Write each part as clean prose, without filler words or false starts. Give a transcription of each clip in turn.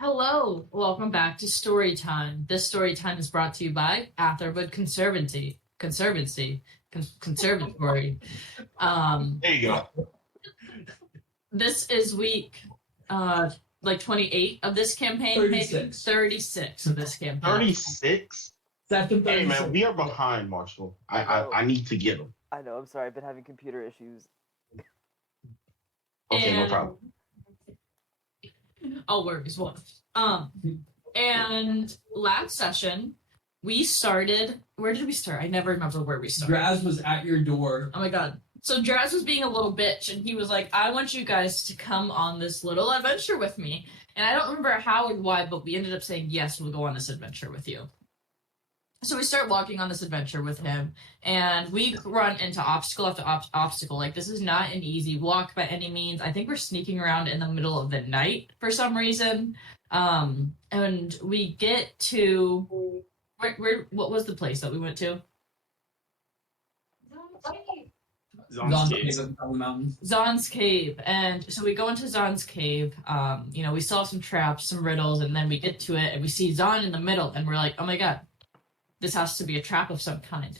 Hello, welcome back to Story Time. This story time is brought to you by Aetherwood Conservatory. There you go. This is week 28 of this campaign. 36. 36 of this campaign. 36? Second Hey 36. man, we are behind, Marshall. I need to get them. I know, I'm sorry, I've been having computer issues. Okay, no And- problem. I'll work as well. And last session we started. Where did we start? I never remember where we started. Graz was at your door. Oh my god. So Draz was being a little bitch, and he was like, I want you guys to come on this little adventure with me. And I don't remember how and why, but we ended up saying, yes, we'll go on this adventure with you. So we start walking on this adventure with him, and we run into obstacle after obstacle. Like, this is not an easy walk by any means. I think we're sneaking around in the middle of the night for some reason. And we get to... what was the place that we went to? Zon's Cave on the mountain. Zon's Cave. And so we go into Zon's Cave. We saw some traps, some riddles, and then we get to it, and we see Zon in the middle, and we're like, oh my god, this has to be a trap of some kind.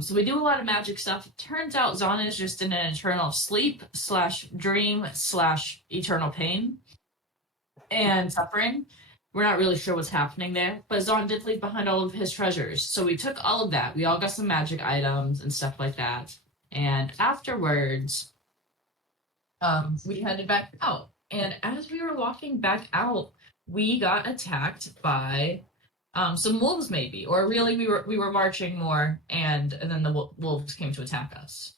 So we do a lot of magic stuff. It turns out Zon is just in an eternal sleep/dream/eternal pain and suffering. We're not really sure what's happening there, but Zon did leave behind all of his treasures. So we took all of that. We all got some magic items and stuff like that. And afterwards, we headed back out. And as we were walking back out, we got attacked by some wolves, maybe, or really we were marching more, and then the wolves came to attack us.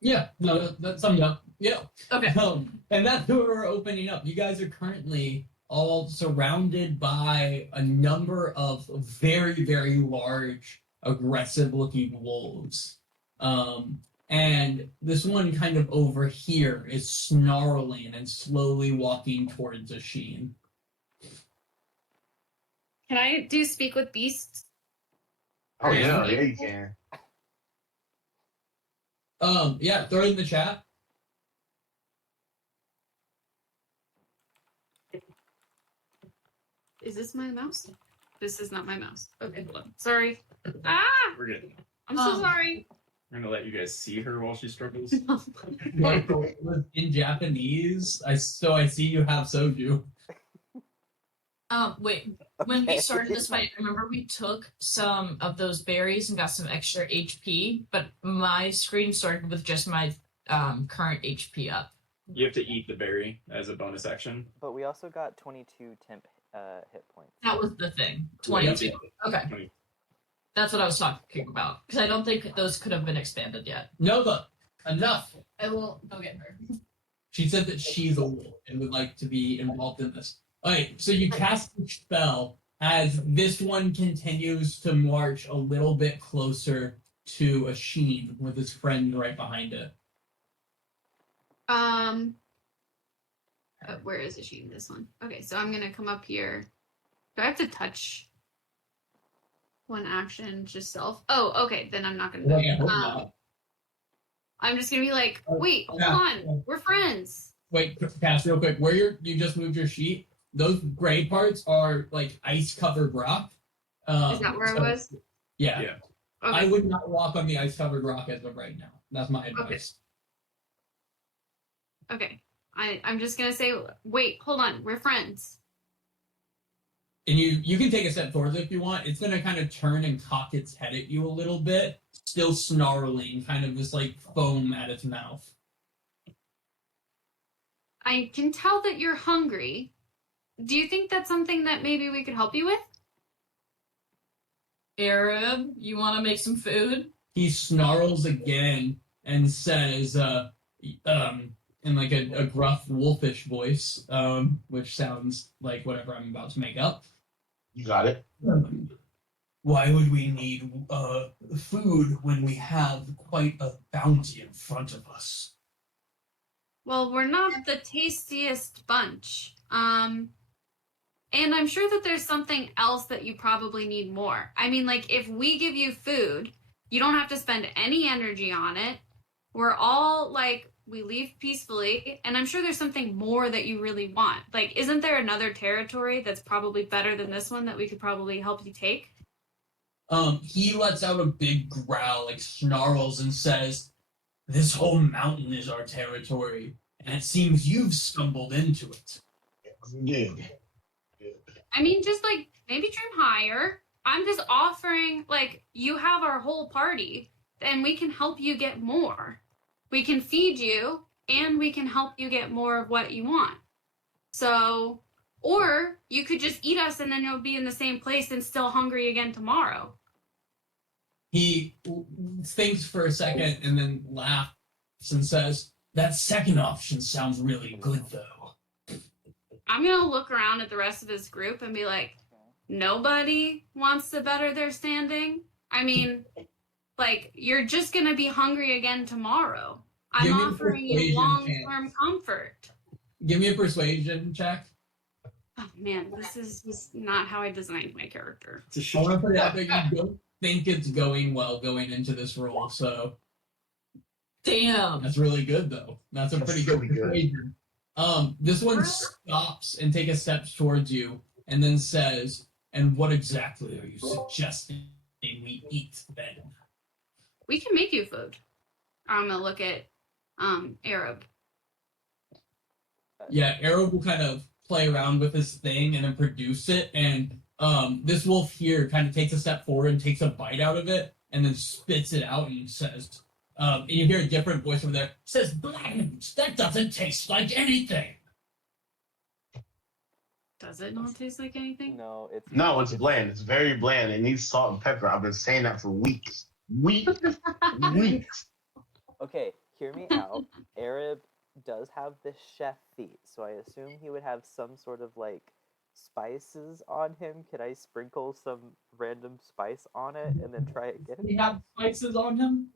Yeah, no, that sums up. Yeah. Okay. And that's who we're opening up. You guys are currently all surrounded by a number of very, very large, aggressive-looking wolves. And this one kind of over here is snarling and slowly walking towards Asheen. Can I do speak with beasts? Oh yeah, you can. Yeah, throw it in the chat. Is this my mouse? This is not my mouse. Okay, hold on. Sorry. Ah! We're good. I'm so sorry. We're gonna let you guys see her while she struggles. Michael, it was in Japanese. I see you have soju. Wait. When we started this fight, remember we took some of those berries and got some extra HP, but my screen started with just my current HP up. You have to eat the berry as a bonus action. But we also got 22 temp hit points. That was the thing. 22. Okay. 20. That's what I was talking about. Because I don't think those could have been expanded yet. Nova, enough. I will go get her. She said that she's a wolf and would like to be involved in this. Alright, so you cast the spell as this one continues to march a little bit closer to Asheen with his friend right behind it. Where is she? This one. Okay, so I'm gonna come up here. Do I have to touch one action just self? Oh, okay, then I'm not gonna do it. I'm just gonna be like, wait, hold on, we're friends. Wait, Cass, real quick, where you just moved your sheet, those gray parts are like ice-covered rock. Is that where I was? Yeah. Yeah. Okay. I would not walk on the ice-covered rock as of right now. That's my advice. Okay. I'm just gonna say, wait, hold on, we're friends. And you can take a step towards it if you want. It's gonna kind of turn and cock its head at you a little bit, still snarling, kind of this like foam at its mouth. I can tell that you're hungry. Do you think that's something that maybe we could help you with? Arab, you want to make some food? He snarls again and says, in like a gruff wolfish voice, which sounds like whatever I'm about to make up. You got it. Why would we need food when we have quite a bounty in front of us? Well, we're not the tastiest bunch. And I'm sure that there's something else that you probably need more. I mean, like, if we give you food, you don't have to spend any energy on it. We're all, like, we leave peacefully, and I'm sure there's something more that you really want. Like, isn't there another territory that's probably better than this one that we could probably help you take? He lets out a big growl, like snarls, and says, "This whole mountain is our territory, and it seems you've stumbled into it." Good. I mean, just like maybe dream higher. I'm just offering, like, you have our whole party, and we can help you get more. We can feed you, and we can help you get more of what you want. So, or you could just eat us, and then you'll be in the same place and still hungry again tomorrow. He thinks for a second and then laughs and says, "That second option sounds really good, though." I'm going to look around at the rest of his group and be like, nobody wants to better their standing? I mean, like, you're just going to be hungry again tomorrow. I'm Give me a offering you persuasion long-term comfort. Give me a persuasion check. Oh, man, this is just not how I designed my character. I want to put it out there. You don't think it's going well going into this role, so Damn. that's really good, though. That's a pretty good really good. persuasion. This one stops and takes a step towards you and then says, "And what exactly are you suggesting we eat then?" We can make you food. I'm going to look at Arab. Yeah, Arrow will kind of play around with his thing and then produce it, and this wolf here kind of takes a step forward and takes a bite out of it and then spits it out and says, and you hear a different voice over there, says, "Bland, that doesn't taste like anything." Does it not taste like anything? No, it's No, it's bland. It's very bland. It needs salt and pepper. I've been saying that for weeks. Weeks. Okay, hear me out. Arab does have the chef feet, so I assume he would have some sort of like spices on him. Could I sprinkle some random spice on it and then try it Does again? he have spices on him?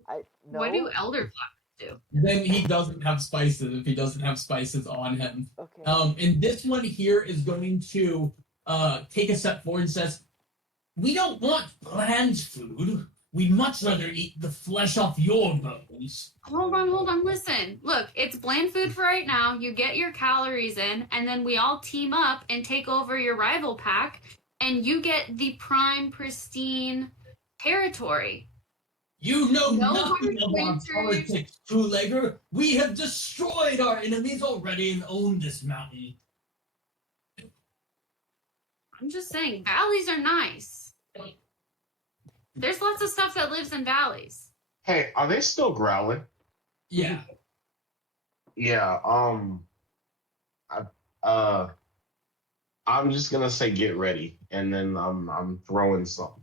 What do elderflowers do? Then he doesn't have spices if he doesn't have spices on him. Okay. And this one here is going to take a step forward and says, "We don't want bland food. We'd much rather eat the flesh off your bones." Hold on, listen. Look, it's bland food for right now. You get your calories in, and then we all team up and take over your rival pack, and you get the prime, pristine territory. "You know No nothing hard about winters. politics, Two-Legger. We have destroyed our enemies already and owned this mountain." I'm just saying, valleys are nice. There's lots of stuff that lives in valleys. Hey, are they still growling? Yeah. Yeah. I'm just gonna say get ready, and then I'm throwing something.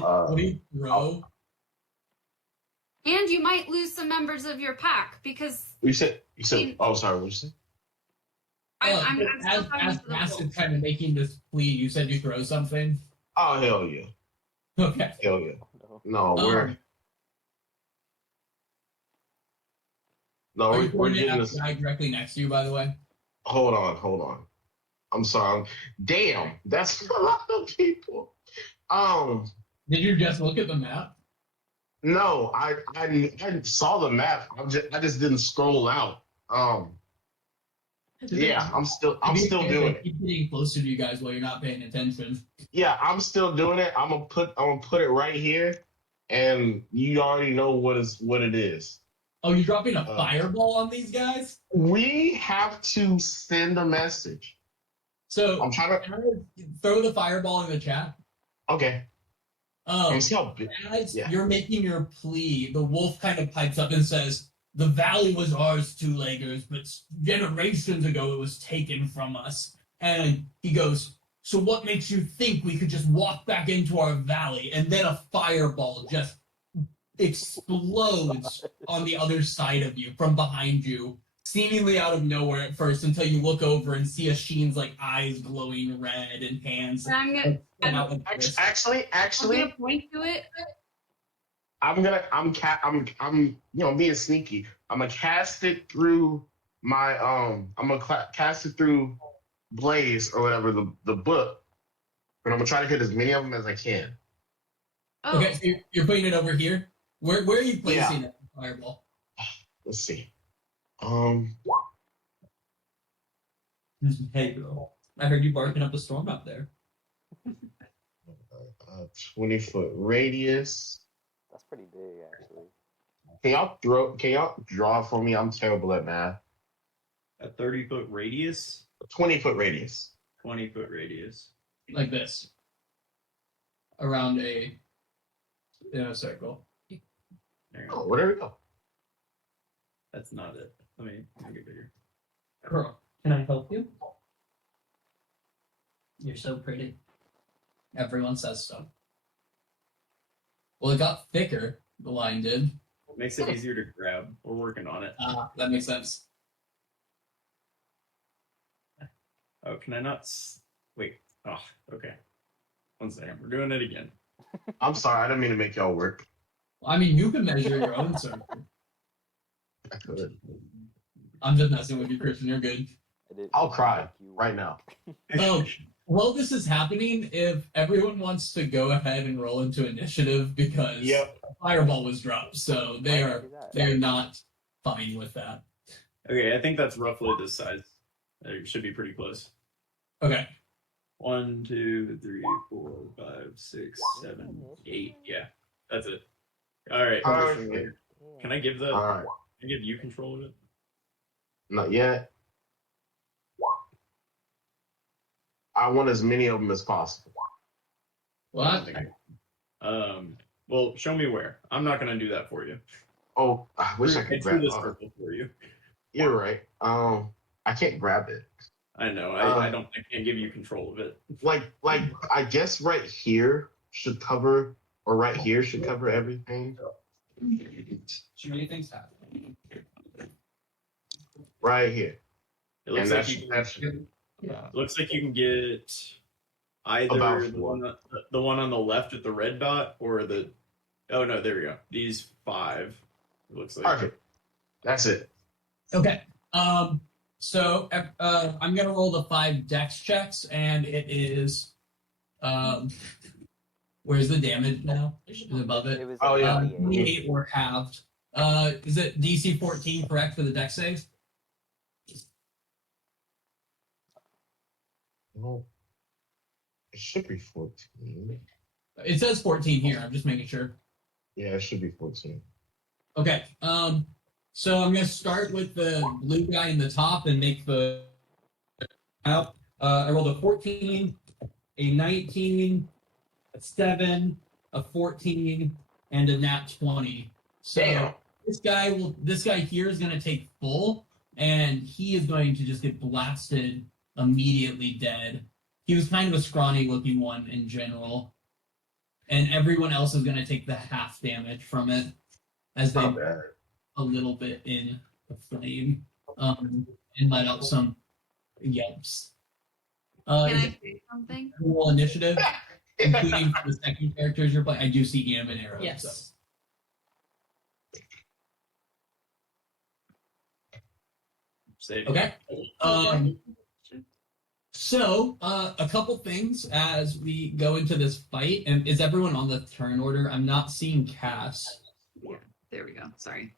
What do you throw? And you might lose some members of your pack because You said. mean- Oh, sorry. What you say? I'm still As talking to the Acid wolves. kind of making this plea, you said you throw something? Oh hell yeah, Okay. hell yeah. No. No, we're Um, no, Are you we're pointing getting at this. the guy directly next to you, by the way? Hold on. I'm sorry. Damn, that's a lot of people. Did you just look at the map? No, I saw the map. I just didn't scroll out. Yeah, I'm still doing it. Keep getting closer to you guys while you're not paying attention. Yeah, I'm still doing it. I'm gonna put it right here, and you already know what it is. Oh, you're dropping a fireball on these guys? We have to send a message. So I'm trying to. throw the fireball in the chat. Okay. Let me see how big. As Yeah. you're making your plea, the wolf kind of pipes up and says, "The valley was ours, Two-Leggers, but generations ago it was taken from us." And he goes, "So what makes you think we could just walk back into our valley?" And then a fireball just explodes on the other side of you, from behind you, seemingly out of nowhere at first, until you look over and see Asheen's like eyes glowing red and hands. And I'm gonna Actually, point to it. I'm being sneaky. I'm gonna cast it through my cast it through Blaze or whatever the book, and I'm gonna try to hit as many of them as I can. Oh, Okay, so you're putting it over here. Where are you placing it? Fireball. Let's see. Um, Hey, girl. I heard you barking up a storm out there. 20-foot radius. That's pretty big, actually. Can y'all draw for me? I'm terrible at math. A 30-foot radius, 20-foot radius. 20-foot radius. Like this. Around in a circle. There, Oh, well, there we go. that's not it. Let me make it bigger. Girl, can I help you? You're so pretty. Everyone says so. Well, it got thicker, the line did. Makes it easier to grab. We're working on it. That makes sense. Oh, can I not? Wait. Oh, okay. One second. We're doing it again. I'm sorry, I didn't mean to make y'all work. I mean, you can measure your own circle. I could. I'm just messing with you, Christian. You're good. I'll cry right now. While this is happening, if everyone wants to go ahead and roll into initiative because Fireball was dropped, so they're not fine with that. Okay, I think that's roughly this size. It should be pretty close. Okay. 1, 2, 3, 4, 5, 6, 7, 8. Yeah, that's it. All right. Perfect. Can I give All right. Can I give you control of it? Not yet. I want as many of them as possible. What? Well, show me where. I'm not gonna do that for you. Oh, I wish I could It's grab this it. circle for you. You're right. I can't grab it. I know. I can't give you control of it. Like I guess right here should cover, or right here should cover everything. Too many things happen. Right here. It looks And like that's it looks like you can get either About the one on the left with the red dot or the. Oh no! There we go. These 5. It looks like. perfect. That's it. Okay. So I'm gonna roll the 5 dex checks, and it is where's the damage now? Is it above it? It was Oh, yeah. 28 were halved. Is it DC 14 correct for the dex save? Well, it should be 14. It says 14 here. I'm just making sure. Yeah, it should be 14. Okay. So I'm gonna start with the blue guy in the top and make the out. I rolled a 14, a 19, a 7, a 14, and a nat 20. So Damn. this guy here is gonna take full, and he is going to just get blasted immediately dead. He was kind of a scrawny looking one in general. And everyone else is gonna take the half damage from it as they Not bad. a little bit in the flame, and let out some yelps. Can I say something? Roll initiative, including for the second characters you're playing. I do see Ian and Arrow. Yes. So. Save. Okay. So a couple things as we go into this fight, and is everyone on the turn order? I'm not seeing Cass. Yeah, there we go. Sorry.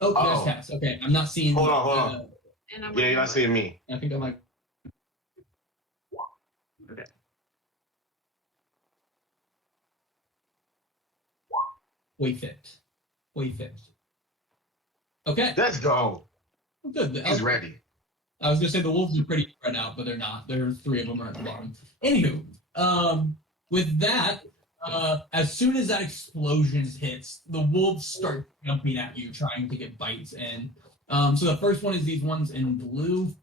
Oh, there's Uh-oh. Cass. Okay, I'm not seeing. Hold on. And I'm Yeah, you're not seeing me. I think I'm like. Okay. Wait it. Okay. Let's go. Good. He's ready. I was gonna say the wolves are pretty spread out, but they're not. There are 3 of them are at the bottom. Anywho, with that, as soon as that explosion hits, the wolves start jumping at you, trying to get bites in. So the first one is these ones in blue.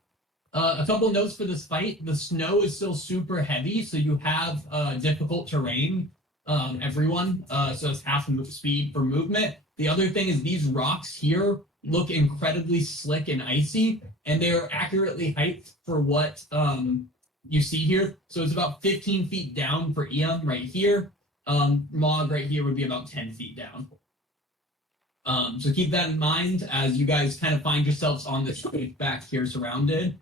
A couple notes for this fight: the snow is still super heavy, so you have difficult terrain. Everyone, so it's half speed for movement. The other thing is these rocks here look incredibly slick and icy, and they are accurately height for what you see here. So it's about 15 feet down for Eon right here. Mog right here would be about 10 feet down. So keep that in mind as you guys kind of find yourselves on this back here surrounded.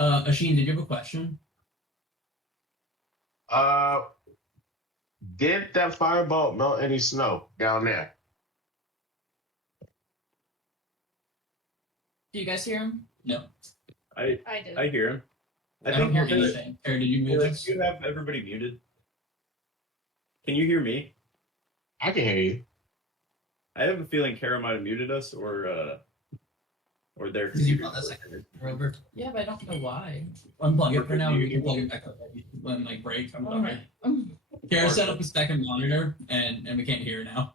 Ashin, did you have a question? Did that fireball melt any snow down there? Do you guys hear him? No. I did. I hear him. I don't hear anything. Or did you mute Do us? you have everybody muted? Can you hear me? I can hear you. I have a feeling Kara might have muted us, or their Did you computer. want that second? Rover? Yeah, but I don't know why. Unplug it for now. We can plug it back up when like break. I'm sorry. Kara set up a second monitor, and we can't hear now.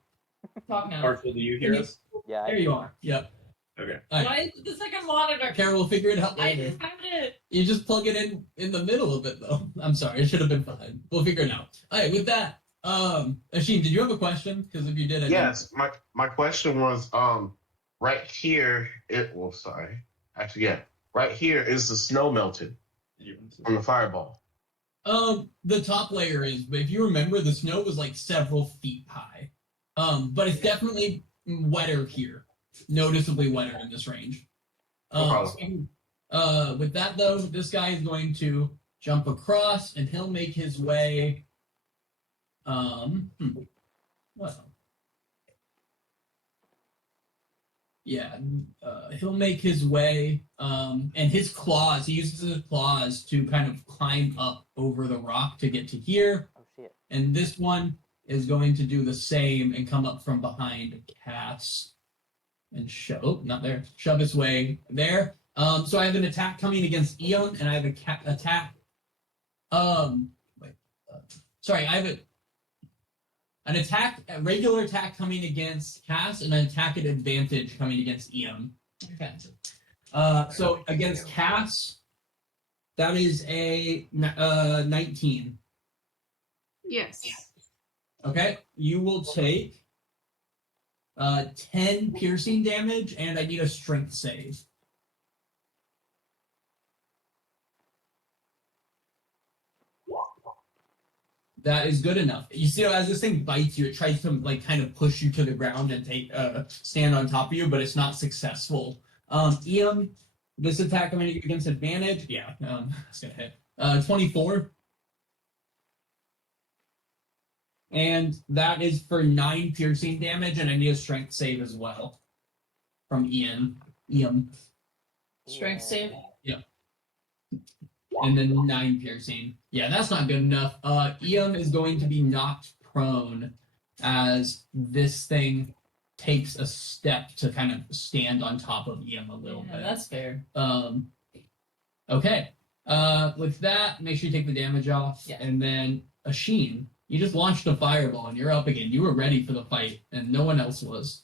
Talk now. Marshall, do you hear us? Yeah. There you are. Yep. Okay. All right. Why is it the second monitor? Kara will figure it out I later. just have it. You just plug it in the middle of it though. I'm sorry, it should have been fine. We'll figure it out. All right, with that, Asheen, did you have a question? Because if you did, I Yes, my question was right here. Right here is the snow melted on the fireball. The top layer is, but if you remember, the snow was like several feet high. But it's definitely wetter here, noticeably wetter in this range. No problem. With that though, this guy is going to jump across, and he'll make his way. Well, yeah, he'll make his way, and his claws. He uses his claws to kind of climb up over the rock to get to here. Oh shit. And this one is going to do the same and come up from behind Cass and shove his way there. So I have an attack coming against Eon, and I have a regular attack coming against Cass, and an attack at advantage coming against Eon. Okay. So against Cass, that is a 19. Yes. Okay, you will take 10 piercing damage, and I need a strength save. That is good enough. You see, as this thing bites you, it tries to like kind of push you to the ground and stand on top of you, but it's not successful. Ian, this attack coming against advantage, yeah, it's gonna hit. 24. And that is for 9 piercing damage, and I need a strength save as well from Ian. Strength save. And then 9 piercing. Yeah, that's not good enough. Ian is going to be knocked prone as this thing takes a step to kind of stand on top of Ian a little bit. That's fair. Okay. With that, make sure you take the damage off. Yeah. And then Asheen, you just launched a fireball and you're up again. You were ready for the fight, and no one else was.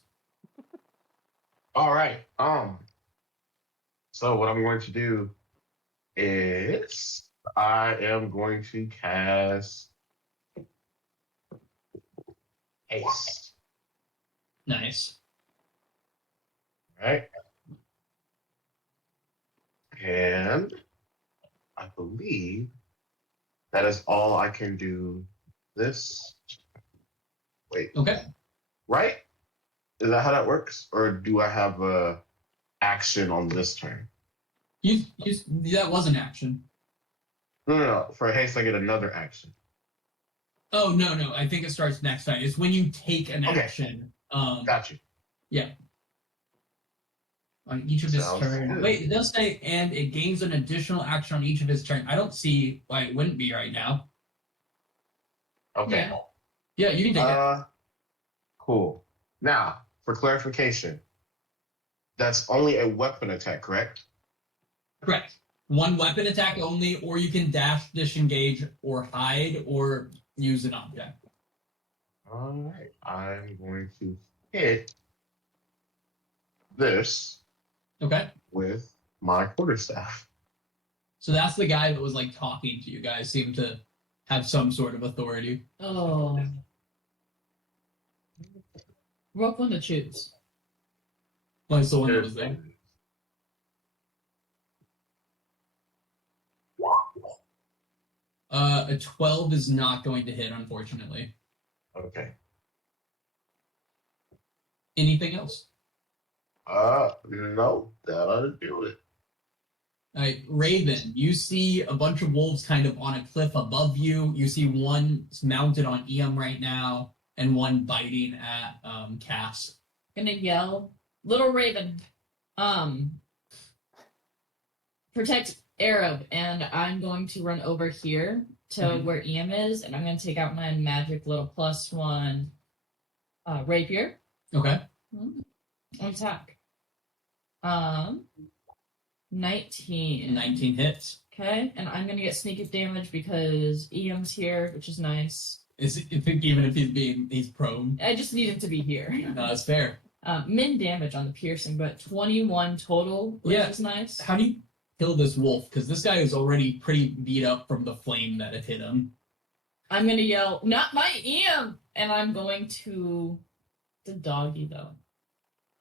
All right. So what I'm going to do is I am going to cast Haste. Nice. Right? And I believe that is all I can do this. Wait. Okay. Right? Is that how that works? Or do I have a action on this turn? You that was an action. No. For haste, I get another action. Oh no! I think it starts next time. It's when you take an Okay. action. Got you. Yeah. On each of his Sounds turns. good. Wait, it does say, and it gains an additional action on each of his turns. I don't see why it wouldn't be right now. Okay. Yeah, you can take it. Cool. Now, for clarification, that's only a weapon attack, correct? Correct. One weapon attack only, or you can dash, disengage, or hide, or use an object. All right. I'm going to hit this Okay. with my quarterstaff. So that's the guy that was like talking to you guys, seemed to have some sort of authority. Oh. Rock one to choose. Well, it's the one that was there. A 12 is not going to hit, unfortunately. Okay. Anything else? No, that ought to do it. All right, Raven, you see a bunch of wolves kind of on a cliff above you. You see one mounted on Eam right now, and one biting at Cass. Gonna yell, Little Raven, protect Arab, and I'm going to run over here to where EM is, and I'm going to take out my magic little +1 rapier. Okay. Attack. 19. 19 hits. Okay, and I'm gonna get sneak damage because EM's here, which is nice. Even if he's prone. I just need him to be here. No, that's fair. Min damage on the piercing, but 21 total, which is nice. How do you kill this wolf? Because this guy is already pretty beat up from the flame that had hit him. I'm gonna yell, "Not my EM!" And I'm going to the doggy though.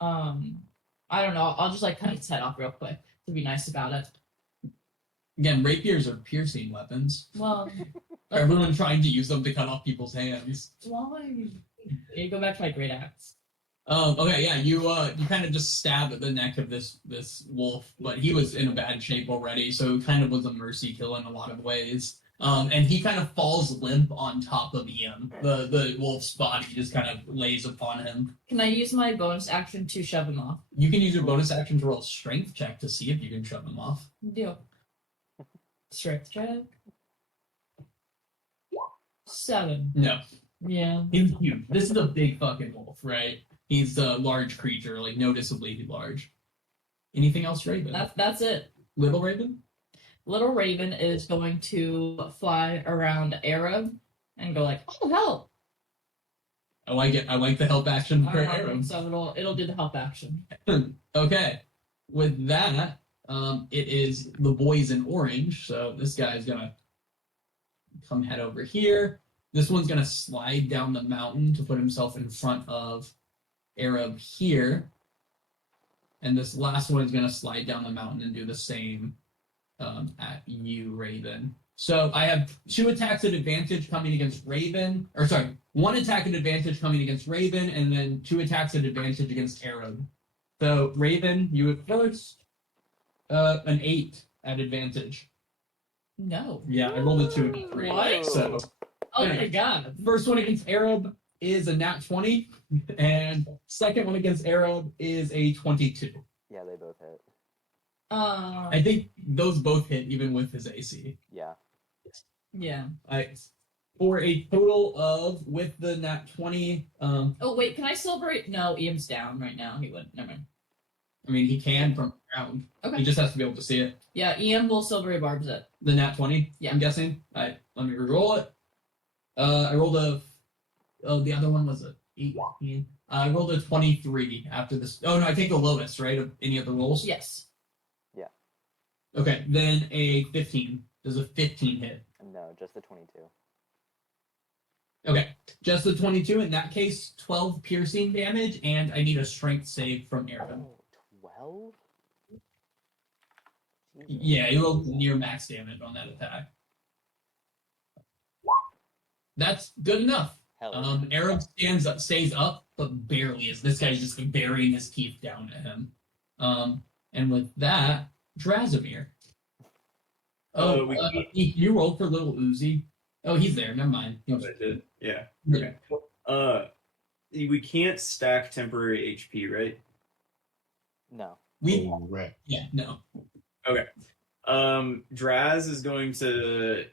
I don't know. I'll just cut its head off real quick to be nice about it. Again, rapiers are piercing weapons. Well, Everyone trying to use them to cut off people's hands. why? You go back to my great axe. Okay, yeah, you kind of just stab at the neck of this wolf, but he was in a bad shape already, so it kind of was a mercy kill in a lot of ways. And he kind of falls limp on top of Ian. The wolf's body just kind of lays upon him. Can I use my bonus action to shove him off? You can use your bonus action to roll a strength check to see if you can shove him off. Deal. Strength check. 7. No. Yeah. He's huge. This is a big fucking wolf, right? He's a large creature, noticeably large. Anything else, Raven? That's it. Little Raven? Little Raven is going to fly around Arab and go oh, help! I like the help action for Arab. So it'll do the help action. Okay. With that, it is the boys in orange. So this guy's gonna come head over here. This one's gonna slide down the mountain to put himself in front of Arab here. And this last one is gonna slide down the mountain and do the same at you, Raven. So I have 2 attacks at advantage coming against Raven. Or sorry, 1 attack at advantage coming against Raven, and then 2 attacks at advantage against Arab. So Raven, you at first. An 8 at advantage. No. Yeah, I rolled a 2 and a 3. What? So Oh my god. first one against Arab is a nat 20, and second one against Arab is a 22. Yeah, they both hit. I think those both hit even with his AC. Yeah. Yeah. For a total of, with the nat 20, Oh wait, can I silver it? No, Ian's down right now. He wouldn't. Never mind. I mean, he can from around. Okay. He just has to be able to see it. Yeah, Ian will silvery barbs it. The nat 20, Yeah. I'm guessing. Let me re-roll it. I rolled the other one was a 18. I rolled a 23 after this. Oh, no, I take the lowest, right, of any of the rolls? Yes. Yeah. Okay, then a 15. Does a 15 hit? No, just the 22. Okay, just the 22. In that case, 12 piercing damage, and I need a strength save from Aaron. Oh, 12? Yeah, you rolled near max damage on that attack. That's good enough. Hell yeah. Arab stays up, but barely, as this guy's just burying his teeth down at him. And with that, Drazimir. Oh, you rolled for Little Uzi. Oh, he's there. Never mind. I did. Yeah. Okay. We can't stack temporary HP, right? No. Right. Yeah, no. Okay. Draz is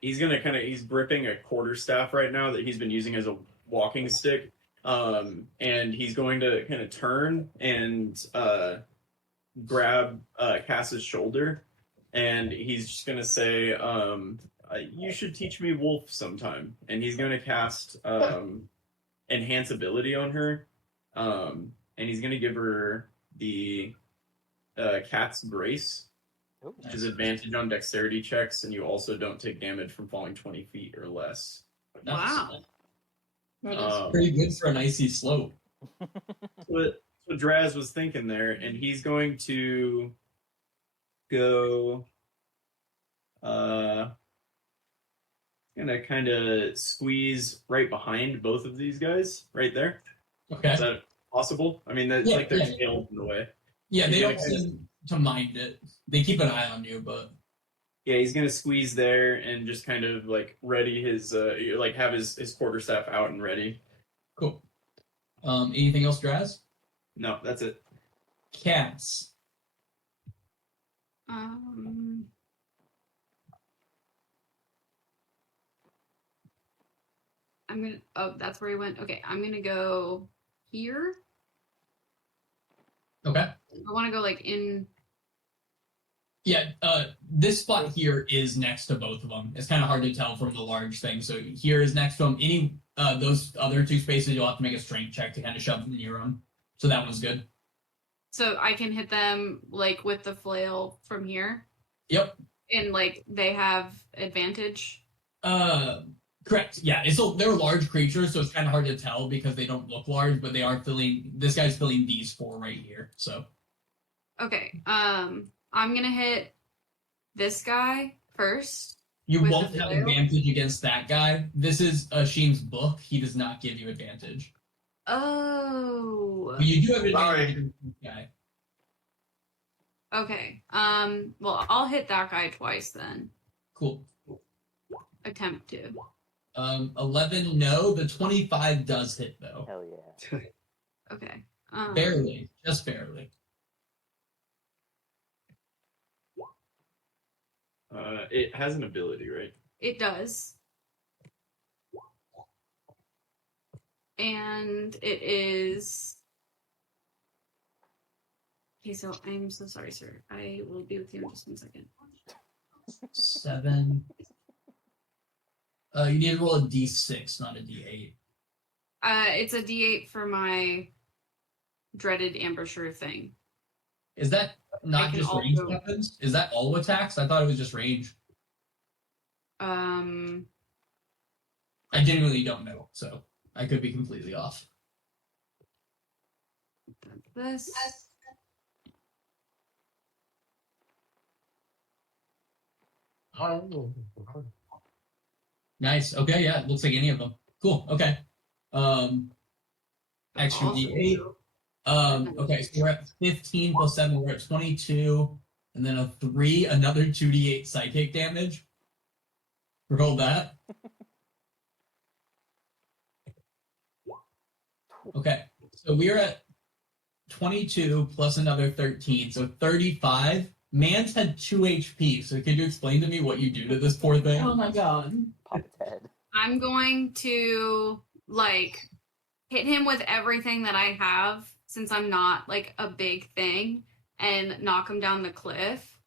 he's gripping a quarterstaff right now that he's been using as a walking stick. And he's going to kind of turn and grab Cass's shoulder, and he's just going to say, you should teach me wolf sometime. And he's going to cast enhance ability on her, and he's going to give her the cat's brace, which is advantage on dexterity checks, and you also don't take damage from falling 20 feet or less. Wow. Pretty good for an icy slope. What Draz was thinking there, and he's going to go gonna kind of squeeze right behind both of these guys right there. Okay. Is that possible? I mean, that's like their yeah. tail in the way. Yeah, they Yeah, don't seem to mind it. They keep an eye on you, but Yeah, he's gonna squeeze there and just kind of ready his have his quarterstaff out and ready. cool. Anything else, Draz? No, that's it. Cats. Oh, that's where he went. Okay, I'm gonna go here. Okay. I want to go like in. Yeah, this spot here is next to both of them. It's kind of hard to tell from the large thing. So here is next to them. Any those other two spaces, you'll have to make a strength check to kind of shove them near them. So that one's good. So I can hit them like with the flail from here. Yep. And like they have advantage. Correct. Yeah, they're large creatures, so it's kind of hard to tell because they don't look large, but they are filling. This guy's filling these four right here. So. Okay. I'm gonna hit this guy first. You with won't the have flail? advantage against that guy. This is Sheen's book. He does not give you advantage. Oh. But you do have advantage Sorry. against this guy. Okay. Well, I'll hit that guy twice then. Cool. Attempt to. 11, no. The 25 does hit, though. Hell yeah. Okay. Barely. Just barely. It has an ability, right? It does. And it is. Okay, so I'm so sorry, sir. I will be with you in just 1 second. 7. You need to roll a d6, not a d8. It's a D8 for my dreaded ambusher thing. Is that I not can just ranged also- weapons? Is that all attacks? I thought it was just range. Um, I genuinely don't know, so I could be completely off. this. Nice. Okay, yeah, it looks like any of them. Cool. Okay. Extra Also- d8. Okay, so we're at 15 plus 7, we're at 22, and then a 3, another 2d8 psychic damage. Roll that. Okay, so we're at 22 plus another 13, so 35. Man's had 2 HP, so could you explain to me what you do to this poor thing? Oh my god. Pop its head. I'm going to like hit him with everything that I have since I'm not like a big thing and knock him down the cliff.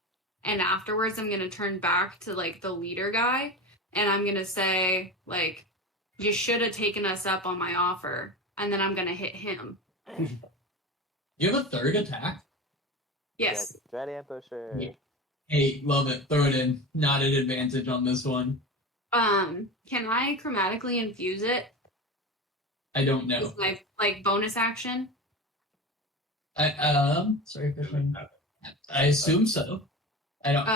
And afterwards I'm going to turn back to like the leader guy and I'm going to say like you should have taken us up on my offer, and then I'm going to hit him. You have a third attack? Yes. Dread ambusher. Yeah. Hey, love it. Throw it in. Not an advantage on this one. Can I chromatically infuse it? I don't know. Is my like bonus action? Sorry, Christian. I assume so. I don't.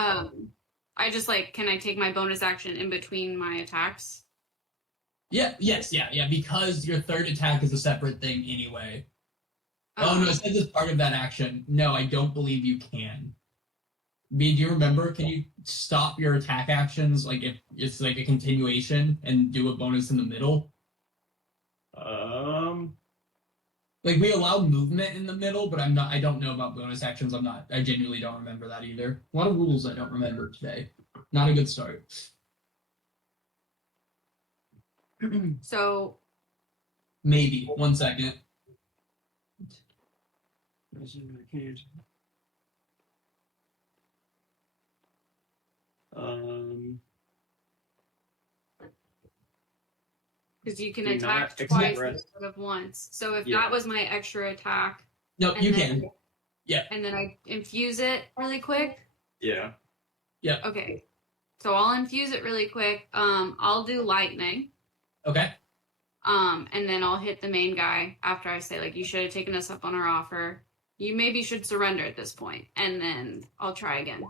I just like, can I take my bonus action in between my attacks? Yeah. Yes. Yeah. Because your third attack is a separate thing anyway. Oh no, it says it's part of that action. No, I don't believe you can. B, do you remember? Can you stop your attack actions like if it's like a continuation and do a bonus in the middle? Like we allow movement in the middle, but I don't know about bonus actions. I genuinely don't remember that either. A lot of rules I don't remember today. Not a good start. So Maybe. 1 second. because you can Do attack not twice express- instead of once. So if Yeah. that was my extra attack, No, and you then, can. Yeah. and then I infuse it really quick. Yeah. Okay, so I'll infuse it really quick. I'll do lightning. Okay. And then I'll hit the main guy after I say like you should have taken us up on our offer. You maybe should surrender at this point, and then I'll try again.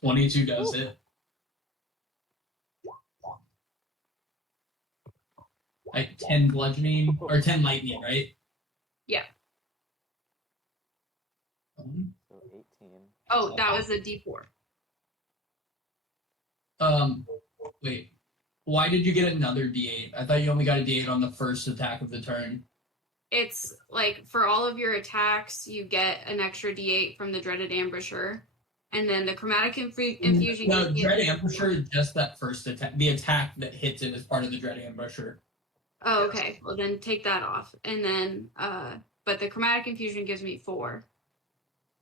22 does it. Like 10 bludgeoning or 10 lightning, right? Yeah. So 18. Oh, that was a D4. Wait. Why did you get another D8? I thought you only got a D8 on the first attack of the turn. It's like for all of your attacks, you get an extra D8 from the dreaded ambusher, And then the chromatic infusion. No, Dread Ambusher is just that first attack. The attack that hits it is part of the Dread Ambusher. Oh, okay. Well, then take that off. And then, but the chromatic infusion gives me 4.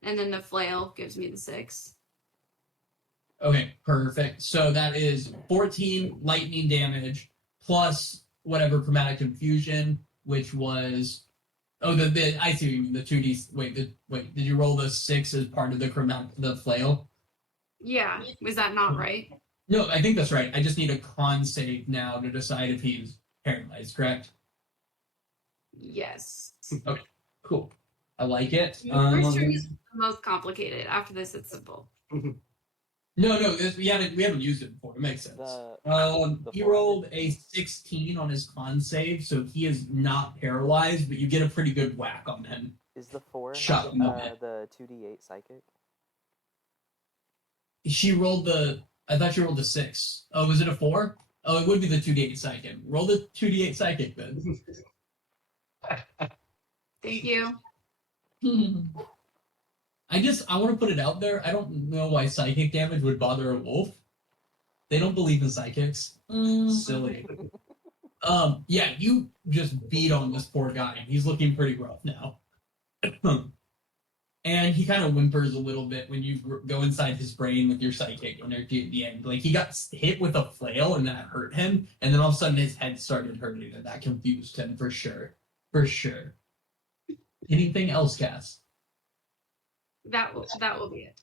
And then the flail gives me the 6. Okay, perfect. So that is 14 lightning damage plus whatever chromatic infusion, which was I see what you mean, the 2d. Wait, did you roll the 6 as part of the flail? Yeah. Was that not right? No, I think that's right. I just need a con save now to decide if he's paralyzed, correct? Yes. Okay, cool. I like it. First turn is the most complicated. After this, it's simple. No, we haven't used it before. It makes sense. He rolled a 16 on his con save, so he is not paralyzed, but you get a pretty good whack on him. Is the 4 Shot not the 2d8 psychic? I thought you rolled the 6. Oh, was it a 4? Oh, it would be the 2d8 psychic. Roll the 2d8 psychic then. Thank you. I want to put it out there. I don't know why psychic damage would bother a wolf. They don't believe in psychics. Silly. Yeah, you just beat on this poor guy. He's looking pretty rough now. And he kind of whimpers a little bit when you go inside his brain with your psychic energy at the end. Like, he got hit with a flail and that hurt him, and then all of a sudden his head started hurting, and that confused him for sure. For sure. Anything else, Cass? That will be it.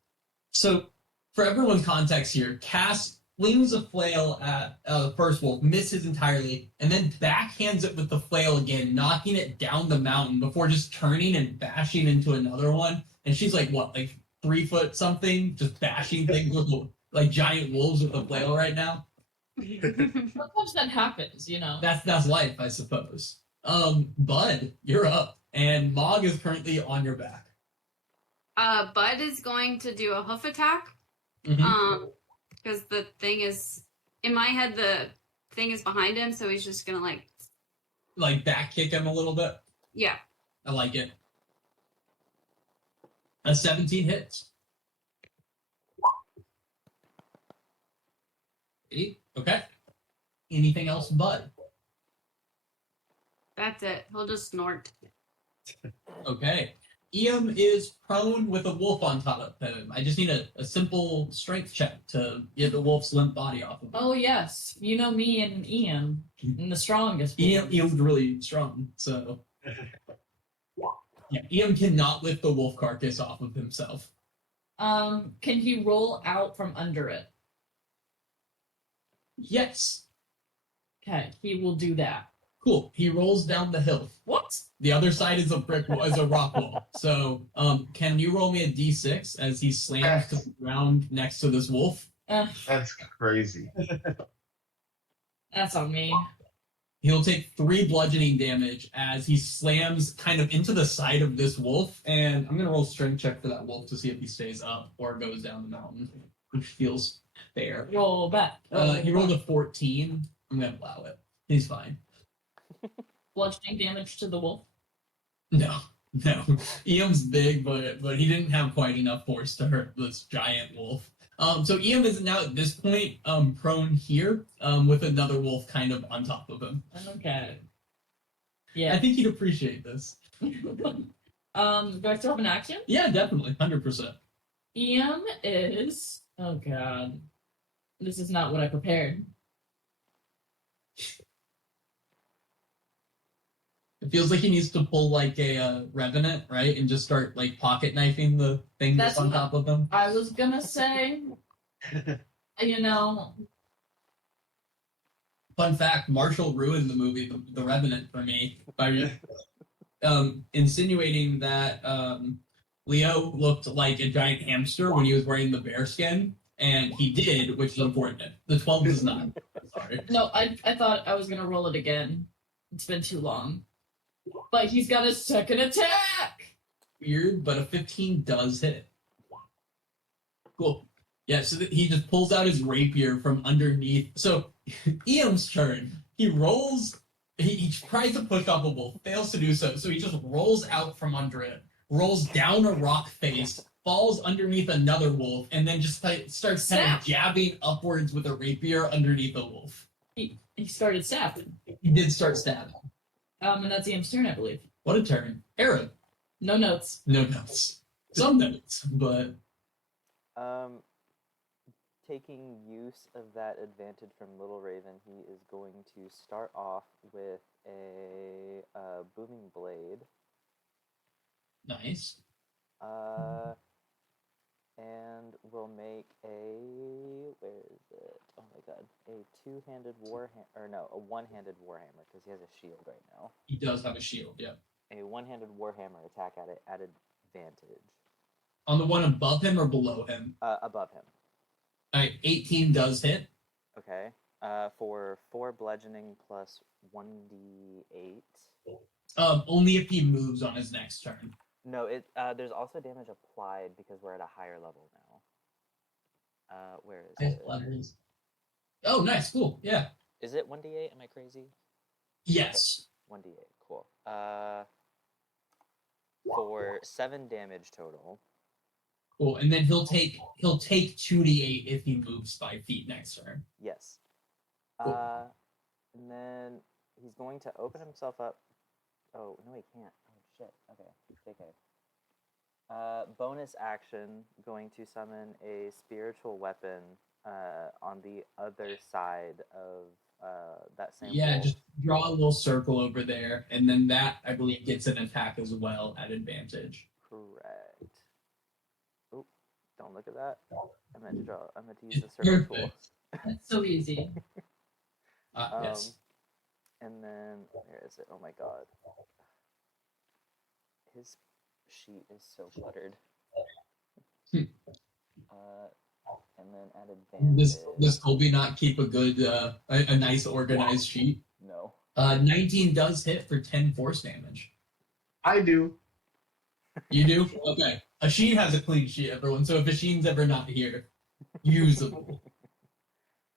So, for everyone's context here, Cass flings a flail at the first wolf, misses entirely, and then backhands it with the flail again, knocking it down the mountain before just turning and bashing into another one. And she's like, what, like 3 foot something? Just bashing things with like giant wolves with a flail right now? Sometimes that happens, you know. That's life, I suppose. Bud, you're up. And Mog is currently on your back. Bud is going to do a hoof attack. Mm-hmm. Because the thing is, in my head, the thing is behind him, so he's just gonna like back kick him a little bit. Yeah. I like it. A 17 hits. 8. Okay. Anything else, Bud? That's it. He'll just snort. Okay. Iam is prone with a wolf on top of him. I just need a simple strength check to get the wolf's limp body off of him. Oh yes, you know me and Ian, and the strongest. Iam's really strong, so yeah. Iam cannot lift the wolf carcass off of himself. Can he roll out from under it? Yes. Okay, he will do that. Cool. He rolls down the hill. What? The other side is a rock wall. So, can you roll me a d6 as he slams to the ground next to this wolf? That's crazy. That's on me. He'll take 3 bludgeoning damage as he slams kind of into the side of this wolf. And I'm gonna roll strength check for that wolf to see if he stays up or goes down the mountain, which feels fair. Roll back. He rolled a 14. I'm gonna allow it. He's fine. Bludgeoning damage to the wolf. No. Iam's big, but he didn't have quite enough force to hurt this giant wolf. So Iam is now at this point prone here with another wolf kind of on top of him. Okay. Yeah. I think he'd appreciate this. Do I still have an action? Yeah, definitely. 100%. Iam is... Oh god. This is not what I prepared. It feels like he needs to pull like a revenant, right? And just start like pocket knifing the thing that's on top of him. I was gonna say, you know. Fun fact, Marshall ruined the movie The Revenant for me by insinuating that Leo looked like a giant hamster when he was wearing the bear skin. And he did, which is unfortunate. The 12 does not. Sorry. No, I thought I was gonna roll it again. It's been too long. But he's got a second attack! Weird, but a 15 does hit. Cool. Yeah, so he just pulls out his rapier from underneath. So, Iam's turn. He rolls, he tries to push off a wolf, fails to do so, so he just rolls out from under it, rolls down a rock face, falls underneath another wolf, and then just starts kind Snap. of jabbing upwards with a rapier underneath the wolf. He started stabbing. He did start stabbing. And that's Ian's turn, I believe. What a turn. Arrow. No notes. No notes. Some notes, but Taking use of that advantage from Little Raven, he is going to start off with a booming blade. nice. And we'll make where is it? Oh my god, a two-handed a one-handed warhammer, because he has a shield right now. He does have a shield, yeah. A one-handed warhammer attack at advantage. On the one above him or below him? Above him. All right, 18 does hit. Okay. For 4 bludgeoning plus 1d8. Only if he moves on his next turn. No, there's also damage applied because we're at a higher level now. Where is it? Levels. Oh, nice, cool, yeah. Is it 1d8? Am I crazy? Yes. 1d8, cool. For 7 damage total. Cool, and then he'll take 2d8 if he moves 5 feet next turn. Yes. Cool. And then he's going to open himself up. Oh, no, he can't. Oh, shit. Okay, JK. Bonus action, going to summon a spiritual weapon on the other side of that same wall. Just draw a little circle over there, and then that, I believe, gets an attack as well at advantage. Correct. Oh, don't look at that. I meant to use the circle tool. That's so easy. Yes. And then, where is it? Oh my god. His sheet is so cluttered. And then at advantage. Does Colby not keep a good, a nice organized sheet? No. 19 does hit for 10 force damage. I do. You do? Okay. Asheen has a clean sheet, everyone, so if Asheen's ever not here, usable.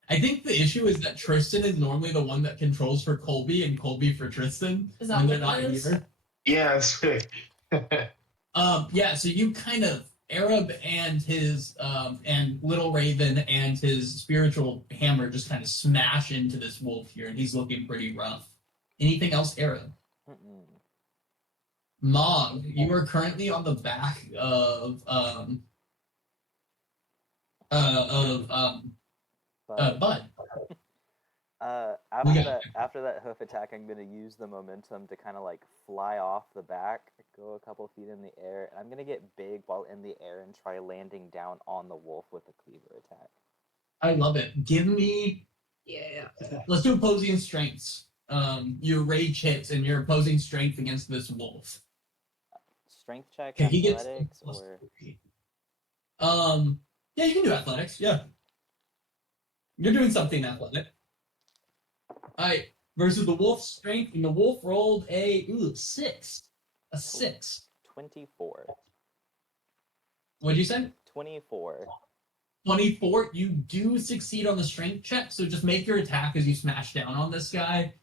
I think the issue is that Tristan is normally the one that controls for Colby and Colby for Tristan Is that when they're what not it is? here. Yeah, it's So you kind of Arab and his and Little Raven and his spiritual hammer just kind of smash into this wolf here, and he's looking pretty rough. Anything else, Arab? Mog, you are currently on the back of Bud. After that hoof attack, I'm gonna use the momentum to kind of like fly off the back, go a couple feet in the air, and I'm gonna get big while in the air and try landing down on the wolf with a cleaver attack. I love it. Give me. Yeah. Let's do opposing strengths. Your rage hits and your opposing strength against this wolf. Strength check, Okay, he gets athletics, plus or 3. Yeah, you can do athletics. Yeah, you're doing something athletic. All right, versus the wolf's strength, and the wolf rolled a 6. A 6. 24. What'd you say? 24. 24. You do succeed on the strength check, so just make your attack as you smash down on this guy.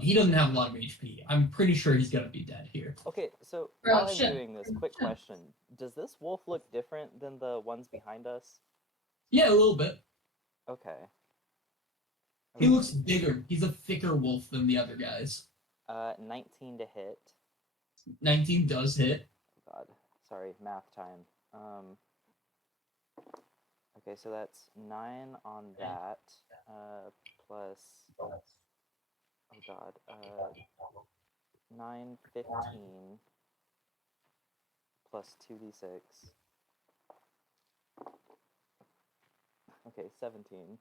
He doesn't have a lot of HP. I'm pretty sure he's gonna be dead here. Okay, so Oh, while I'm shit. doing this, quick question: does this wolf look different than the ones behind us? Yeah, a little bit. Okay. He looks bigger. He's a thicker wolf than the other guys. 19 to hit. 19 does hit. Oh god, sorry, math time. Okay, so that's 9 on that, plus, oh god, 9, 15, plus 2d6. Okay, 17.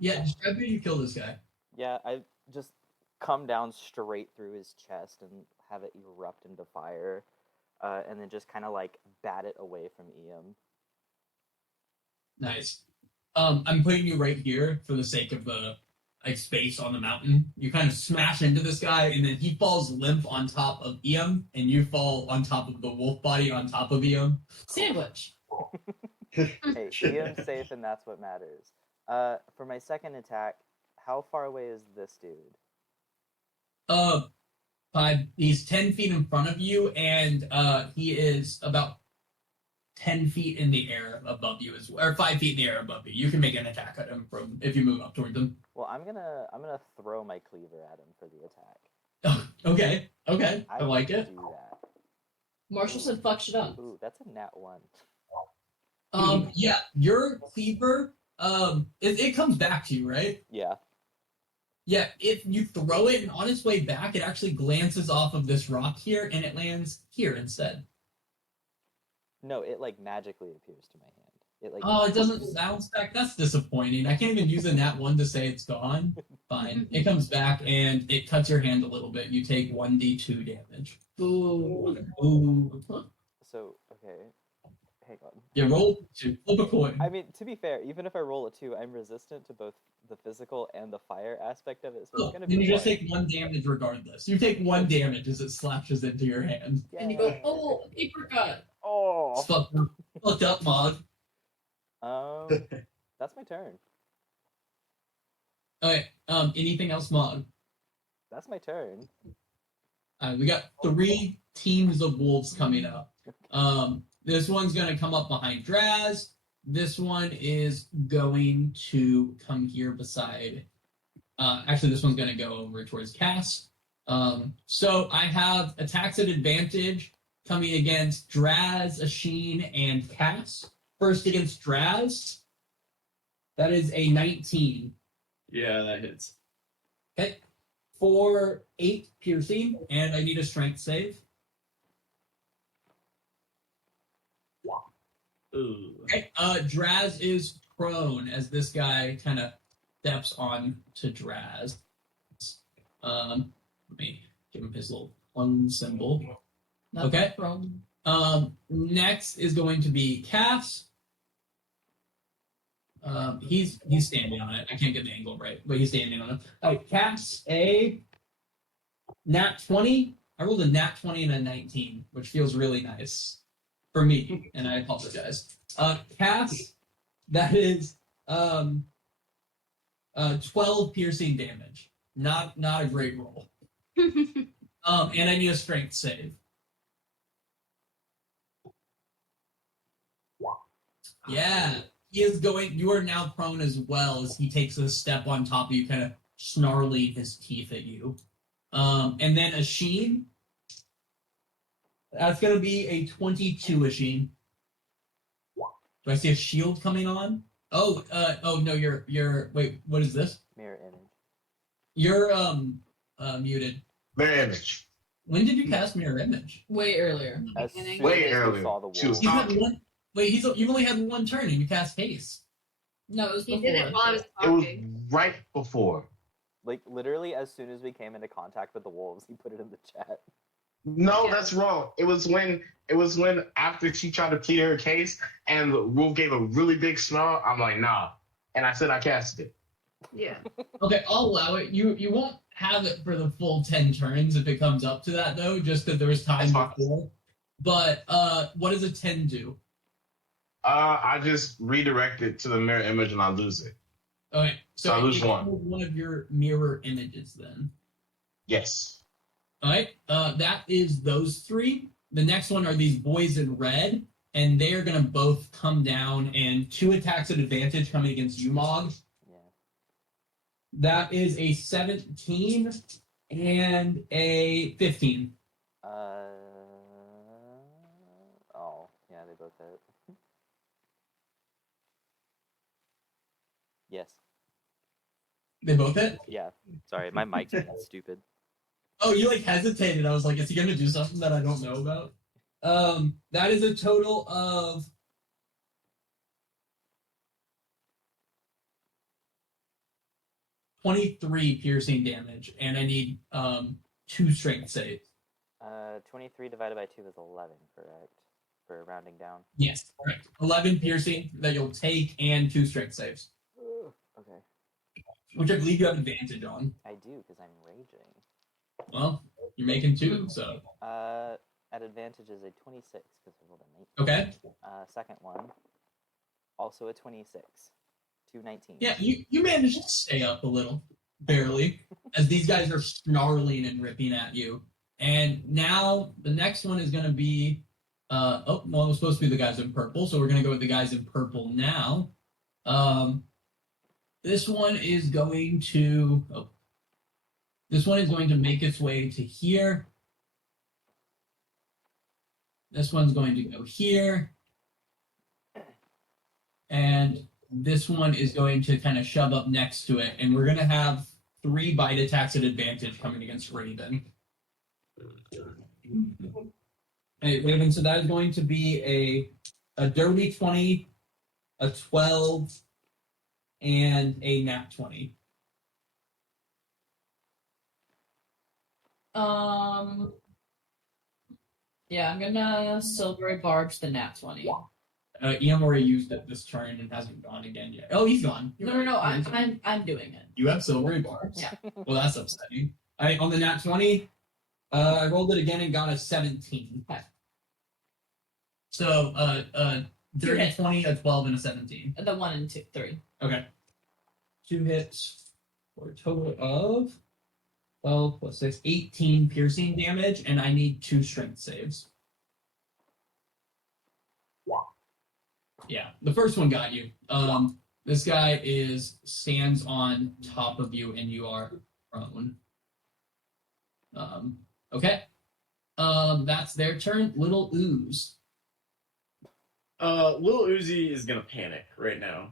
Yeah, describe how you kill this guy. Yeah, I just come down straight through his chest and have it erupt into fire, and then just kind of like bat it away from Ian. Nice. I'm putting you right here for the sake of the space on the mountain. You kind of smash into this guy, and then he falls limp on top of Ian, and you fall on top of the wolf body on top of Ian. Sandwich. Hey, Ian's safe, and that's what matters. For my second attack, how far away is this dude? 5. He's 10 feet in front of you, and he is about 10 feet in the air above you, or 5 feet in the air above you. You can make an attack at him from if you move up toward them. Well, I'm gonna throw my cleaver at him for the attack. Okay, I like it. Do that. Marshall said fuck shit up. Ooh, that's a nat 1. Yeah, your cleaver, it comes back to you, right? Yeah. Yeah, if you throw it and on its way back, it actually glances off of this rock here and it lands here instead. No, it like magically appears to my hand. It like. Oh, it doesn't bounce back. That's disappointing. I can't even use a nat 1 to say it's gone. Fine. It comes back and it cuts your hand a little bit. You take 1d2 damage. Ooh. Ooh. So okay, hang on. You roll to flip a coin. I mean, to be fair, even if I roll a 2, I'm resistant to both the physical and the fire aspect of it. So it's gonna be. Then you just take 1 damage regardless. You take 1 damage as it slashes into your hand. And you go, oh, paper cut. Oh. It's fucked up, Mog. That's my turn. Okay. Anything else, Mog? That's my turn. We got 3 teams of wolves coming up. This one's gonna come up behind Draz. This one is going to come here beside. Actually, this one's gonna go over towards Cass. So I have attacks at advantage coming against Draz, Asheen, and Cass. First against Draz. That is a 19. Yeah, that hits. Okay. For 8 piercing, and I need a strength save. Ooh. Okay. Draz is prone as this guy kind of steps on to Draz. Let me give him his little one symbol. Not Okay. my problem. Next is going to be Cass. He's standing on it. I can't get the angle right, but he's standing on it. All right, Cass, a nat 20. I rolled a nat 20 and a 19, which feels really nice for me, and I apologize. Cass, that is 12 piercing damage. Not a great roll. And I need a strength save. Yeah, he is going. You are now prone as well as he takes a step on top of you, kind of snarling his teeth at you. And then Asheen. That's going to be a 22 Asheen. Do I see a shield coming on? Oh no, you're wait, what is this? Mirror image. You're muted. Mirror image. When did you cast mirror image? Way earlier. As Beginning. soon Way as we earlier. saw the She was wolves. You had talking. one. Wait, you've only had 1 turn and you cast haste. No, it was He before. did it while I was It was talking. right before. Like literally, as soon as we came into contact with the wolves, he put it in the chat. No, Yeah. that's wrong. It was when after she tried to plead her case and the wolf gave a really big snarl. I'm like, nah, and I said I casted it. Yeah. Okay, I'll allow it. You won't have it for the full 10 turns if it comes up to that though, just because there was time That's fine. before. But what does a 10 do? I just redirect it to the mirror image and I lose it. Okay, so So I lose you one. killed one of your mirror images then. Yes. All right, that is those 3. The next one are these boys in red, and they're gonna both come down and 2 attacks at advantage coming against you, Mog. Yeah. That is a 17 and a 15. Oh, yeah, they both hit. Yes. They both hit? Yeah. Sorry, my mic's being stupid. Oh, you like hesitated. I was like, is he gonna do something that I don't know about? That is a total of 23 piercing damage, and I need 2 strength saves. 23 divided by 2 is 11, correct? For rounding down. Yes, correct. 11 piercing that you'll take, and 2 strength saves, Okay. which I believe you have advantage on. I do, because I'm raging. Well, you're making 2, so At advantage is a 26, because I rolled a 19. okay. Second one, also a 26. 2 19s. Yeah, you managed to stay up a little, barely, as these guys are snarling and ripping at you. And now the next one is going to be Oh, well, it was supposed to be the guys in purple, so we're gonna go with the guys in purple now. This one is going to. Oh, this one is going to make its way to here. This one's going to go here. And this one is going to kind of shove up next to it. And we're going to have 3 bite attacks at advantage coming against Raven. Hey, Raven, so that is going to be a dirty 20, a 12, and a nat 20. Yeah, I'm gonna silvery barge the nat 20. Ian already used it this turn and hasn't gone again yet. Oh, he's gone. No, I'm doing it. You have silvery barbs? Yeah. Well, that's upsetting. On the nat 20, I rolled it again and got a 17. Okay. So, dirty 20, a 12, and a 17. The 1 and 2, 3. Okay. 2 hits for a total of 12 plus 6, 18 piercing damage, and I need 2 strength saves. Yeah, the first one got you. This guy stands on top of you, and you are prone. Okay. That's their turn. Little Ooze. Lil Uzi is gonna panic right now.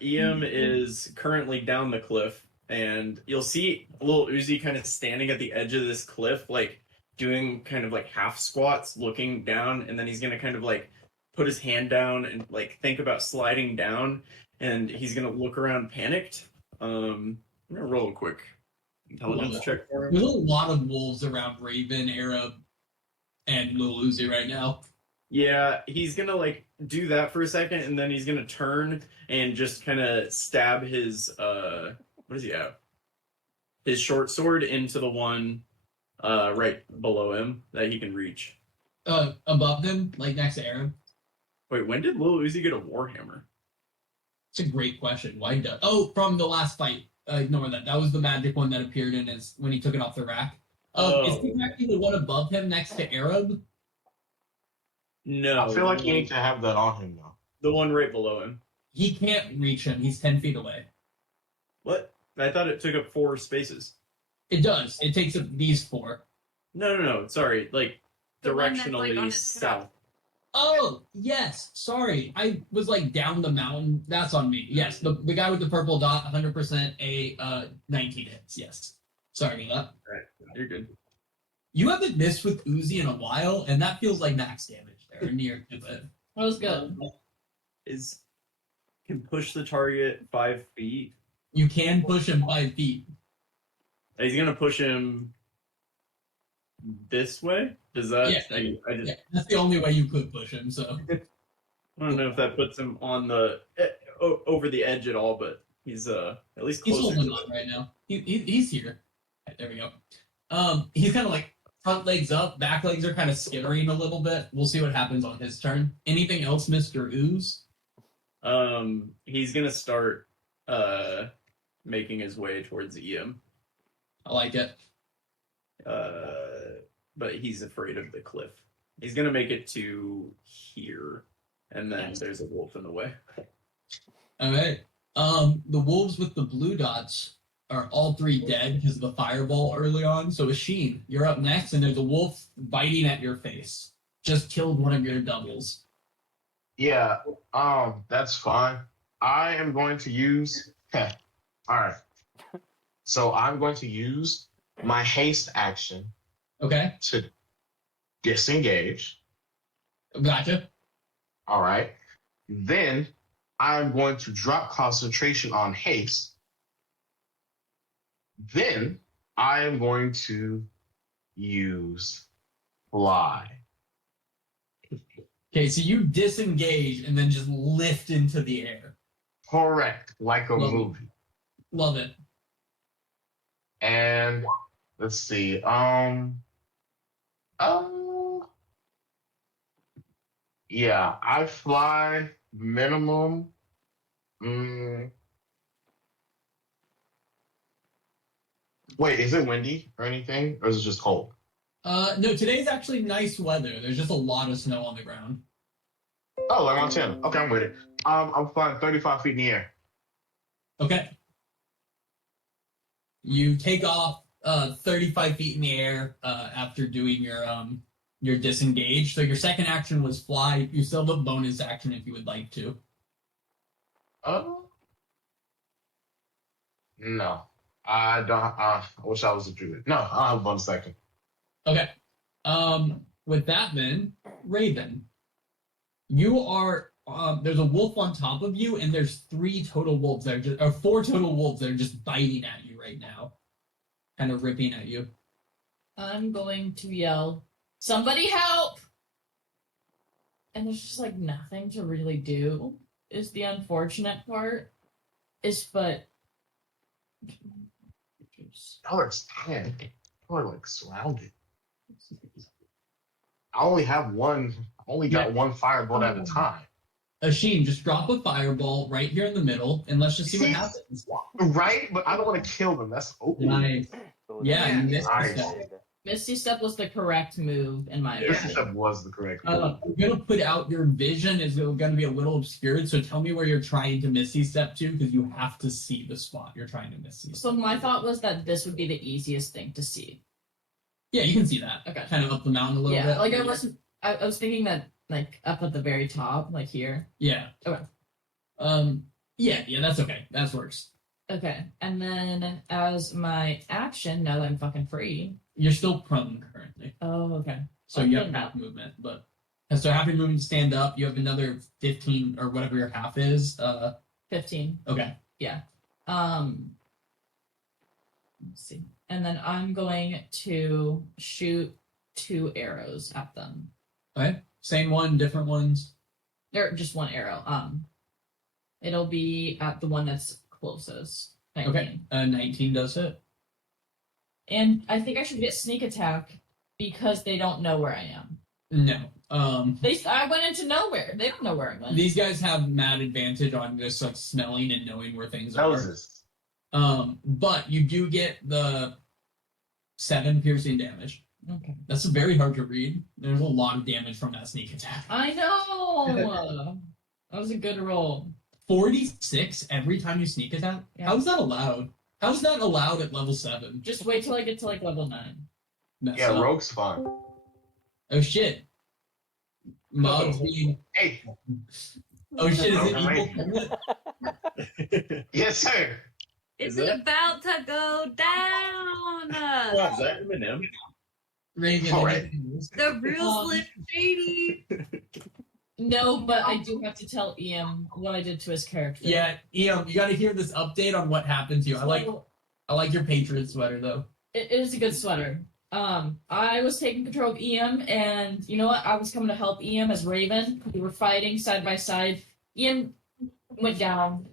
EM is currently down the cliff, and you'll see Lil Uzi kind of standing at the edge of this cliff, like doing kind of like half squats, looking down, and then he's gonna kind of like put his hand down and like think about sliding down, and he's gonna look around panicked. I'm gonna roll a quick intelligence check for him. There's a lot of wolves around Raven, Arab, and Lil Uzi right now. Yeah, he's gonna like do that for a second, and then he's gonna turn and just kind of stab his what does he have? His short sword into the one right below him that he can reach. Above them, like next to Arab. Wait, when did Lil Uzi get a warhammer? It's a great question. Why does? Oh, from the last fight. Ignore that. That was the magic one that appeared in his when he took it off the rack. Is he actually the one above him next to Arab? No. I feel like you need to have that on him now. The one right below him. He can't reach him. He's 10 feet away. What? I thought it took up 4 spaces. It does. It takes up these 4. No. Sorry, like The one that's, like, directionally on his south. Oh, yes. Sorry. I was like down the mountain. That's on me. Yes. The guy with the purple dot, 100% a 19 hits. Yes. Sorry about that. Right, you're good. You haven't missed with Uzi in a while, and that feels like max damage there near to it. That was good. Can push the target 5 feet. You can push him 5 feet. He's gonna push him this way. Does that? Yeah. I just Yeah, that's the only way you could push him. So I don't know if that puts him on the over the edge at all, but he's at least he's closer. holding on right now. He's here. Right, there we go. He's kind of like front legs up, back legs are kind of skittering a little bit. We'll see what happens on his turn. Anything else, Mr. Ooze? He's gonna start making his way towards EM. I like it. But he's afraid of the cliff. He's gonna make it to here, and then there's a wolf in the way. All right. The wolves with the blue dots are all 3 dead because of the fireball early on. So Asheen, you're up next, and there's a wolf biting at your face. Just killed one of your doubles. Yeah, that's fine. I am going to use. All right. So I'm going to use my haste action Okay, to disengage. gotcha. All right. Then I'm going to drop concentration on haste. Then I am going to use fly. Okay, so you disengage and then just lift into the air. Correct, like a Love it. movie. Love it. And let's see. Yeah, I fly minimum. Wait, is it windy or anything, or is it just cold? No, today's actually nice weather. There's just a lot of snow on the ground. Oh, like Montana. Okay, I'm with it. I'm flying 35 feet in the air. Okay. You take off 35 feet in the air after doing your disengage. So your second action was fly. You still have a bonus action if you would like to. No. I don't. I wish I was a druid. No, I don't have 1 second. Okay. With that, then, Raven, you are. There's a wolf on top of you, and there's 3 total wolves that are just, or 4 total wolves that are just biting at you right now, kind of ripping at you. I'm going to yell, "Somebody help!" And there's just like nothing to really do. Is the unfortunate part. But Y'all are 10. Y'all are like surrounded. I only have one. Only got one firebolt at a time. Asheen, just drop a fireball right here in the middle, and let's just see what happens. Right, but I don't want to kill them. That's Nice. Yeah, you missed Nice. the Misty Step was the correct move in my This opinion. step was the correct move. I'm going to put out your vision is going to be a little obscured, so tell me where you're trying to Misty Step to, because you have to see the spot you're trying to Misty Step. So my thought was that this would be the easiest thing to see. Yeah, you can see that. Okay. Kind of up the mountain a little bit. Yeah, like I was thinking that like up at the very top, like here. Yeah. Okay. Yeah, that's okay. That works. Okay, and then as my action, now that I'm fucking free. You're still prone currently. Oh, okay. So you have half movement, but so half your movement to stand up, you have another 15 or whatever your half is. 15. Okay. Yeah. Let's see. And then I'm going to shoot 2 arrows at them. Okay. Same one, different ones. Or just 1 arrow. It'll be at the one that's closest. 19. Okay. 19 does hit. And I think I should get sneak attack because they don't know where I am. No. I went into nowhere. They don't know where I went. These guys have mad advantage on just like smelling and knowing where things are. Noses. But you do get the 7 piercing damage. Okay. That's very hard to read. There's a lot of damage from that sneak attack. I know. That was a good roll. 46 every time you sneak attack? Yeah. How is that allowed? How is that allowed at level 7? Just wait till I get to like level 9. Yeah, rogue's fun. Oh shit. Mog's being. Hey. Oh shit, is it Amazing. evil? Yes, sir. It's Is it? about to go down. What, is that Eminem? Raven, All right. anything else? The real Slim Shady. No, but I do have to tell Ian what I did to his character. Yeah, Ian, you gotta hear this update on what happened to you. So, I like your Patriot sweater though. it is a good sweater. I was taking control of EM, and you know what? I was coming to help EM as Raven. We were fighting side by side. EM went down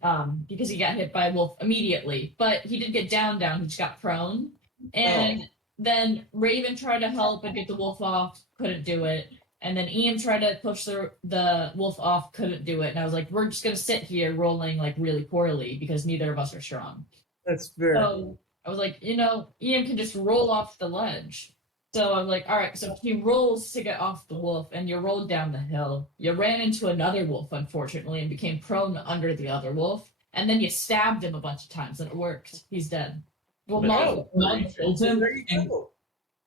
because he got hit by a wolf immediately, but he didn't get down. He just got prone. And then Raven tried to help and get the wolf off, couldn't do it. And then EM tried to push the wolf off, couldn't do it. And I was like, we're just gonna sit here rolling like really poorly because neither of us are strong. That's fair. So I was like, Ian can just roll off the ledge. So I'm like, all right, so he rolls to get off the wolf, and you rolled down the hill. You ran into another wolf, unfortunately, and became prone under the other wolf. And then you stabbed him a bunch of times, and it worked. He's dead. Well, Mog killed him. And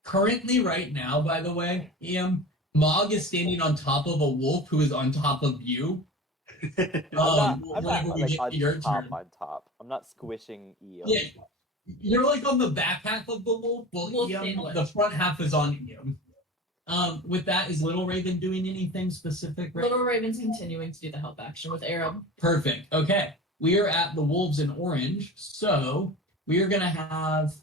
currently, right now, by the way, Ian, Mog is standing on top of a wolf who is on top of you. I'm not whenever we like get on to your top, turn. on top. I'm not squishing Eo. Yeah, you're like on the back half of the wolf. Well, Wolf Ian, inlet. the front half is on Ian. With that, is Little Raven doing anything specific? Right? Little Raven's continuing to do the help action with Arab. Perfect. Okay, we are at the wolves in orange, so we are gonna have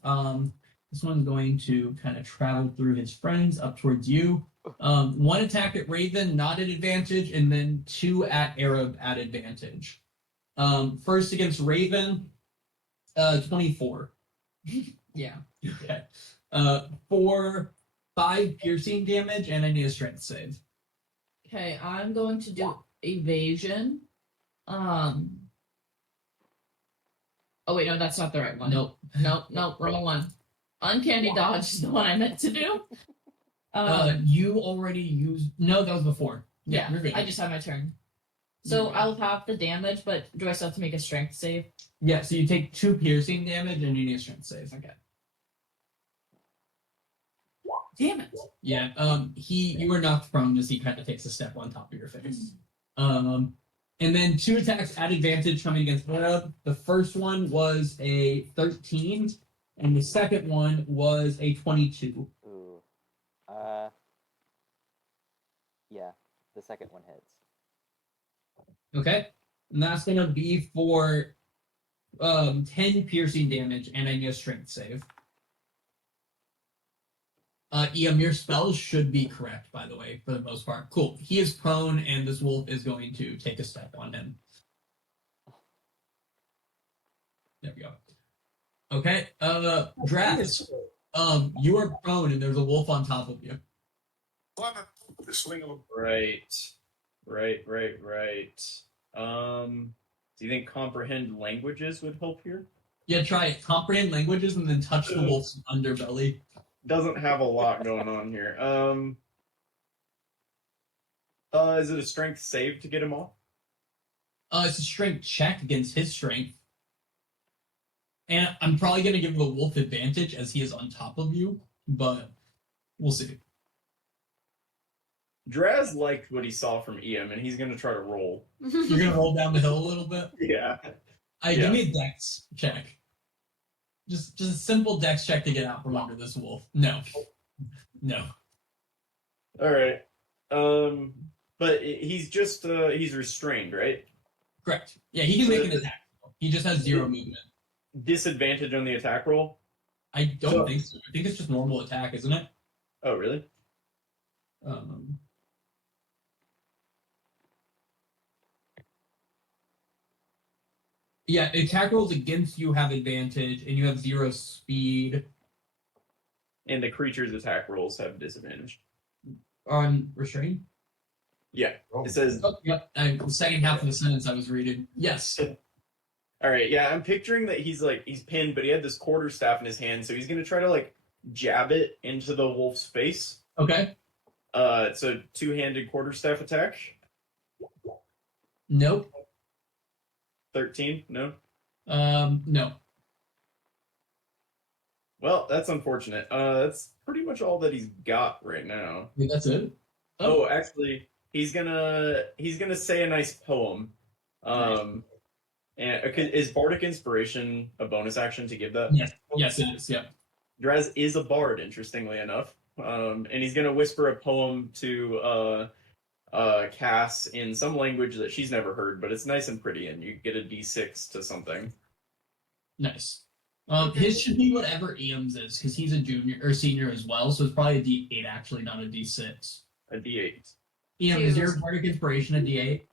this one's going to kind of travel through his friends up towards you. 1 attack at Raven, not at advantage, and then 2 at Arab at advantage. First against Raven, 24. Yeah. Okay. For 5 piercing damage, and I need a strength save. Okay, I'm going to do evasion. Oh wait, no, that's not the right one. Nope. Nope, wrong one. Uncanny dodge is the one I meant to do. You already used. No, that was before. Yeah, you're good. I just had my turn. So Yeah. I'll have the damage, but do I still have to make a strength save? Yeah, so you take 2 piercing damage and you need a strength save. Okay. Damn it. Yeah, you were knocked prone as he kind of takes a step on top of your face. And then 2 attacks at advantage coming against Arab. The first one was a 13, and the second one was a 22. Ooh. Yeah, the second one hits. Okay, and that's gonna be for 10 piercing damage, and I need a strength save. Your spells should be correct, by the way, for the most part. Cool. He is prone, and this wolf is going to take a step on him. There we go. Okay, Drax, you are prone, and there's a wolf on top of you. Right. Do you think comprehend languages would help here? Yeah, try it. Comprehend languages, and then touch the wolf's underbelly. Doesn't have a lot going on here. Is it a strength save to get him off? It's a strength check against his strength. And I'm probably going to give the wolf advantage as he is on top of you, but we'll see. Draz liked what he saw from EM, and he's going to try to roll. You're going to roll down the hill a little bit? Yeah. Give me a dex check. Just a simple dex check to get out from under this wolf. No. All right. But he's just he's restrained, right? Correct. Yeah, he can make an attack. He just has 0 movement. Disadvantage on the attack roll? I don't think so. I think it's just normal attack, isn't it? Oh, really? Yeah, attack rolls against you have advantage, and you have 0 speed. And the creature's attack rolls have disadvantage. On restraint? Yeah. It says... Oh, yep. The second half of the sentence I was reading. Yes. All right, yeah, I'm picturing that he's pinned, but he had this quarterstaff in his hand, so he's going to try to, jab it into the wolf's face. Okay. It's a 2-handed quarterstaff attack. Nope. 13? No? No. Well, that's unfortunate. That's pretty much all that he's got right now. Yeah, that's it? Oh, actually, he's gonna say a nice poem. And is Bardic Inspiration a bonus action to give that? Yes, it is. Yeah. Draz is a bard, interestingly enough, and he's gonna whisper a poem to Cass in some language that she's never heard, but it's nice and pretty, and you get a D6 to something. Nice. His should be whatever Eam's is, because he's a junior or senior as well, so it's probably a D8 actually, not a D6. A D8. Eam, is your Bardic Inspiration a D8?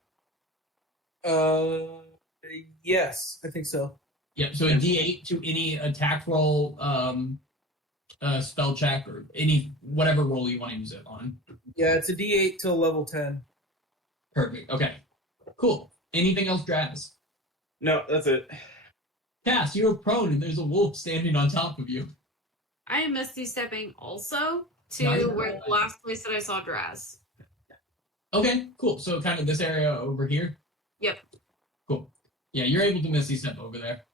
Yes, I think so. Yep. So a D8 to any attack roll, spell check, or any whatever roll you want to use it on. Yeah, it's a D8 till level 10. Perfect. Okay. Cool. Anything else, Draz? No, that's it. Cass, you're prone and there's a wolf standing on top of you. I am Misty stepping also to Nice. where the last place that I saw Draz. Okay, cool. So kind of this area over here? Yep. Cool. Yeah, you're able to Misty step over there.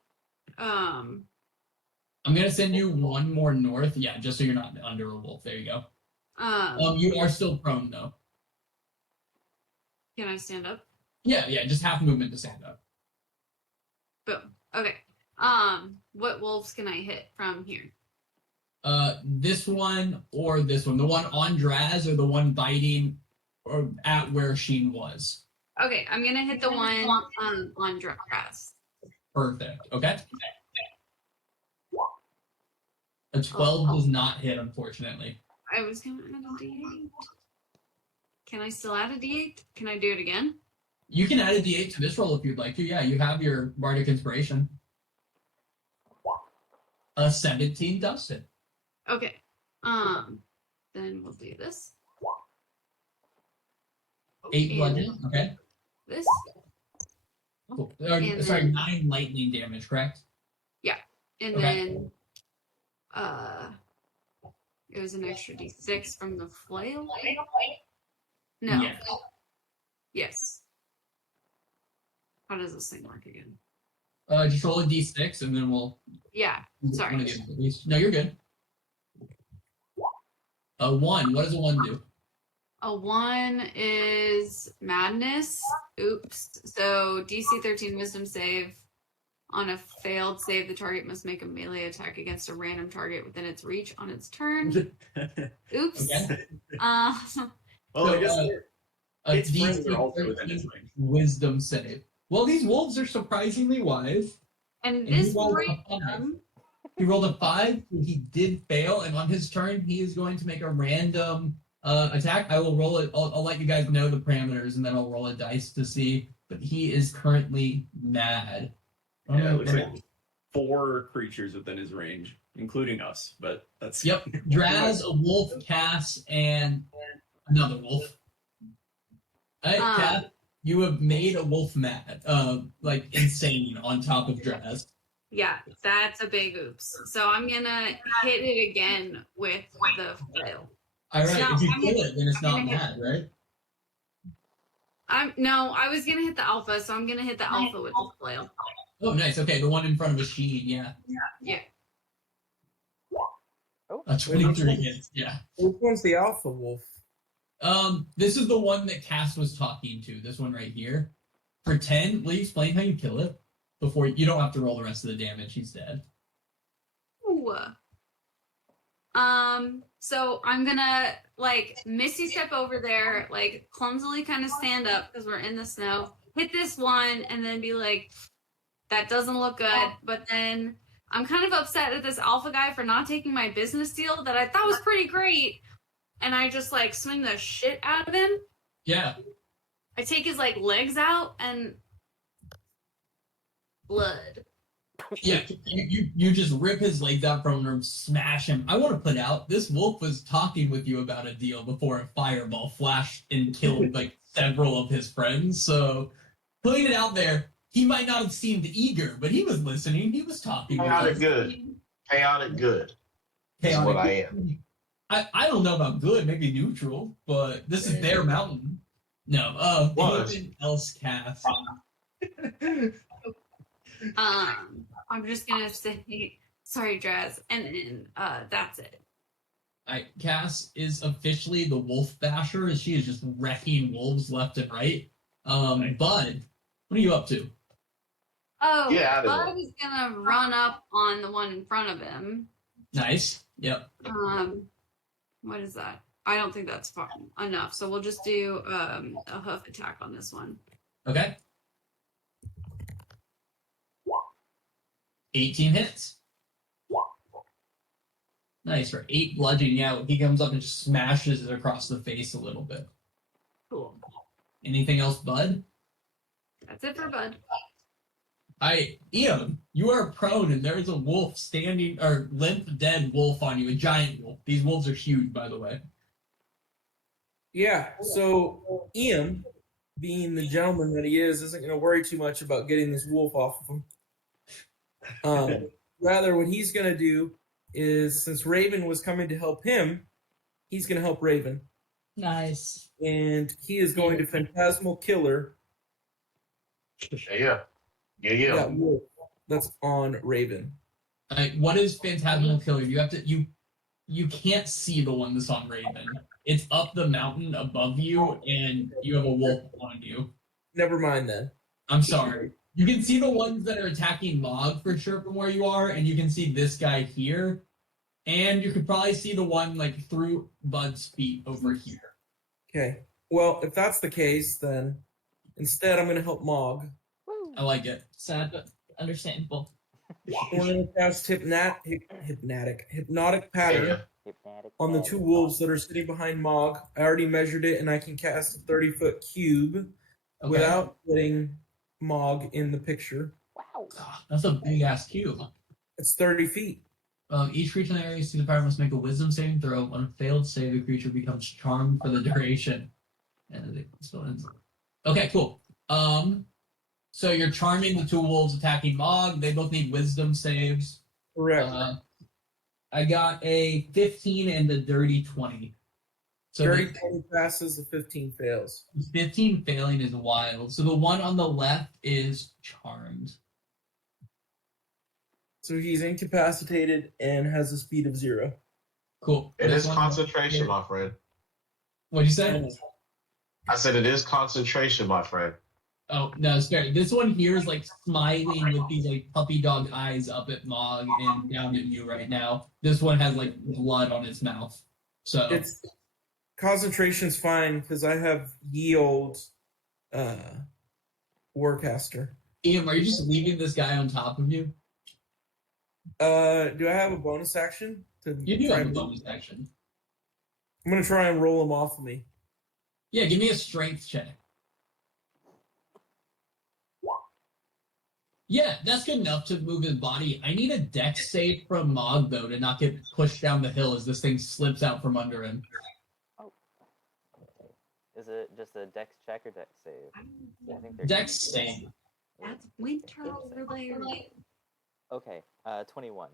Um, I'm going to send you one more north. Yeah, just so you're not under a wolf. There you go. You are still prone, though. Can I stand up? Yeah, just half movement to stand up. Boom. Okay. What wolves can I hit from here? This one or this one. The one on Draz or the one biting or at where Sheen was. Okay, I'm gonna hit the one on Draz. Perfect. Okay. A 12 does not hit, unfortunately. I was gonna add a D8. Can I still add a D8? Can I do it again? You can add a D8 to this roll if you'd like to. Yeah, you have your Bardic Inspiration. A 17 does it. Okay. Then we'll do this. 8 bludgeon. Okay. This. Cool. And Sorry, then- 9 lightning damage, correct? And Okay. then It was an extra d6 from the flail? No. Yeah. Yes. How does this thing work again? Just roll a d6 and then we'll. Yeah. Sorry. No, you're good. A 1. What does a 1 do? A 1 is madness. Oops. So DC 13 wisdom save. On a failed save, the target must make a melee attack against a random target within its reach on its turn. Oops. Okay. Well, I guess its friends are also within its range. Wisdom save. Well, these wolves are surprisingly wise. And he this rolled brings a 5. them. He rolled a 5, so he did fail, and on his turn, he is going to make a random attack. I will roll it. I'll let you guys know the parameters, and then I'll roll a dice to see. But he is currently mad. Yeah, it looks like 4 creatures within his range, including us. But that's Yep. Draz, a wolf, Cass, and another wolf. All right, Cass, you have made a wolf mad, like insane on top of Draz. Yeah, that's a big oops. So I'm gonna hit it again with the flail. All right, No, if you I'm kill gonna- it, then it's I'm not gonna hit- mad, right? I was gonna hit the alpha, so I'm gonna hit the alpha with the flail. Oh, nice. Okay, the one in front of the Sheen, yeah. Yeah. A 23 hits, yeah. Which one's the alpha wolf? This is the one that Cass was talking to. This one right here. For 10, will you explain how you kill it? Before you don't have to roll the rest of the damage. He's dead. Ooh. So I'm gonna like misty step over there, like clumsily kind of stand up because we're in the snow, hit this one, and then be like, that doesn't look good. But then I'm kind of upset at this alpha guy for not taking my business deal that I thought was pretty great. And I just like swing the shit out of him. Yeah. I take his like legs out and blood. Yeah, you just rip his legs out from him, smash him. I want to put out, this wolf was talking with you about a deal before a fireball flashed and killed like several of his friends. So putting it out there, he might not have seemed eager, but he was listening. He was talking. Chaotic good. Chaotic good. That's what I am. I don't know about good, maybe neutral, but this is their mountain. No, anything else, Cass? I'm just gonna say sorry, Draz, and then that's it. Cass is officially the wolf basher, as she is just wrecking wolves left and right. Bud, what are you up to? Oh, Yeah, Bud is gonna run up on the one in front of him. Nice. Yep. What is that? I don't think that's enough. So we'll just do a hoof attack on this one. Okay. 18 hits. Nice. For 8 bludgeoning, yeah, he comes up and just smashes it across the face a little bit. Cool. Anything else, Bud? That's it for Bud. Ian, you are prone and there's a wolf standing, or limp dead wolf on you, a giant wolf. These wolves are huge, by the way. Yeah, so Ian, being the gentleman that he is, isn't going to worry too much about getting this wolf off of him. Rather, what he's going to do is, since Raven was coming to help him, he's going to help Raven. Nice. And he is going to Phantasmal Killer Yeah. that wolf that's on Raven. What is Phantasmal Killer? You have to you can't see the one that's on Raven. It's up the mountain above you, and you have a wolf on you. Never mind then. I'm sorry. You can see the ones that are attacking Mog for sure from where you are, and you can see this guy here. And you could probably see the one like through Bud's feet over here. Okay. Well, if that's the case, then instead I'm going to help Mog. I like it. Sad, but understandable. We're going to cast hypnotic pattern on the 2 wolves that are sitting behind Mog. I already measured it, and I can cast a 30-foot cube without putting Mog in the picture. Wow. That's a big ass cube. It's 30 feet. Each creature in the area see the power must make a wisdom saving throw. On a failed save, the creature becomes charmed for the duration. And it still ends. Okay, cool. So you're charming the 2 wolves attacking Mog. They both need wisdom saves. Correct. I got a 15 and a dirty 20. So Dirty the 20 passes, the 15 fails. 15 failing is wild. So the one on the left is charmed. So he's incapacitated and has a speed of 0. Cool. It This is one- concentration, my friend. What'd you say? I said it is concentration, my friend. Oh, no, it's fair. This one here is like smiling with these like puppy dog eyes up at Mog and down at you right now. This one has like blood on its mouth. So It's concentration's fine because I have yield Warcaster. Ian, are you just leaving this guy on top of you? Do I have a bonus action? You do have a bonus action. I'm gonna try and roll him off of me. Yeah, give me a strength check. Yeah, that's good enough to move his body. I need a dex save from Mog, though, to not get pushed down the hill as this thing slips out from under him. Oh. Is it just a dex check or dex save? I think they're Dex save. That's winter over there. Okay, 21.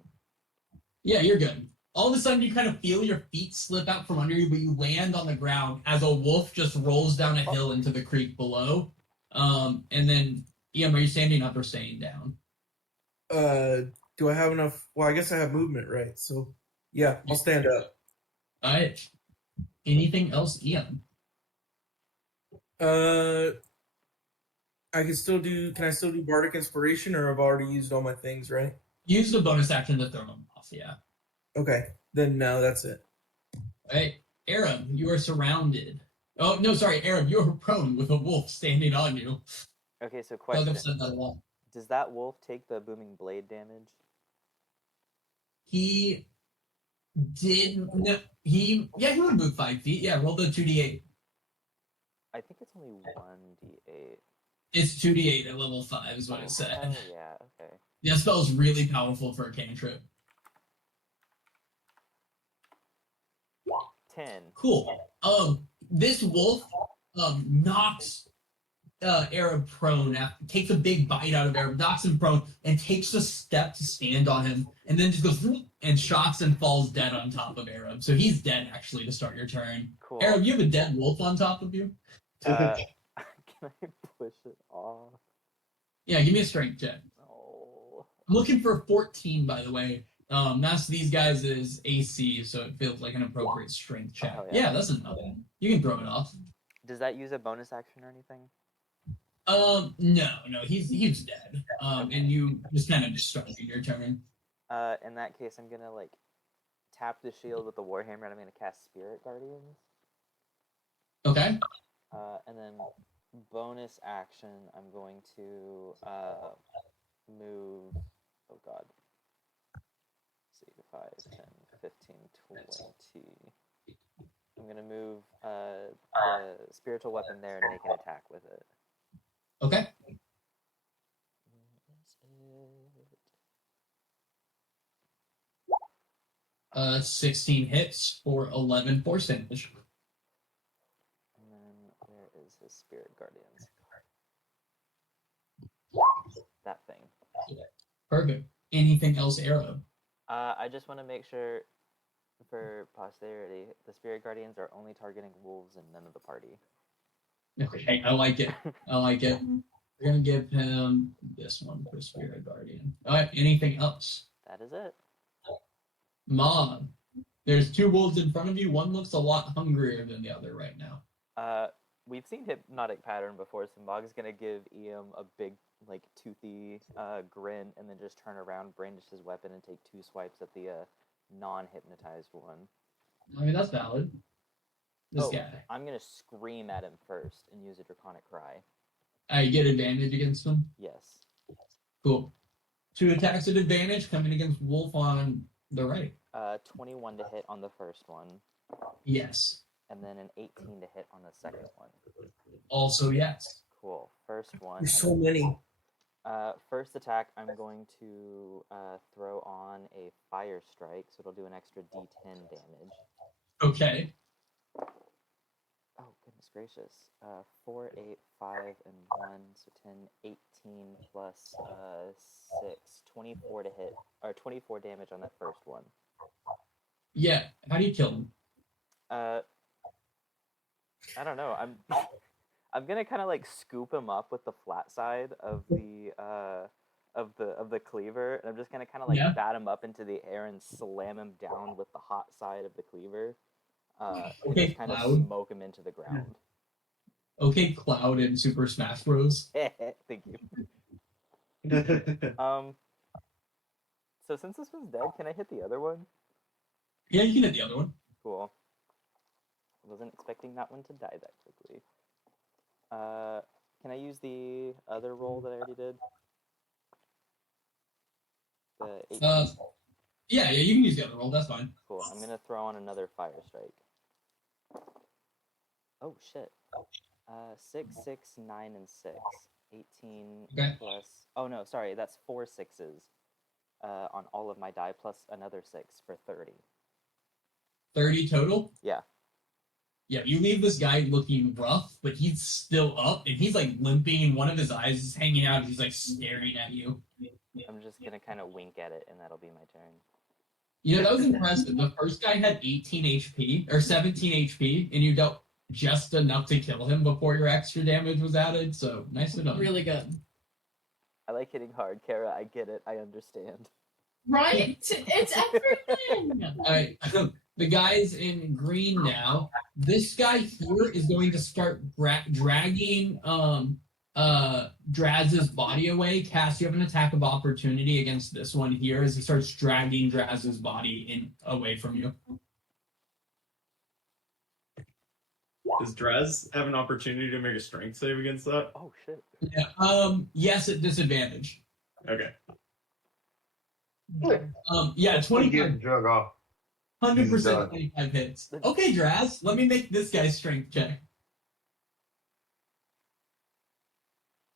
Yeah, you're good. All of a sudden, you kind of feel your feet slip out from under you, but you land on the ground as a wolf just rolls down a hill into the creek below. And then, Ian, are you standing up or staying down? Do I have enough? Well, I guess I have movement, right? So, yeah, I'll stand up. All right. Anything else, Ian? I can still do. Can I still do bardic inspiration, or I've already used all my things, right? Use the bonus action to throw him off, yeah. Okay, then no, that's it. All right. Arab, you are surrounded. Oh, no, sorry, Arab, you are prone with a wolf standing on you. Okay, so I've question. said that a lot. Does that wolf take the booming blade damage? He did. No, he would move 5 feet. Yeah, roll the 2d8. I think it's only 1d8. It's 2d8 at level 5 is what it said. Oh, yeah, okay. That spell is really powerful for a cantrip. 10. Cool. This wolf knocks Arab prone, takes a big bite out of Arab, knocks him prone, and takes a step to stand on him, and then just goes and shocks and falls dead on top of Arab. So he's dead, actually, to start your turn. Cool. Arab, you have a dead wolf on top of you? Can I push it off? Yeah, give me a strength check. Oh. I'm looking for 14, by the way. That's these guys' AC, so it feels like an appropriate strength check. Oh, yeah. yeah. That's enough. You can throw it off. Does that use a bonus action or anything? No, he's dead. And you just kind of started your turn. In that case, I'm gonna like tap the shield with the warhammer, and I'm gonna cast Spirit Guardians. Okay. And then bonus action, I'm going to move. Oh God. Let's see, 5, 10, 15, 20. I'm gonna move the spiritual weapon there and make an attack with it. Okay. 16 hits for 11 force damage. And then where is his Spirit Guardians? That thing. Perfect. Anything else, Arrow? I just want to make sure, for posterity, the Spirit Guardians are only targeting wolves and none of the party. Okay, I like it. I like it. We're gonna give him this one for Spirit Guardian. All right. Anything else? That is it. Mom, there's 2 wolves in front of you. One looks a lot hungrier than the other right now. We've seen Hypnotic Pattern before, so Mog's gonna give Eam a big, like, toothy grin, and then just turn around, brandish his weapon, and take 2 swipes at the non-hypnotized one. I mean, that's valid. This guy. I'm gonna scream at him first and use a Draconic Cry. You get advantage against him? Yes. Cool. 2 attacks at advantage coming against Wolf on the right. 21 to hit on the first one. Yes. And then an 18 to hit on the second one. Also, yes. Cool. First one. There's so many. First attack, I'm going to throw on a Fire Strike, so it'll do an extra D10 damage. Okay. Oh, goodness gracious. 4, 8, 5, and 1, so 10, 18 plus 6, 24 to hit, or 24 damage on that first one. Yeah. How do you kill him? I don't know. I'm gonna kind of like scoop him up with the flat side of the cleaver, and I'm just gonna kind of like bat him up into the air and slam him down with the hot side of the cleaver, and just kind of smoke him into the ground. Okay, Cloud in Super Smash Bros. Thank you. So since this one's dead, can I hit the other one? Yeah, you can hit the other one. Cool. Wasn't expecting that one to die that quickly. Can I use the other roll that I already did? The 18? Yeah, you can use the other roll. That's fine. Cool. I'm gonna throw on another fire strike. Oh shit. 6, 6, 9, and 6. 18 plus. Oh no, sorry. That's 4 6s on all of my die plus another 6 for 30. 30 total? Yeah. Yeah, you leave this guy looking rough, but he's still up, and he's like limping, and one of his eyes is hanging out, and he's like staring at you. I'm just gonna kind of wink at it, and that'll be my turn. You know, that was impressive. The first guy had 18 HP, or 17 HP, and you dealt just enough to kill him before your extra damage was added, so nice to know. Really good. I like hitting hard, Kara. I get it. I understand. Right? It's everything! Alright, the guy's in green now. This guy here is going to start dragging Draz's body away. Cass, you have an attack of opportunity against this one here as he starts dragging Draz's body away from you. Does Draz have an opportunity to make a strength save against that? Oh shit. Yeah. Yes, at disadvantage. Okay. Yeah, 25. Get drug off. 100% 25 hits. Okay, Draz, let me make this guy's strength check.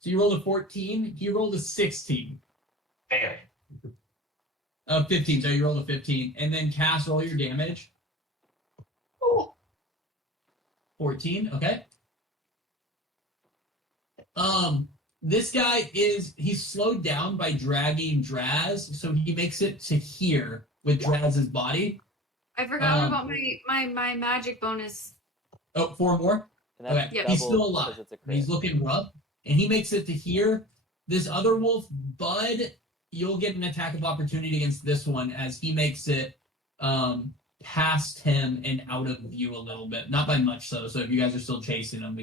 So you rolled a 14, he rolled a 16. Damn. 15, so you rolled a 15. And then Cass, roll your damage. 14, okay. This guy he's slowed down by dragging Draz, so he makes it to here with Draz's body. I forgot about my magic bonus. Oh, 4 more? Okay, Yep. he's still alive. He's looking rough. And he makes it to here. This other wolf, Bud, you'll get an attack of opportunity against this one as he makes it past him and out of view a little bit. Not by much so. So if you guys are still chasing him,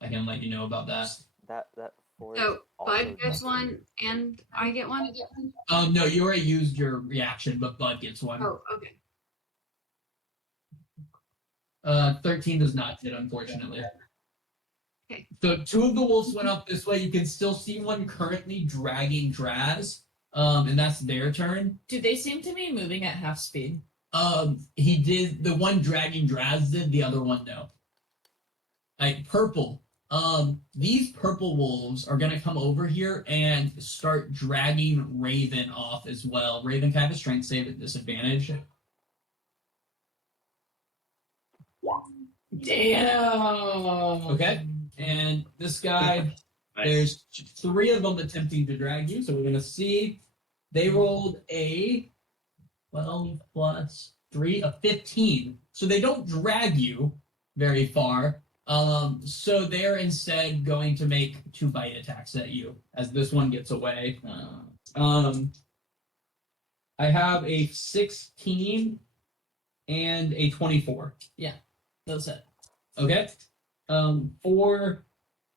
I can let you know about that. That force. So Bud gets one and I get one? No, you already used your reaction, but Bud gets one. Oh, okay. 13 does not hit, unfortunately. Okay. So 2 of the wolves went up this way. You can still see one currently dragging Draz, and that's their turn. Do they seem to be moving at half speed? He did. The one dragging Draz did. The other one, no. Purple. These purple wolves are gonna come over here and start dragging Raven off as well. Raven can have a strength save at disadvantage. Damn. Okay. And this guy, Nice. there's 3 of them attempting to drag you, so we're gonna see. They rolled a 12 plus 3, a 15. So they don't drag you very far. So they're instead going to make 2 bite attacks at you as this one gets away. I have a 16 and a 24. Those hit. Okay. 4,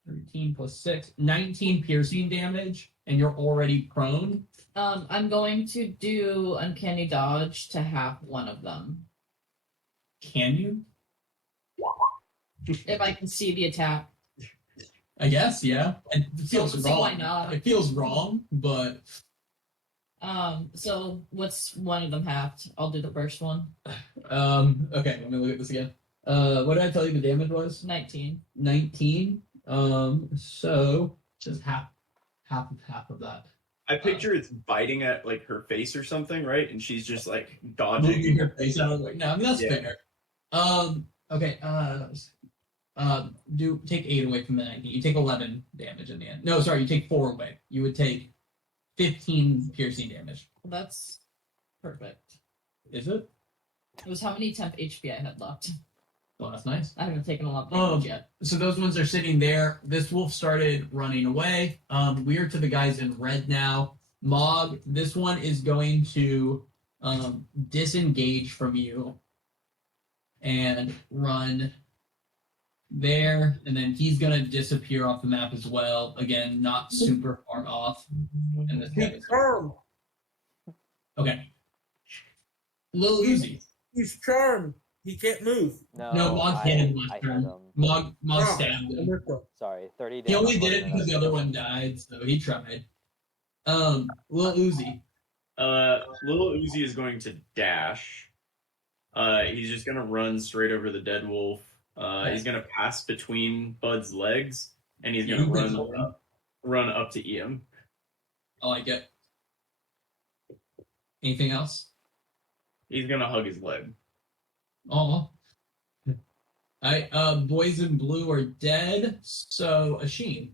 13 plus 6, 19 piercing damage, and you're already prone. I'm going to do Uncanny Dodge to have one of them. Can you? If I can see the attack. I guess, yeah. It feels So wrong. why not? It feels wrong, but So what's one of them halved? I'll do the first one. okay, let me look at this again. What did I tell you the damage was? 19. 19. So just half of that. I picture it's biting at like her face or something, right? And she's just like Moving dodging. her face out of the way. No, I mean that's Yeah. fair. Okay, take 8 away from the 19. You take 11 damage in the end. No, sorry, you take 4 away. You would take 15 piercing damage. Well, that's perfect. Is it? It was how many temp HP I had left. Well, that's nice. I haven't taken a lot of damage yet. So those ones are sitting there. This wolf started running away. We are to the guys in red now. Mog, this one is going to disengage from you and run there, and then he's gonna disappear off the map as well. Again, not super far off. And this guy is okay. Lil Uzi. He's charmed. He can't move. No, Mog hit him last I hit turn. him. Mog Oh, stabbed him. Sorry, 30 damage. He only did it because the other one died, so he tried. Lil Uzi. Little Uzi is going to dash. He's just gonna run straight over the dead wolf. He's gonna pass between Bud's legs, and he's gonna run up to Ian. I like it. Anything else? He's gonna hug his leg. Oh. Boys in blue are dead, so Asheen.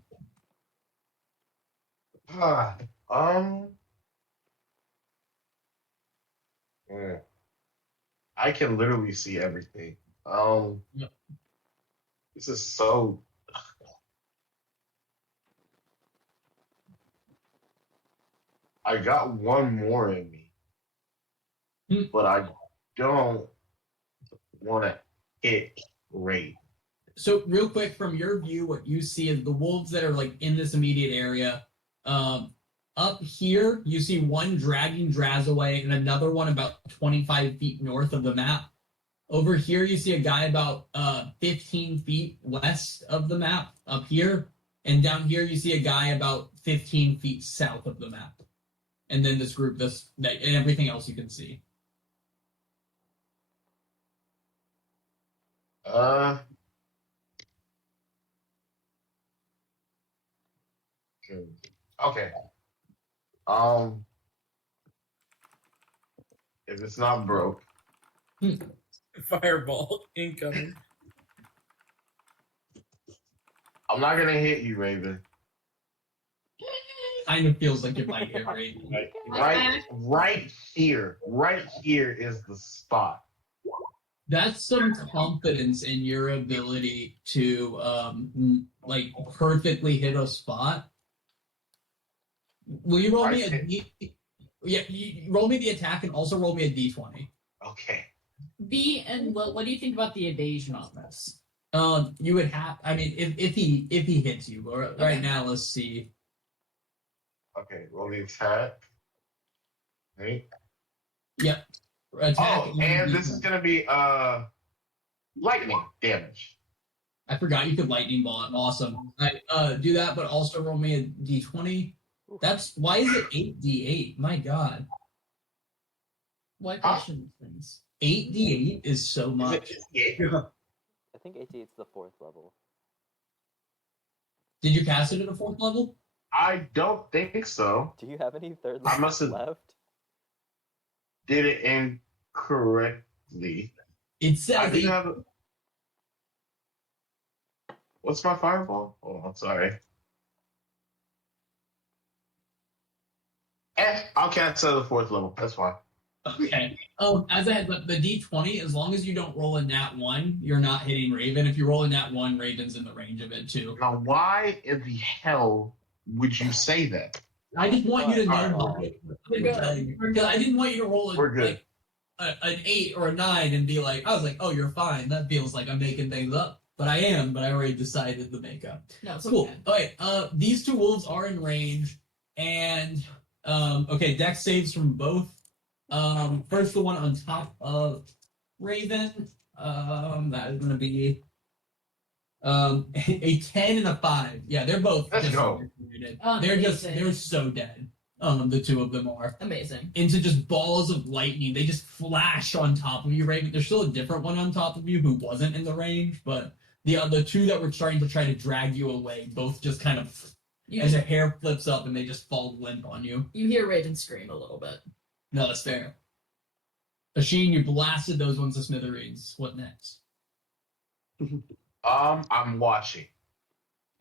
I can literally see everything. Yep. This is so. I got one more in me, but I don't want to hit Ray. So real quick, from your view, what you see is the wolves that are like in this immediate area. Up here, you see one dragging Draz away and another one about 25 feet north of the map. Over here, you see a guy about 15 feet west of the map up here. And down here, you see a guy about 15 feet south of the map. And then this group, and everything else you can see. Okay. If it's not broke, Fireball incoming. I'm not gonna hit you, Raven. Kind of feels like it might hit Raven. Right here is the spot. That's some confidence in your ability to like perfectly hit a spot. Will you roll me you roll me the attack and also roll me a d20. Okay. And what do you think about the evasion on this? You would have. I mean, if he hits you, or right now, let's see. Okay, roll the attack. Right. Yep. Attack. Oh, and this is gonna be lightning damage. I forgot you could lightning ball it. Awesome. Do that, but also roll me a d20. That's why is it 8d8? My God. What question things? 8d8 is so much. I think 88 is the 4th level. Did you cast it at a 4th level? I don't think so. Do you have any 3rd I levels must have left? did it incorrectly. It says I didn't have a... What's my fireball? Oh, I'm sorry. I'll cast it at the 4th level. That's fine. Okay. As I had the d20, as long as you don't roll a nat 1, you're not hitting Raven. If you roll a nat 1, Raven's in the range of it too. Now, why in the hell would you say that? I just want you to know. We're I didn't want you to roll We're good. an 8 or a 9 and be like, I was like, oh, you're fine. That feels like I'm making things up. But I am, but I already decided the makeup. No, it's Cool. okay. Okay, these two wolves are in range. And, okay, dex saves from both. First, the one on top of Raven. That is going to be a 10 and a 5. Yeah, they're both. Let's go. They're so dead. The two of them are. Amazing. Into just balls of lightning. They just flash on top of you, Raven. There's still a different one on top of you who wasn't in the range, but the two that were starting to try to drag you away both just kind of, as their hair flips up and they just fall limp on you. You hear Raven scream a little bit. No, that's fair. Asheen, you blasted those ones to smithereens. What next? I'm watching.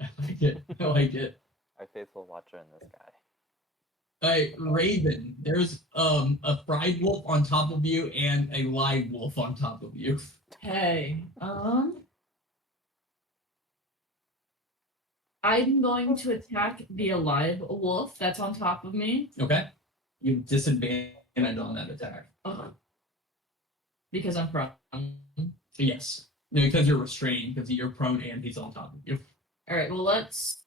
I like it. I like it. Our faithful watcher in this guy. Raven, there's a fried wolf on top of you and a live wolf on top of you. Hey, I'm going to attack the alive wolf that's on top of me. Okay. You have disadvantage on that attack. Because I'm prone. Yes. No, because you're restrained, because you're prone and he's on top of you. Alright, well, let's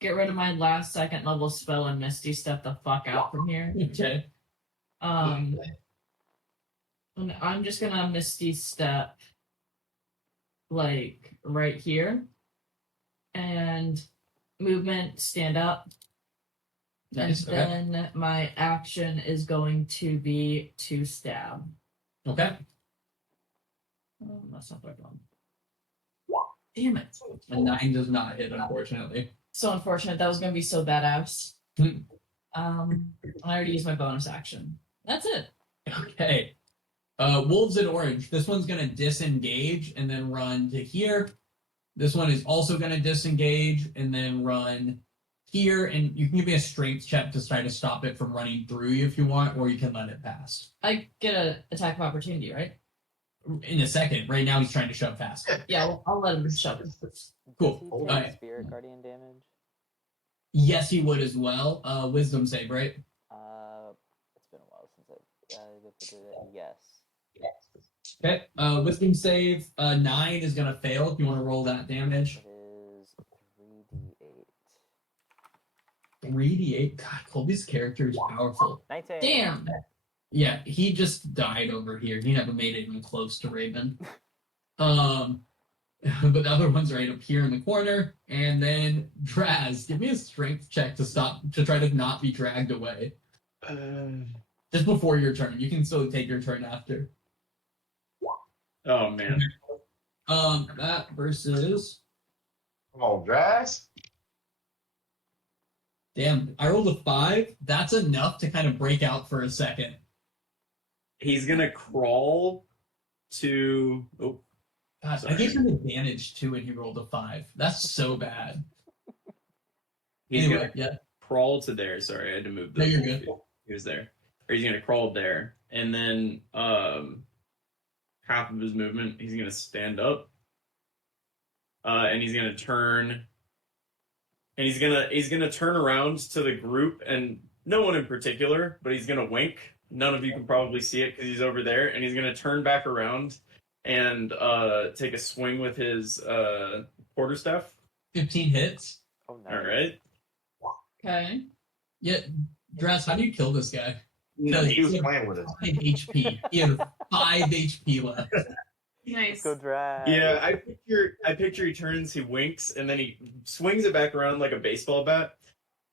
get rid of my last second level spell and Misty step the fuck out from here. Okay. And I'm just gonna Misty step like right here. And movement, stand up. Nice. And then my action is going to be to stab. Okay. That's not what I want. Damn it. A 9 does not hit, unfortunately. So unfortunate. That was gonna be so badass. Hmm. I already used my bonus action. That's it. Okay. Wolves in orange. This one's gonna disengage and then run to here. This one is also gonna disengage and then run here. And you can give me a strength check to try to stop it from running through you if you want, or you can let it pass. I get an attack of opportunity, right? In a second. Right now he's trying to shove past. Yeah, well, I'll let him shove it. Cool. Does he Alright. take spirit guardian damage? Yes, he would as well. Wisdom save, right? It's been a while since I yes. Okay. Wisdom save 9 is gonna fail if you want to roll that damage. It is 3d8. 3d8. God, Colby's character is powerful. 19. Damn. Yeah, he just died over here. He never made it even close to Raven. But the other one's right up here in the corner. And then Draz, give me a strength check to try to not be dragged away. Just before your turn. You can still take your turn after. Oh man. That versus. Come on, Draz. Damn, I rolled a 5. That's enough to kind of break out for a second. He's gonna crawl to. Oh, God, I gave him advantage too, and he rolled a 5. That's so bad. he's Anyway, gonna yeah. crawl to there. Sorry, I had to move. No, you're good. He was there, or he's gonna crawl there, and then half of his movement, he's gonna stand up, and he's gonna turn, and he's gonna turn around to the group, and no one in particular, but he's gonna wink. None of you can probably see it because he's over there, and he's gonna turn back around and take a swing with his quarterstaff. 15 hits. Oh, nice. All right. Okay. Yeah, Draz, how do you kill this guy? No, he was playing with it. 5 HP. He had 5 HP left. Nice. Go drag. Yeah, I picture he turns, he winks, and then he swings it back around like a baseball bat.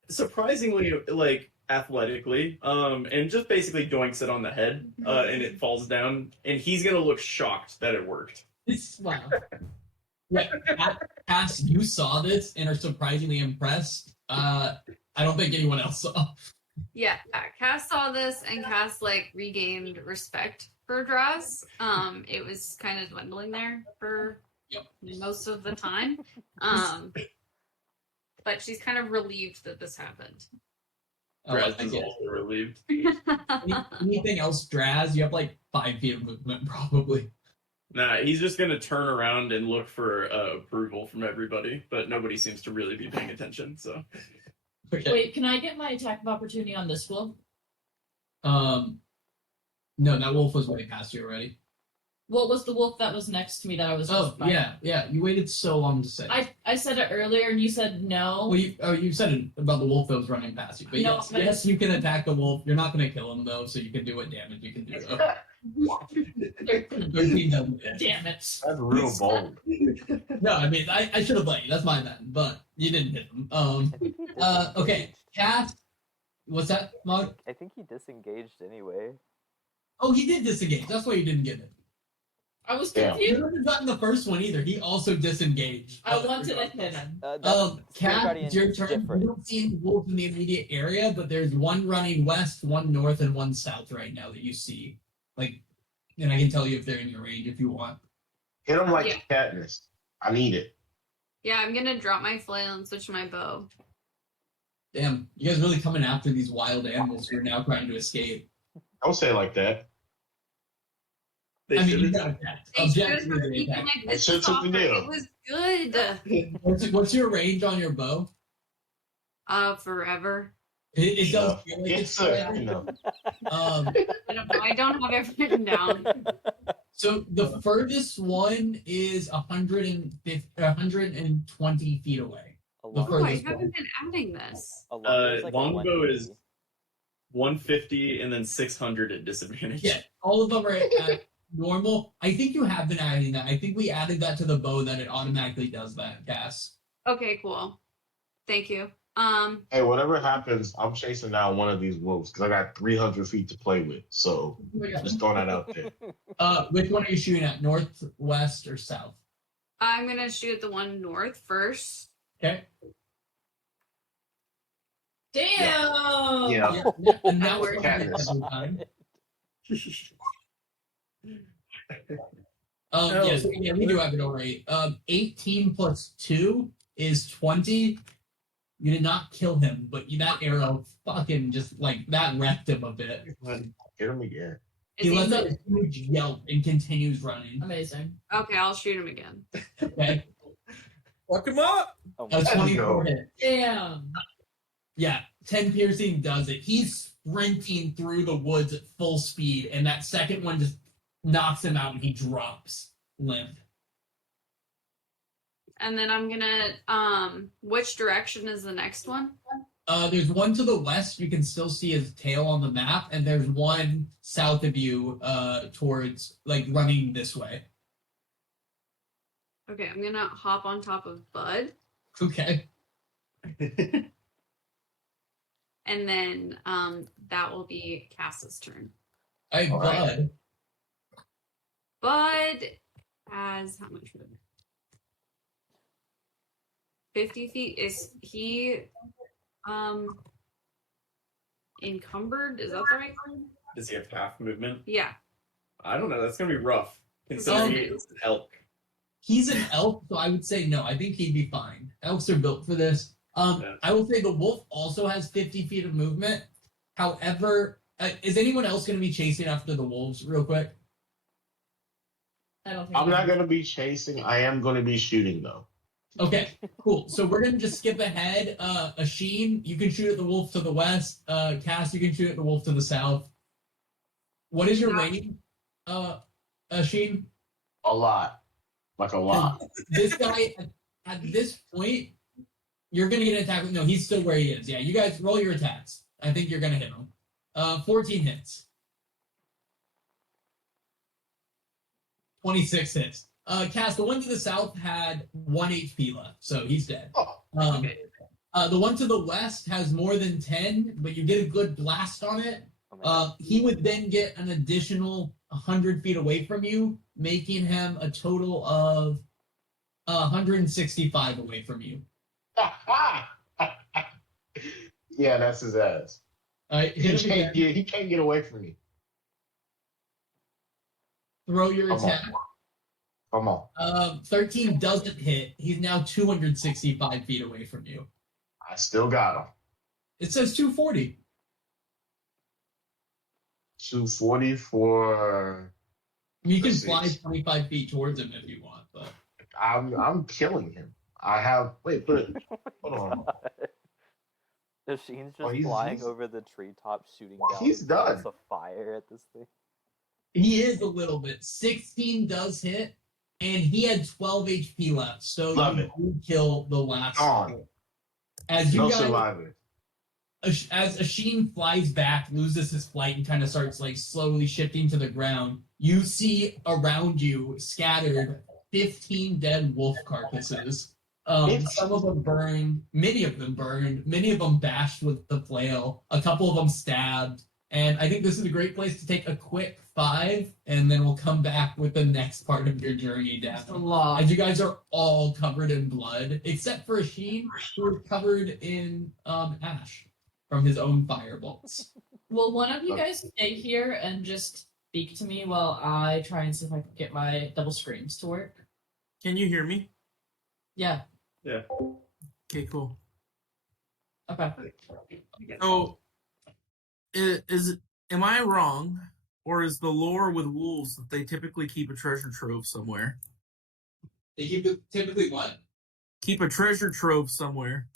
Surprisingly, like athletically, and just basically doinks it on the head, and it falls down. And he's gonna look shocked that it worked. Wow. Yeah, Cass, you saw this and are surprisingly impressed. I don't think anyone else saw. Yeah, Cass saw this and Cass like regained respect for Draz. It was kind of dwindling there for most of the time. But she's kind of relieved that this happened. Draz I is get it. also relieved. Anything else, Draz? You have like 5 feet of movement, probably. Nah, he's just gonna turn around and look for approval from everybody, but nobody seems to really be paying attention. So Okay. Wait, can I get my attack of opportunity on this wolf? No, that wolf was way past you already. What was the wolf that was next to me that I was? Oh, yeah. You waited so long to say. I said it earlier and you said no. Well, you said it about the wolf that was running past you, but No, yes, but yes, you can attack the wolf. You're not going to kill him though, so you can do what damage you can do. Though. 13 doesn't hit. Damn it. That's real bold. No, I mean I should have let you. That's my bad, but you didn't hit him. Okay, Cass. What's that, Mog? I think he disengaged anyway. Oh, he did disengage. That's why you didn't get it. I was Yeah. confused. You haven't gotten the first one either. He also disengaged. I wanted to hit him. Spirit Cass, Guardian it's your is turn. different. You don't see any wolves in the immediate area, but there's one running west, one north, and one south right now that you see. Like, and I can tell you if they're in your range if you want. Hit him like Yeah. Katniss. I need it. Yeah, I'm gonna drop my flail and switch my bow. Damn, you guys really coming after these wild animals who are now trying to escape. Don't say it like that. They I mean, you should've- got attacked. Thanks for Objectively, they making attacked. my It business should've took the offer. deal. It was good. What's your range on your bow? Forever. It does feel like It's forever. you know. I don't have it written down. So the furthest one is 120 feet away. A The long- Oh, I furthest haven't one. been adding this. a long- there's a longbow is 150. 150 and then 600 at disadvantage. Yeah, all of them are at normal. I think you have been adding that. I think we added that to the bow that it automatically does that, Cass. Okay, cool. Thank you. Hey, whatever happens, I'm chasing down one of these wolves because I got 300 feet to play with. So just throwing that out there. Which one are you shooting at? North, west, or south? I'm gonna shoot the one north first. Okay. Damn. Yeah. And now we're Katniss. time. Oh. Yes, yeah, we do have it all right. 18 plus 2 is 20. You did not kill him, but that arrow fucking just like that wrecked him a bit. Get him again. He lets out a huge yelp and continues running. Amazing. Okay, I'll shoot him again. Okay. Fuck him up. Oh A my God. 24 hit. Damn. Yeah, 10 piercing does it. He's sprinting through the woods at full speed, and that second one just knocks him out and he drops limp. And then I'm gonna which direction is the next one? There's one to the west, you can still see his tail on the map, and there's one south of you towards like running this way. Okay, I'm gonna hop on top of Bud, Okay. and then that will be Cass's turn. Hey, All right. Bud. Bud has how much movement? 50 feet. Is he encumbered? Is that the right word? Does he have half movement? Yeah. I don't know. That's gonna be rough. Considering it's an elk. He's an elk, so I would say no. I think he'd be fine. Elks are built for this. Yeah. I will say the wolf also has 50 feet of movement. However, is anyone else going to be chasing after the wolves real quick? I don't think I'm not going to be chasing. I am going to be shooting, though. Okay, cool. So we're going to just skip ahead. Asheen, you can shoot at the wolf to the west. Cass, you can shoot at the wolf to the south. What is your Yeah. rating, Asheen? A lot. Like a lot. This guy, at this point, you're going to get an attack. No, he's still where he is. Yeah, you guys roll your attacks. I think you're going to hit him. 14 hits. 26 hits. Cass, the one to the south had 1 HP left, so he's dead. Oh, Okay. The one to the west has more than 10, but you get a good blast on it. Oh my God. He would then get an additional 100 feet away from you, making him a total of 165 away from you. yeah, that's his ass. Hit him again. He can't get away from me. Throw your Come attack. Come on. 13 doesn't hit. He's now 265 feet away from you. I still got him. It says 240. 240 for. You can Let's see. fly 25 feet towards him if you want, but I'm killing him. I have. Wait, but hold on. The Sheen's just Oh, he's- flying he's- over the treetop, shooting Well, down he's done. bolts of fire at this thing. he is a little bit. 16 does hit, and he had 12 HP left, so Love you it. do kill the last. Gone. As you No guys, survivor. as Asheen flies back, loses his flight, and kind of starts like slowly shifting to the ground, you see around you scattered 15 dead wolf carcasses. Some of them burned, many of them bashed with the flail, a couple of them stabbed. And I think this is a great place to take a quick 5, and then we'll come back with the next part of your journey down. That's a lot. As you guys are all covered in blood, except for Asheen, who is covered in ash from his own firebolts. Will one of you guys stay here and just speak to me while I try and see if I can get my double screams to work? Can you hear me? Yeah. Okay, cool. Okay. So, am I wrong, or is the lore with wolves that they typically keep a treasure trove somewhere? They keep typically what? Keep a treasure trove somewhere.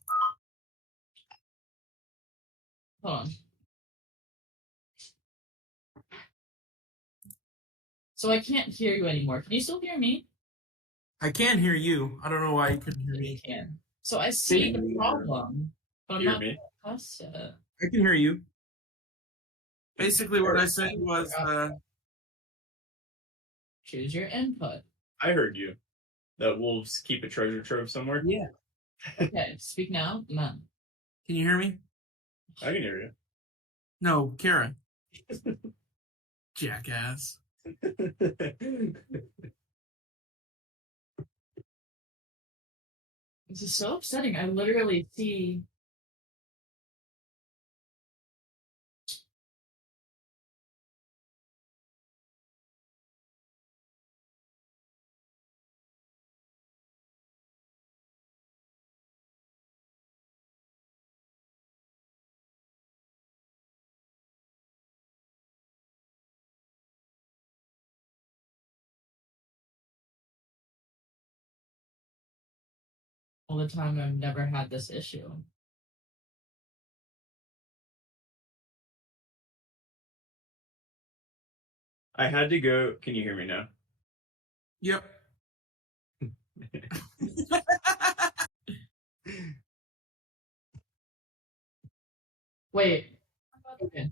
Hold on. So I can't hear you anymore. Can you still hear me? I can hear you. I don't know why you couldn't hear You me. can. So I see the problem, but I'm Hear not me? past it. I can hear you. Basically, what I said was, Choose your input. I heard you. That wolves keep a treasure trove somewhere. yeah. Okay, speak now. None. Can you hear me? I can hear No, Karen. Jackass. you. This is so upsetting. I literally see. All the time. I've never had this issue. I had to go. Can you hear me now? Yep. Wait. Okay.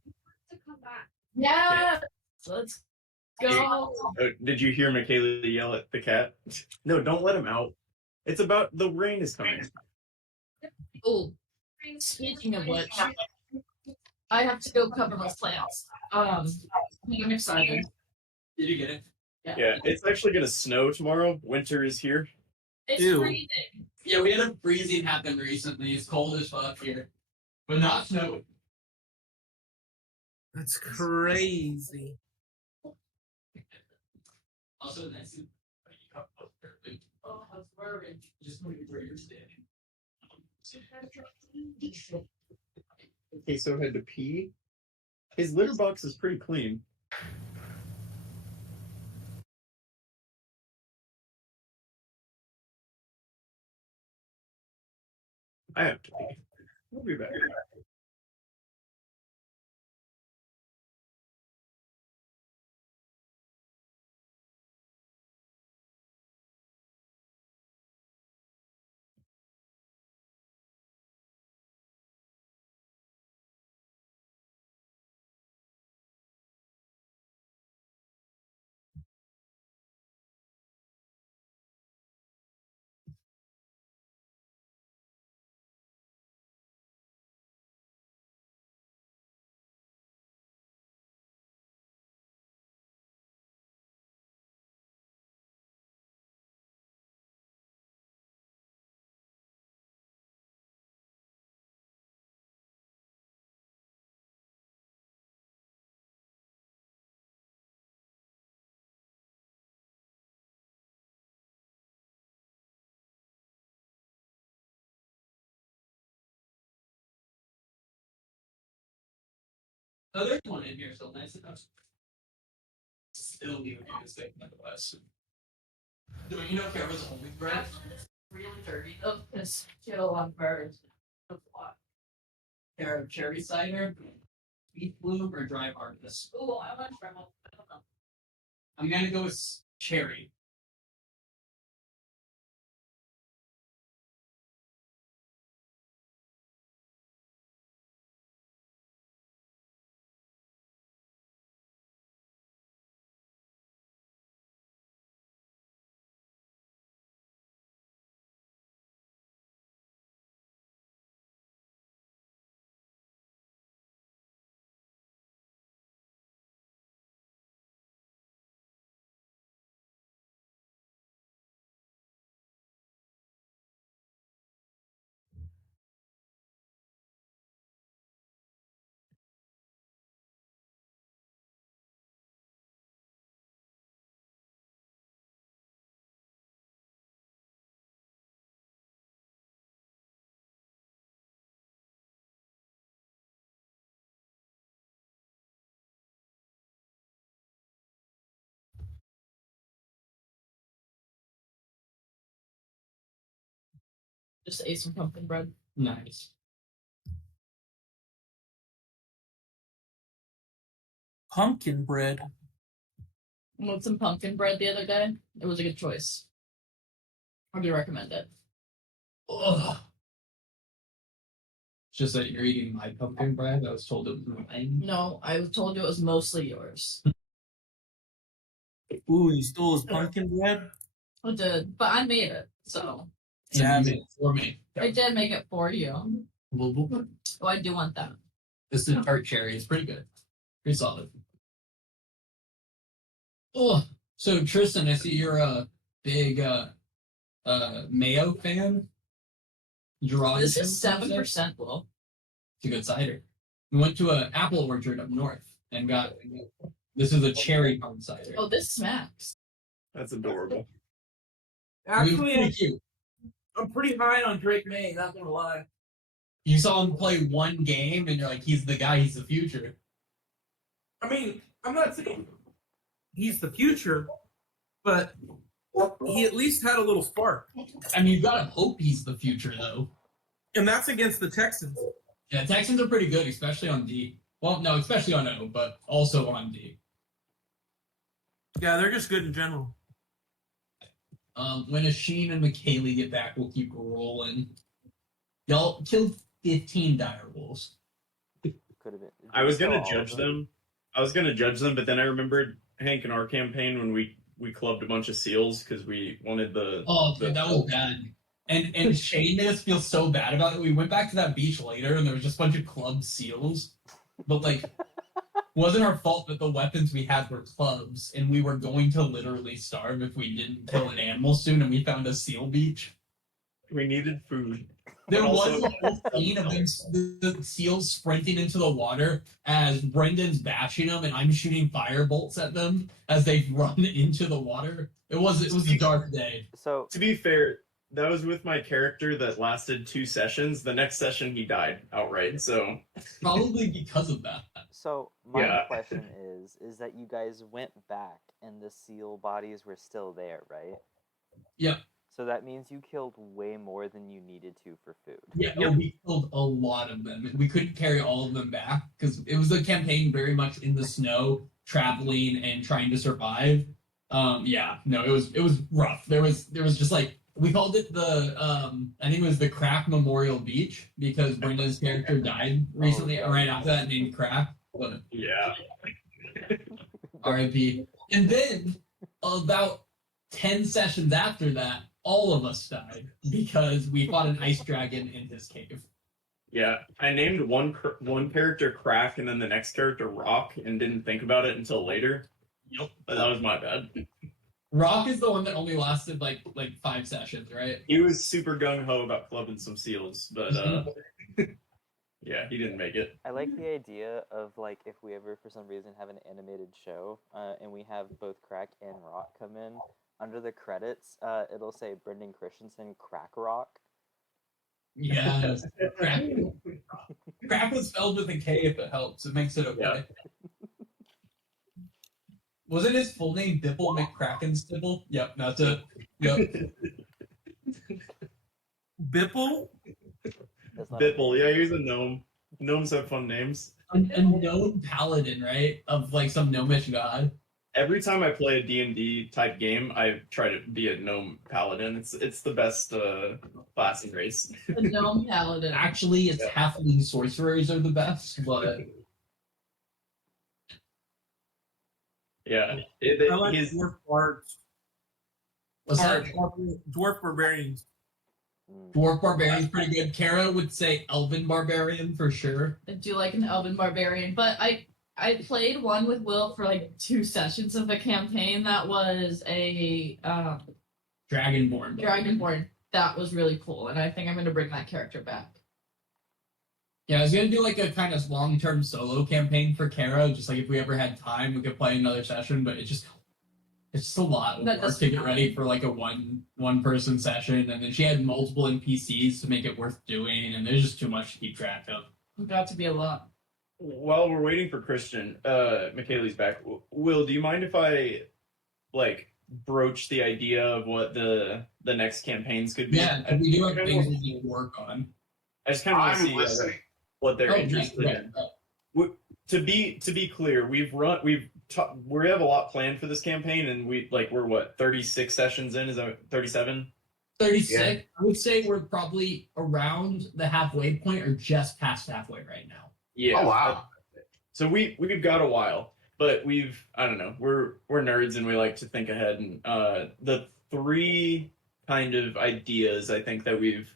Yeah. Let's go. Did you hear Michaela yell at the cat? No, don't let him out. It's about the rain is coming. Oh, speaking of which, I have to go cover my plants. I'm excited. Did you get it? Yeah, it's actually gonna snow tomorrow. Winter is here. It's Ew. freezing. Yeah, we had a freezing happen recently. It's cold as fuck here, but not snowing. That's crazy. Also, nice. Oh, I was worried. Just where you're standing. Okay, so I had to pee. His litter box is pretty clean. I have to pee. We'll be back. Oh, there's one in here, so nice enough. Still need a mistake nonetheless. Do you know if there was only bread? Actually, it's really dirty though, because she had a lot of birds. That's a lot. There of cherry cider, wheat bloom, or dry harvest. Oh, I want to try one. I don't know. I'm gonna go with cherry. Just ate some pumpkin bread. Nice. Pumpkin bread. I had some pumpkin bread the other day. It was a good choice. I would recommend it. Ugh. It's just that you're eating my pumpkin bread. I was told it was mine. No, I was told you it was mostly yours. Ooh, you stole his pumpkin bread? I did, but I made it, so Yeah, you made it for me. I did make it for you. Oh, I do want that. This is tart cherry. It's pretty good. Pretty solid. Oh, so Tristan, I see you're a big mayo fan. Gerard, This is 7%, Will. It's a good cider. We went to an apple orchard up north and got. This is a cherry pump cider. Oh, this smacks. That's adorable. Actually, pretty cute. I'm pretty high on Drake May, not gonna lie. You saw him play one game, and you're like, he's the guy. He's the future. I mean, I'm not saying he's the future, but he at least had a little spark. I mean, you gotta hope he's the future, though. And that's against the Texans. Yeah, Texans are pretty good, especially on D. Well, no, especially on O, but also on D. Yeah, they're just good in general. When Asheen and McKaylee get back, we'll keep rolling. Y'all killed 15 dire wolves. Could have been. I was gonna All of judge them. But then I remembered Hank in our campaign when we clubbed a bunch of seals because we wanted the. Oh, dude, that was bad. And Shane made us feel so bad about it. We went back to that beach later, and there was just a bunch of clubbed seals. But like, wasn't our fault that the weapons we had were clubs, and we were going to literally starve if we didn't kill an animal soon. And we found a seal beach. We needed food. There But was also- a whole scene of them, the seals sprinting into the water as Brendan's bashing them, and I'm shooting fire bolts at them as they run into the water. It was a dark day. So To be fair, that was with my character that lasted 2 sessions. The next session he died outright. So Probably because of that. So my Yeah. question is that you guys went back and the seal bodies were still there, right? Yeah. So that means you killed way more than you needed to for food. Yeah, no, we killed a lot of them. We couldn't carry all of them back because it was a campaign very much in the snow, traveling and trying to survive. Yeah, no, it was rough. There was just like we called it the I think it was the Crack Memorial Beach because Brenda's character died recently, right after that, named Crack. But yeah. R.I.P. And then about 10 sessions after that, all of us died because we fought an ice dragon in his cave. Yeah, I named one character Crack and then the next character Rock and didn't think about it until later. Yep. That was my bad. Rock is the one that only lasted like 5 sessions, right? He was super gung ho about clubbing some seals, but yeah, he didn't make it. I like the idea of like if we ever for some reason have an animated show and we have both Crack and Rock come in, under the credits it'll say Brendan Christensen Crack Rock. Yes. Crack was spelled with a K if it helps. It makes it okay. Yeah. Wasn't his full name Dipple McCrackenstibble? Yep, that's it. Yep. Bipple? That's not Bipple, yeah, he's a gnome. Gnomes have fun names. A known paladin, right? Of like some gnomish god. Every time I play a D&D type game, I try to be a gnome paladin. It's the best class and race. The gnome paladin. Actually, it's halfling sorcerers are the best, but Yeah. I like His, dwarf bards. what's Or that? dwarf barbarians. Dwarf barbarian's pretty good. Kara would say elven barbarian for sure. I do like an elven barbarian, but I played one with Will for like 2 sessions of a campaign that was a Dragonborn. Dragonborn. That was really cool, and I think I'm going to bring that character back. Yeah, I was gonna do like a kind of long-term solo campaign for Kara, just like if we ever had time, we could play another session. But it's just a lot of That work does- to get ready for like a one person session, and then she had multiple NPCs to make it worth doing, and there's just too much to keep track of. It got to be a lot. while we're waiting for Christian, McKaylee's back. Will, do you mind if I like broach the idea of what the next campaigns could be. Yeah, we do have things we need to work on. I just kind of want to I'm see listening. what they're Oh, interested right, in. right. To be clear, we have a lot planned for this campaign, and we're what 36 sessions in? Is that 37? 36. Yeah. I would say we're probably around the halfway point or just past halfway right now. Yeah. Oh wow. So we've got a while, but I don't know, we're nerds and we like to think ahead. And the three kind of ideas I think that we've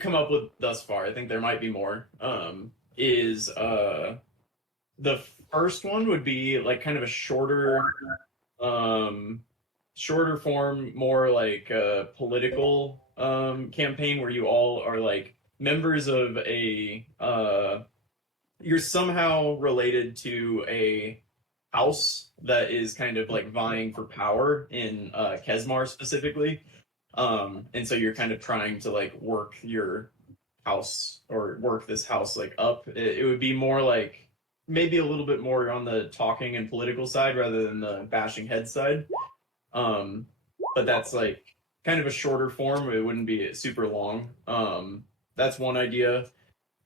come up with thus far, I think there might be more. Is the first one would be like kind of a shorter form, more like a political campaign where you all are like members of a you're somehow related to a house that is kind of like vying for power in Kesmar specifically. And so you're kind of trying to like work your house or work this house like up. It would be more like maybe a little bit more on the talking and political side rather than the bashing head side. But that's like kind of a shorter form. It wouldn't be super long. That's one idea.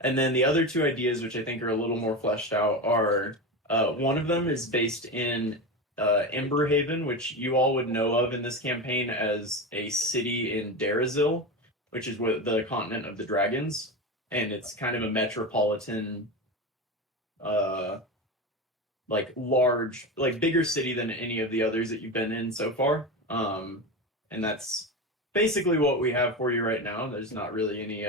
And then the other two ideas, which I think are a little more fleshed out, are one of them is based in Emberhaven, which you all would know of in this campaign as a city in Darazil, which is what the continent of the dragons, and it's kind of a metropolitan, like large, like bigger city than any of the others that you've been in so far. And that's basically what we have for you right now. There's not really any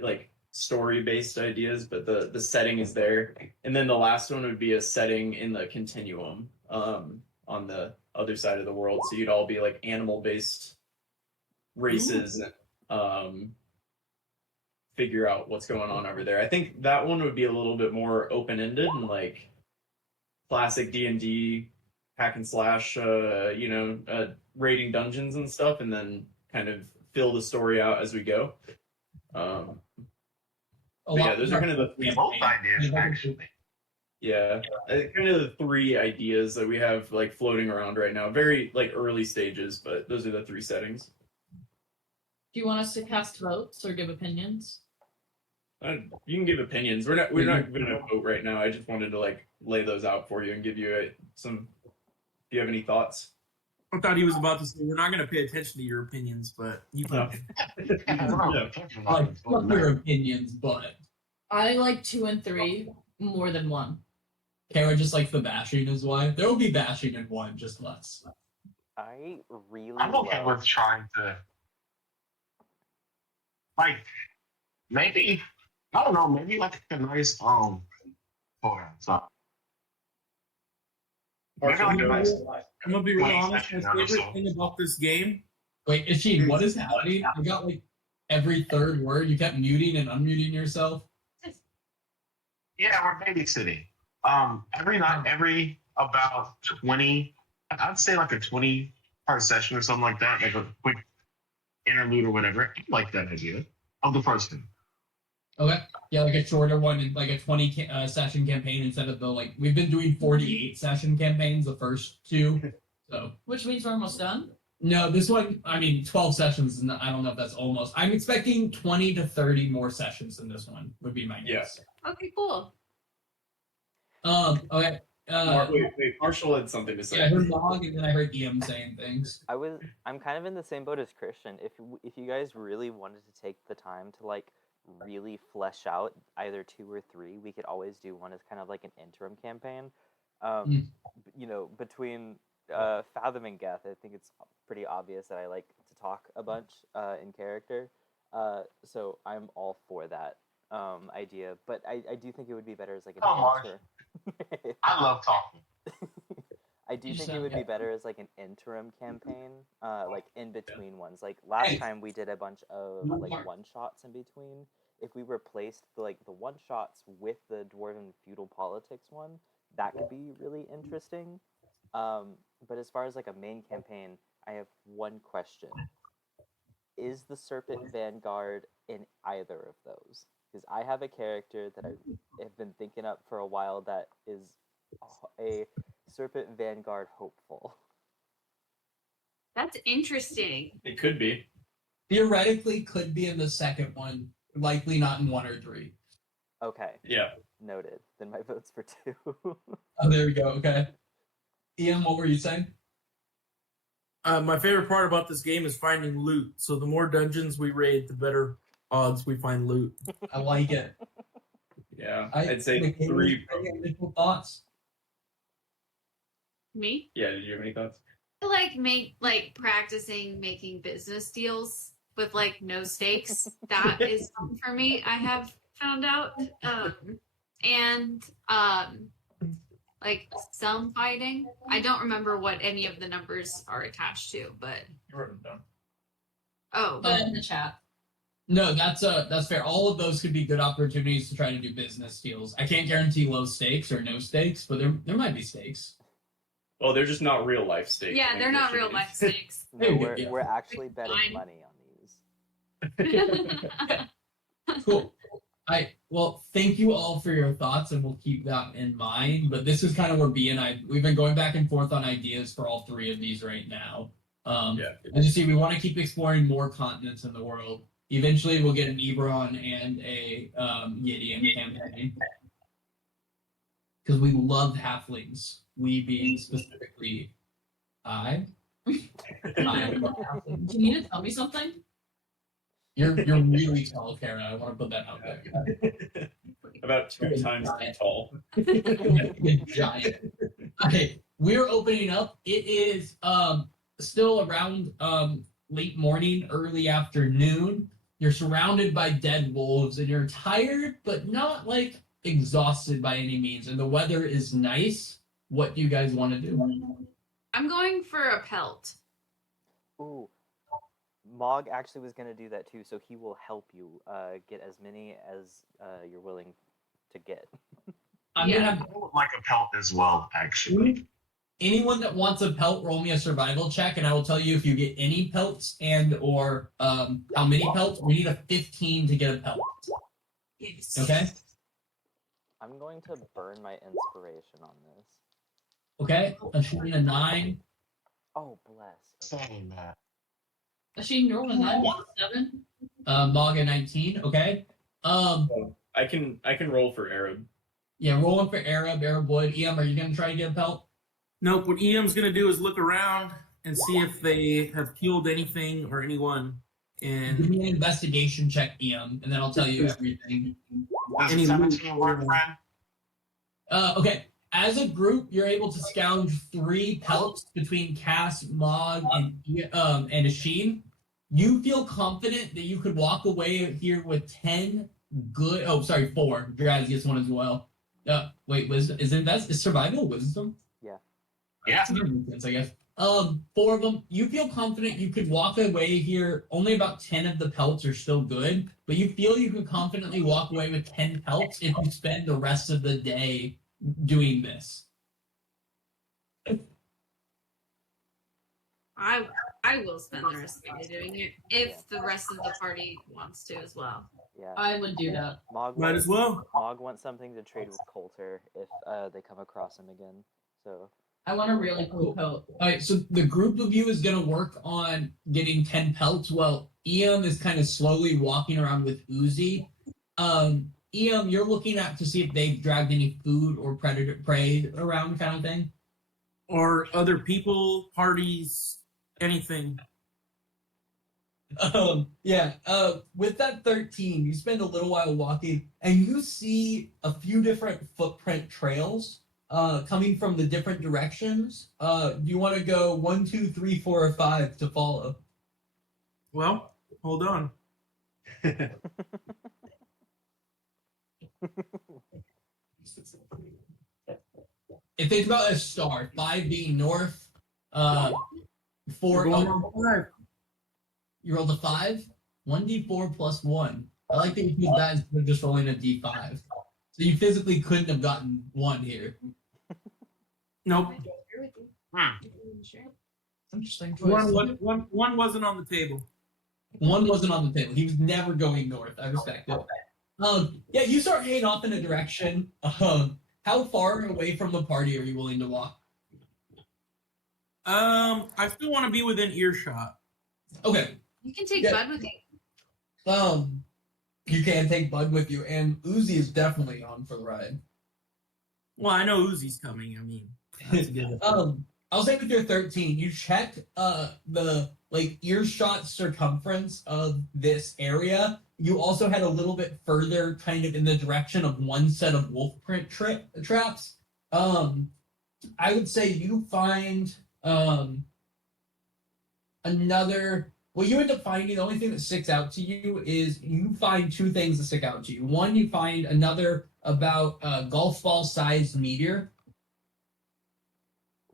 like story-based ideas, but the setting is there. And then the last one would be a setting in the continuum, on the other side of the world. So you'd all be like animal-based races and figure out what's going on over there. I think that one would be a little bit more open-ended and like classic D&D hack and slash, raiding dungeons and stuff, and then kind of fill the story out as we go. Those are kind of the three Both ideas, actually. Yeah, kind of the three ideas that we have like floating around right now. Very like early stages, but those are the three settings. Do you want us to cast votes or give opinions? You can give opinions. We're not going to vote right now. I just wanted to like lay those out for you and give you some. Do you have any thoughts? I thought he was about to say we're not going to pay attention to your opinions, but you can. Like, fuck your opinions, but I like 2 and 3 more than 1. Kara just likes the bashing is why. There will be bashing in 1, just less. I really I'm okay with trying to, like, maybe, I don't know, maybe like a nice hold on, so maybe like a nice I'm gonna be real Wait, honest. My actually, favorite thing about this game. Wait, Isheen, what is happening? You got like every third word. You kept muting and unmuting yourself. Yeah, we're babysitting. Every about 20, I'd say like a 20-part session or something like that, like a quick interlude or whatever. I like that idea of the first thing. Okay. Yeah, like a shorter one, like a 20 session campaign instead of the like we've been doing 48 session campaigns the first 2. So Which means we're almost done. no, this one, I mean 12 sessions. I don't know if that's almost. I'm expecting 20 to 30 more sessions than this one would be my guess. Okay, cool. Okay. Wait, Marshall had something to say. Yeah, I heard Log and then I heard Ian saying things. I'm kind of in the same boat as Christian. If you guys really wanted to take the time to like really flesh out either 2 or 3, we could always do one as kind of like an interim campaign. Between Fathom and Geth, I think it's pretty obvious that I like to talk a bunch in character. So I'm all for that idea. But I do think it would be better as like an interim. I love talking. I do think it would be better as like an interim campaign, like in between ones. Like last time we did a bunch of like one shots in between. If we replaced the one shots with the Dwarven feudal politics one, that could be really interesting. But as far as like a main campaign, I have one question: is the Serpent Vanguard in either of those? Because I have a character that I have been thinking up for a while that is a Serpent Vanguard hopeful. That's interesting. It could be. Theoretically, could be in the second one. Likely not in 1 or 3. Okay. Yeah. Noted. Then my vote's for 2. Oh, there we go. Okay. Ian, what were you saying? My favorite part about this game is finding loot. So the more dungeons we raid, the better odds we find loot. I like it. Yeah. I'd say McKinney, 3. any initial thoughts? Me? Yeah, did you have any thoughts? I like practicing making business deals with like no stakes. That is fun for me. I have found out, and like some fighting. I don't remember what any of the numbers are attached to, but You wrote them down. oh, Put it in the chat. No, that's fair. All of those could be good opportunities to try to do business deals. I can't guarantee low stakes or no stakes, but there might be stakes. Well, they're just not real life stakes. yeah, they're not real life stakes. No, There you we're, go, yeah. we're actually betting Fine. money on these. Cool. Well, thank you all for your thoughts, and we'll keep that in mind. But this is kind of where B and we've been going back and forth on ideas for all 3 of these right now. Yeah. As you see, we want to keep exploring more continents in the world. Eventually, we'll get an Eberron and a Gideon campaign. Because we love halflings. We being specifically I love halflings. Can you tell me something? You're really tall, Kara. I want to put that out there. About 2 times as tall. You're giant. Okay, we're opening up. It is still around late morning, early afternoon. You're surrounded by dead wolves, and you're tired, but not like exhausted by any means. And the weather is nice. What do you guys want to do? I'm going for a pelt. Ooh. Mog actually was going to do that too, so he will help you get as many as you're willing to get. I'm Yeah. gonna have I would like a pelt as well, actually. anyone that wants a pelt roll me a survival check, and I will tell you if you get any pelts and or how many pelts. We need a 15 to get a pelt. Yes. Okay. I'm going to burn my inspiration on this. Okay. I'm shooting a 9. Oh, bless. Okay. Saying that. Machine, you're rolling a 9, 7. Mog a 19. Okay. I can roll for Arab. Yeah, rolling for Arab Wood. Em, are you gonna try to get a pelt? Nope. What EM's going to do is look around and see if they have killed anything or anyone. Give And me an investigation check, Em, and then I'll tell you everything. Does Any 17 work, loot- friend? Okay. As a group, you're able to scrounge 3 pelts between Cass, Mog, and Asheen. You feel confident that you could walk away here with 10 good. Oh, sorry, 4. Draz gets one as well. Wait, wisdom is survival wisdom? Yeah. I guess. 4 of them. You feel confident you could walk away here. Only about 10 of the pelts are still good, but you feel you could confidently walk away with 10 pelts if you spend the rest of the day doing this. I will spend the rest of the day doing it if the rest of the party wants to as well. Yeah. I would do that. Mog might wants, as well. Mog wants something to trade with Coulter if they come across him again. So I want a really cool coat. All right, so the group of you is going to work on getting 10 pelts. Well, Em is kind of slowly walking around with Uzi. Em, you're looking at to see if they've dragged any food or prey around, kind of thing. Or other people, parties, anything. Yeah. With that 13, you spend a little while walking, and you see a few different footprint trails coming from the different directions. Do you want to go 1, 2, 3, 4, or 5 to follow? Well, hold on. Think about a star. 5 being north. 4. We're going on 5. You rolled a 5. 1d4 plus 1. I like that you use that instead of just rolling a d5. So you physically couldn't have gotten 1 here. Nope. Interesting choice. One wasn't on the table. 1 wasn't on the table. He was never going north. I respect it. Yeah, you start heading off in a direction. How far away from the party are you willing to walk? I still want to be within earshot. Okay. You can take Yeah. Bud with you. You can take Bud with you, and Uzi is definitely on for the ride. Well, I know Uzi's coming. I mean, that's a good. I'll say with your 13, you check the earshot circumference of this area. You also had a little bit further kind of in the direction of one set of wolf print traps. I would say you find another. What you end up finding, the only thing that sticks out to you is you find two things that stick out to you. One, you find another about golf ball sized meteor.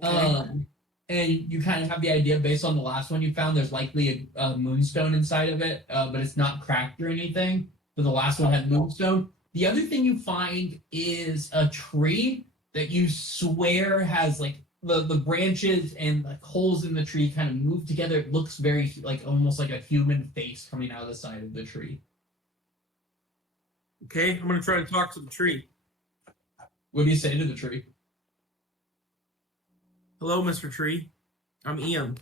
And you kind of have the idea based on the last one you found. There's likely a moonstone inside of it, but it's not cracked or anything. So the last one had moonstone. The other thing you find is a tree that you swear has like the branches and like holes in the tree kind of move together. It looks very like almost like a human face coming out of the side of the tree. Okay, I'm gonna try to talk to the tree. What do you say to the tree? Hello, Mr. Tree. I'm Ian.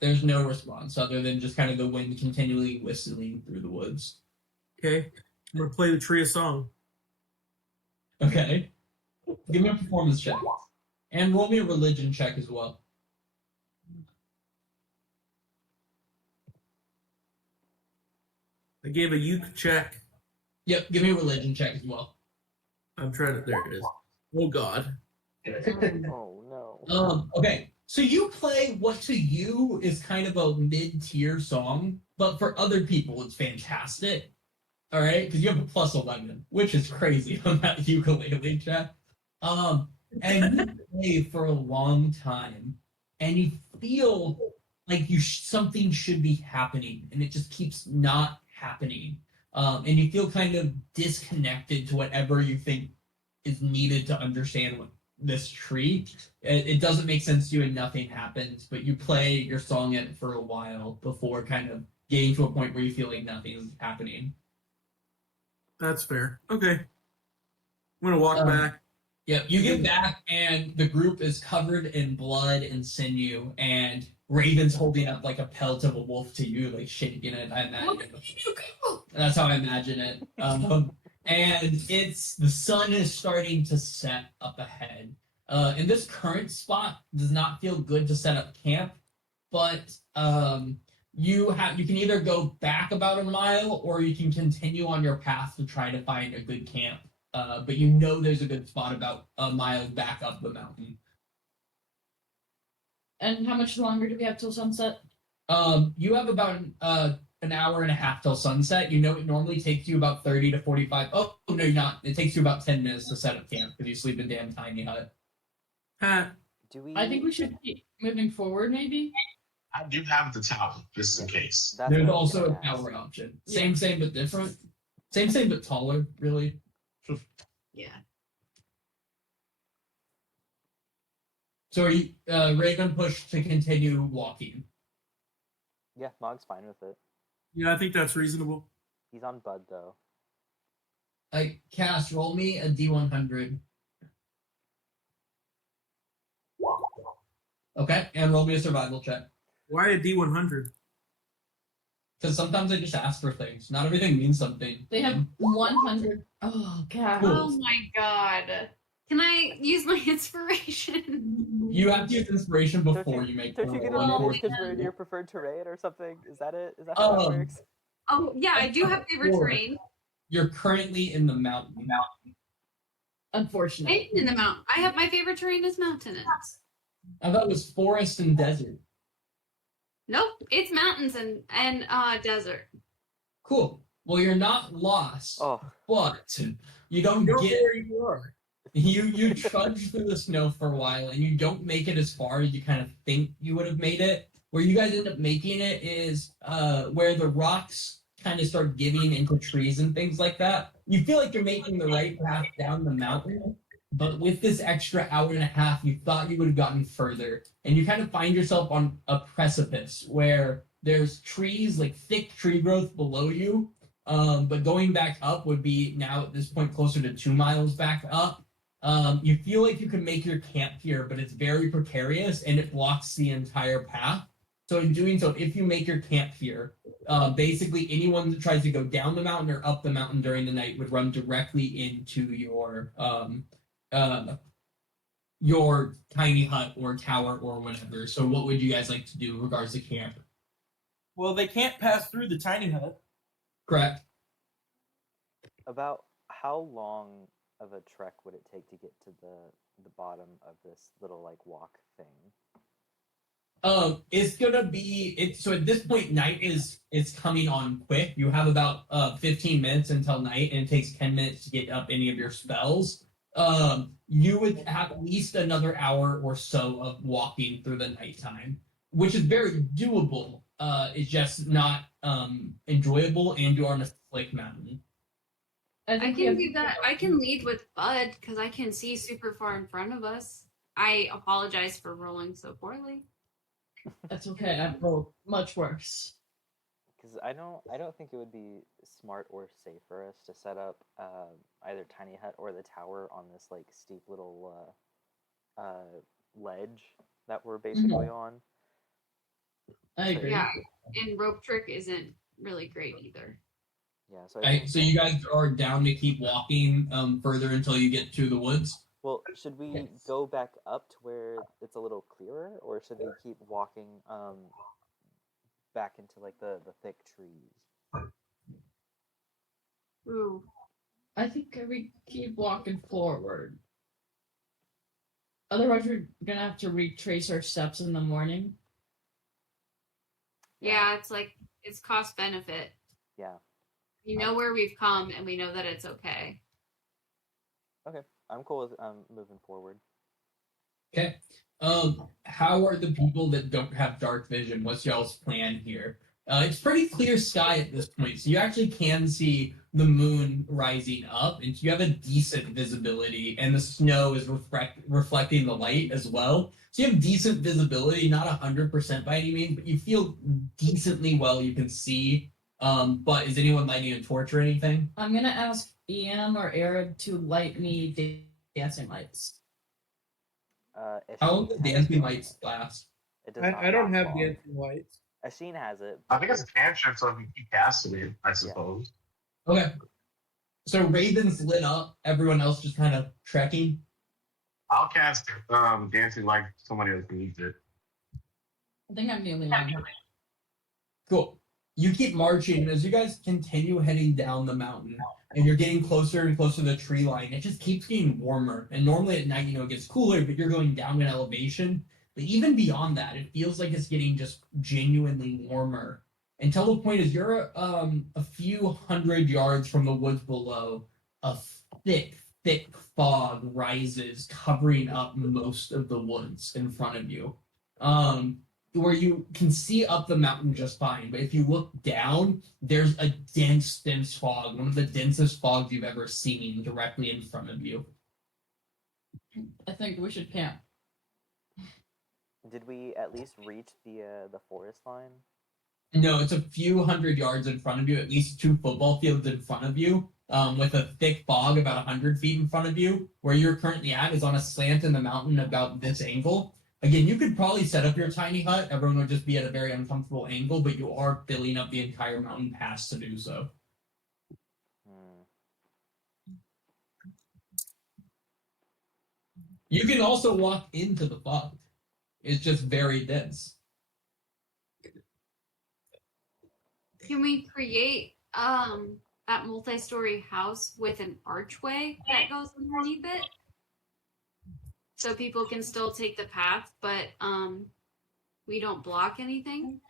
There's no response other than just kind of the wind continually whistling through the woods. Okay, I'm gonna play the tree a song. Okay. Give me a performance check. And roll me a religion check as well. I gave a uke check. Yep, give me a religion check as well. I'm trying to. There it is. Oh God. Oh no. Okay, so you play what to you is kind of a mid-tier song, but for other people it's fantastic. All right, because you have a plus 11, which is crazy on that ukulele, chat. And you play for a long time, and you feel like something should be happening, and it just keeps not happening. And you feel kind of disconnected to whatever you think is needed to understand what this tree. It doesn't make sense to you, and nothing happens. But you play your song it for a while before kind of getting to a point where you feel like nothing is happening. That's fair. Okay. I'm gonna walk back. Yep, you get back, and the group is covered in blood and sinew, and Raven's holding up like a pelt of a wolf to you, like shaking it. I imagine. That's how I imagine it. And it's the sun is starting to set up ahead. In this current spot, does not feel good to set up camp, but you can either go back about a mile, or you can continue on your path to try to find a good camp. But you know there's a good spot about a mile back up the mountain. And how much longer do we have till sunset? You have about an hour and a half till sunset. You know it normally takes you about 30 to 45. Oh, no, you're not. It takes you about 10 minutes to set up camp because you sleep in damn tiny hut. Do we? I think we should keep moving forward, maybe. I do have the tower, just in case. That's There's what I was also a gonna ask. tower option. Yeah. Same but different. Same but taller, really. Yeah. So are you Raven pushed to continue walking? Yeah, Mog's fine with it. Yeah, I think that's reasonable. He's on Bud though. Cass, roll me a D100. Okay, and roll me a survival check. Why a D100? Because sometimes I just ask for things. Not everything means something. They have 100. Oh, God. Cool. Oh my god. Can I use my inspiration? You have to use inspiration Don't before you- you make Don't you get one. advantage because we're in your preferred terrain or something? Is that it? Is that how that works? Oh yeah, I do have favorite Four. terrain. You're currently in the mountain. Unfortunately. In the mountain. I have my favorite terrain is mountainous. I thought it was forest and desert. Nope, it's mountains and desert. Cool. Well, you're not lost, Oh, but you don't Go get where you are. you trudge through the snow for a while, and you don't make it as far as you kind of think you would have made it. Where you guys end up making it is where the rocks kind of start giving into trees and things like that. You feel like you're making the right path down the mountain, but with this extra hour and a half, you thought you would have gotten further, and you kind of find yourself on a precipice where there's trees, like thick tree growth below you, but going back up would be now at this point closer to 2 miles back up. You feel like you can make your camp here, but it's very precarious and it blocks the entire path. So in doing so, if you make your camp here, basically anyone that tries to go down the mountain or up the mountain during the night would run directly into your tiny hut or tower or whatever. So what would you guys like to do in regards to camp? Well, they can't pass through the tiny hut. Correct. About how long of a trek would it take to get to the bottom of this little like walk thing? It's gonna be so at this point night is coming on quick. You have about 15 minutes until night, and it takes 10 minutes to get up any of your spells. You would have at least another hour or so of walking through the nighttime, which is very doable. It's just not enjoyable, and you're on a slick mountain. I can do that. I can lead with Bud because I can see super far in front of us. I apologize for rolling so poorly. That's okay. I've rolled much worse. Because I don't think it would be smart or safe for us to set up either tiny hut or the tower on this like steep little ledge that we're basically on. I agree. Yeah, and rope trick isn't really great either. Yeah, so So you guys are down to keep walking further until you get to the woods? Well, should we go back up to where it's a little clearer, or should we keep walking back into like the thick trees? Ooh. I think we keep walking forward. Otherwise, we're gonna have to retrace our steps in the morning. Yeah, it's cost benefit. Yeah. We know where we've come, and we know that it's okay. Okay, I'm cool with moving forward. Okay. How are the people that don't have dark vision? What's y'all's plan here? It's pretty clear sky at this point, so you actually can see the moon rising up, and you have a decent visibility, and the snow is reflecting the light as well. So you have decent visibility, not 100% by any means, but you feel decently well. You can see. But is anyone lighting a torch or anything? I'm gonna ask Ian or Arab to light me dancing lights. How long do dancing lights last? It does not I don't last have long. dancing lights. Asheen has it. I think it's a cantrip, so if you keep casting it, I suppose. Okay. So Raven's lit up. Everyone else just kind of trekking. I'll cast dancing like somebody else needs it. I think I'm the only one. Cool. You keep marching as you guys continue heading down the mountain, and you're getting closer and closer to the tree line. It just keeps getting warmer. And normally at night, it gets cooler, but you're going down in elevation. But even beyond that, it feels like it's getting just genuinely warmer. Until the point is you're a few hundred yards from the woods below. A thick fog rises, covering up most of the woods in front of you. Where you can see up the mountain just fine, but if you look down, there's a dense fog, one of the densest fogs you've ever seen directly in front of you. I think we should camp. Did we at least reach the forest line? No, it's a few hundred yards in front of you, at least 2 football fields in front of you, with a thick fog about 100 feet in front of you. Where you're currently at is on a slant in the mountain about this angle. Again, you could probably set up your tiny hut. Everyone would just be at a very uncomfortable angle, but you are filling up the entire mountain pass to do so. You can also walk into the fog. It's just very dense. Can we create that multi-story house with an archway that goes underneath it? So people can still take the path, but we don't block anything?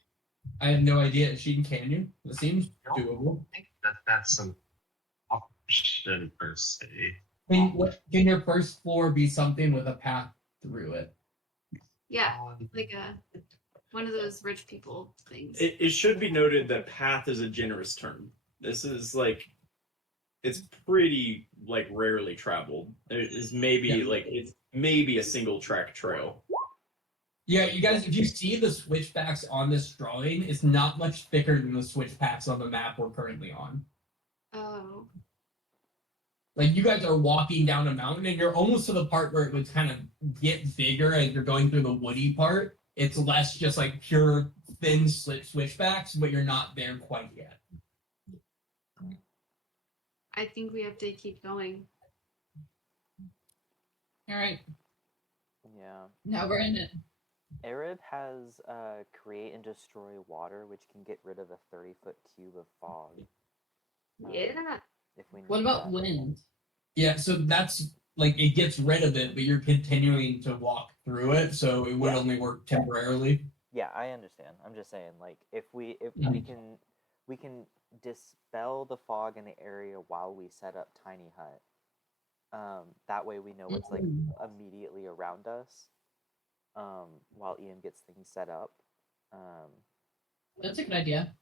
I have no idea. Can you? It seems doable. I think that's an option per se. Can your first floor be something with a path through it? Yeah, like one of those rich people things. It should be noted that path is a generous term. This is like, it's pretty like rarely traveled. It is maybe it's maybe a single track trail. Yeah, you guys, if you see the switchbacks on this drawing, it's not much thicker than the switchbacks on the map we're currently on. Oh. like you guys are walking down a mountain and you're almost to the part where it would kind of get bigger as you're going through the woody part. It's less just like pure thin switchbacks, but you're not there quite yet. I think we have to keep going. All right, Yeah. now we're in it. Arab has create and destroy water, which can get rid of a 30-foot cube of fog. Yeah. If we need What about that. wind? Yeah, so that's like it gets rid of it, but you're continuing to walk through it, so it would only work temporarily. Yeah, I understand. I'm just saying, like, if we Mhm. we can dispel the fog in the area while we set up tiny hut. That way we know what's like immediately around us. While Ian gets things set up. That's a good idea.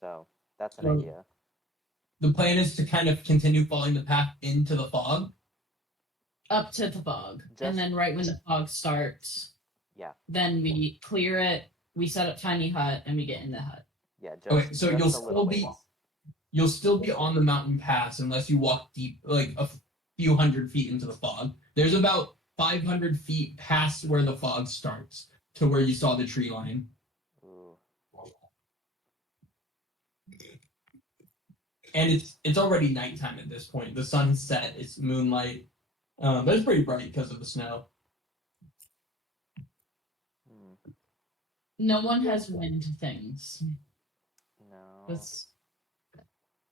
So that's an So- idea. The plan is to kind of continue following the path into the fog. Up to the fog, Just- and then right when the fog starts, Yeah. then we clear it. We set up tiny hut, and we get in the hut. Yeah. Just, Okay, so just you'll a little still be- ways. You'll still be on the mountain pass unless you walk deep, like a few hundred feet into the fog. There's about 500 feet past where the fog starts to where you saw the tree line. Ooh. And it's already nighttime at this point. The sun's set, it's moonlight. But it's pretty bright because of the snow. Hmm. No one has wind things. No. That's-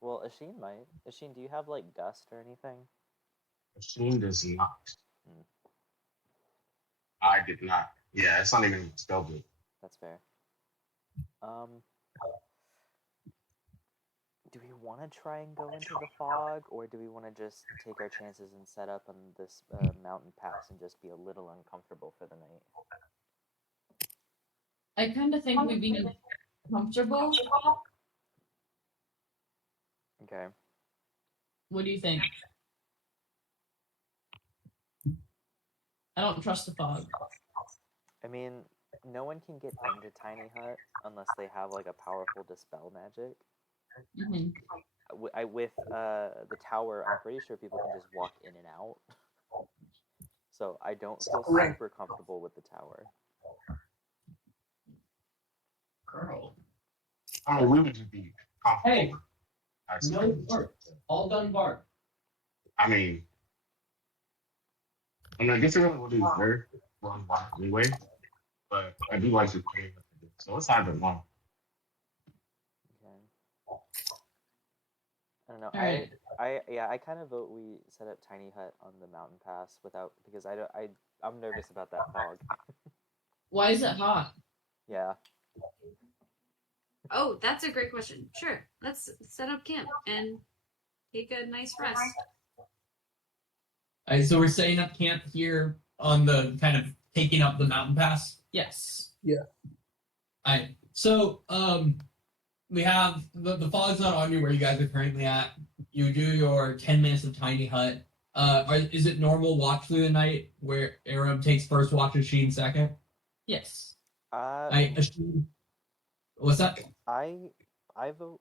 Well, Ashin might. Ashin, do you have like gust or anything? Machine does not. Hmm. I did not. Yeah, it's not even spelled it. That's fair. Do we want to try and go into the fog, or do we want to just take our chances and set up on this mountain pass and just be a little uncomfortable for the night? I kind of think we'd be comfortable. Okay. What do you think? I don't trust the fog. I mean, no one can get into Tiny Hut unless they have like a powerful dispel magic. Mhm. With the tower, I'm pretty sure people can just walk in and out. So I don't feel super comfortable with the tower. Girl. I mean, we would just be comfortable. Hey, I no suppose. bark. All done bark. I mean, I guess we're gonna do very one block anyway, but I do like to play with it. So it's either one. Okay. I don't know. All right. I kind of vote we set up Tiny Hut on the mountain pass because I'm nervous about that fog. Why is it hot? Yeah. Oh, that's a great question. Sure. Let's set up camp and take a nice rest. All right, so we're setting up camp here on the kind of taking up the mountain pass. Yes. All right. So we have the fog's not on you where you guys are currently at. You do your 10 minutes of tiny hut. Is it normal watch through the night where Arab takes first watch, Asheen second? Yes. Asheen, what's that? I vote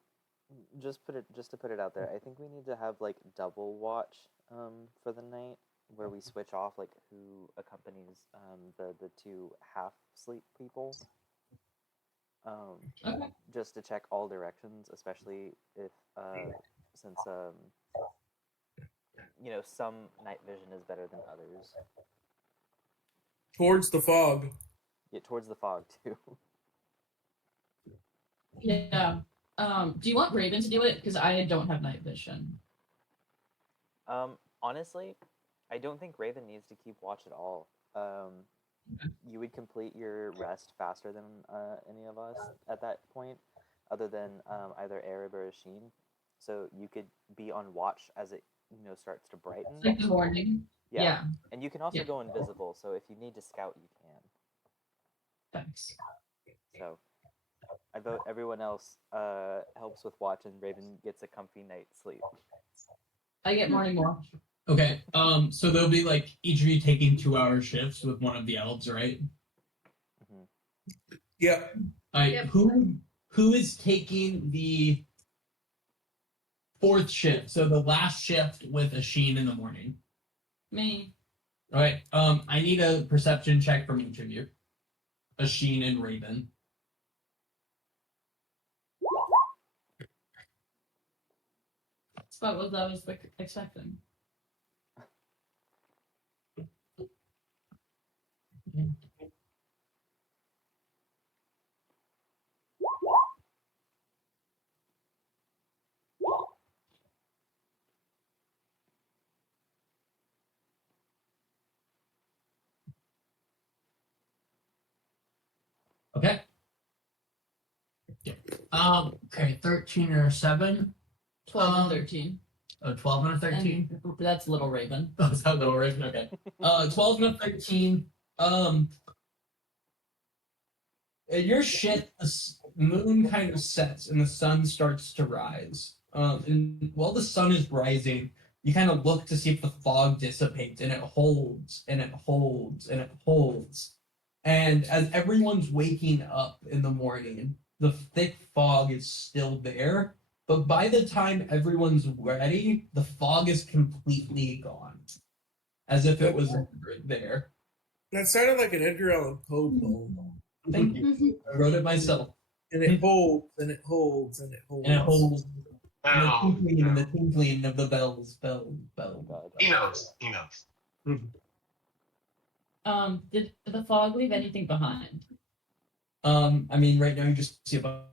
just to put it out there. I think we need to have like double watch for the night where we switch off like who accompanies the two half sleep people. Okay. Just to check all directions, especially if since some night vision is better than others. Towards the fog. Yeah, towards the fog too. Yeah. Do you want Raven to do it? Because I don't have night vision. Honestly, I don't think Raven needs to keep watch at all. You would complete your rest faster than any of us at that point, other than either Arab or Asheen. So you could be on watch as it starts to brighten. It's like the morning. Yeah. And you can also go invisible. So if you need to scout, you can. Thanks. So I vote everyone else helps with watch, and Raven gets a comfy night's sleep. I get morning watch. Okay. So there'll be like each of you taking 2-hour shifts with one of the elves, right? Mm-hmm. Yeah. All right. Yep. Who is taking the fourth shift, so the last shift with Asheen in the morning. Me. All right. I need a perception check from each of you. Asheen and Raven. That's about what I was expecting. Okay. Okay, 13 or 7. 12 and 13. 12 and a 13. And that's Little Raven. Oh, is that Little Raven? Okay. 12 and a 13. Your shit, the moon kind of sets and the sun starts to rise. And while the sun is rising, you kind of look to see if the fog dissipates, and it holds, and it holds, and it holds. And as everyone's waking up in the morning, the thick fog is still there. But by the time everyone's ready, the fog is completely gone. As if it was there. That sounded like an Edgar Allan Poe poem. Thank you. I wrote it myself. And it holds, and it holds, and it holds. And it holds. And the Oh, tinkling and the tinkling of the bells, bell. God. he knows. He knows. Did the fog leave anything behind? I mean, right now you just see a bunch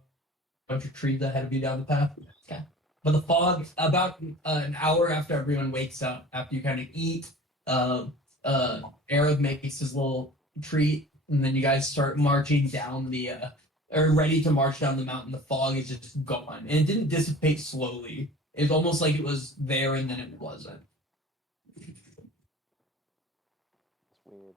of trees ahead of you down the path. Okay. But the fog, about an hour after everyone wakes up, after you kind of eat, Arab makes his little treat, and then you guys start marching down the, or ready to march down the mountain. The fog is just gone, and it didn't dissipate slowly. It's almost like it was there and then it wasn't. It's weird.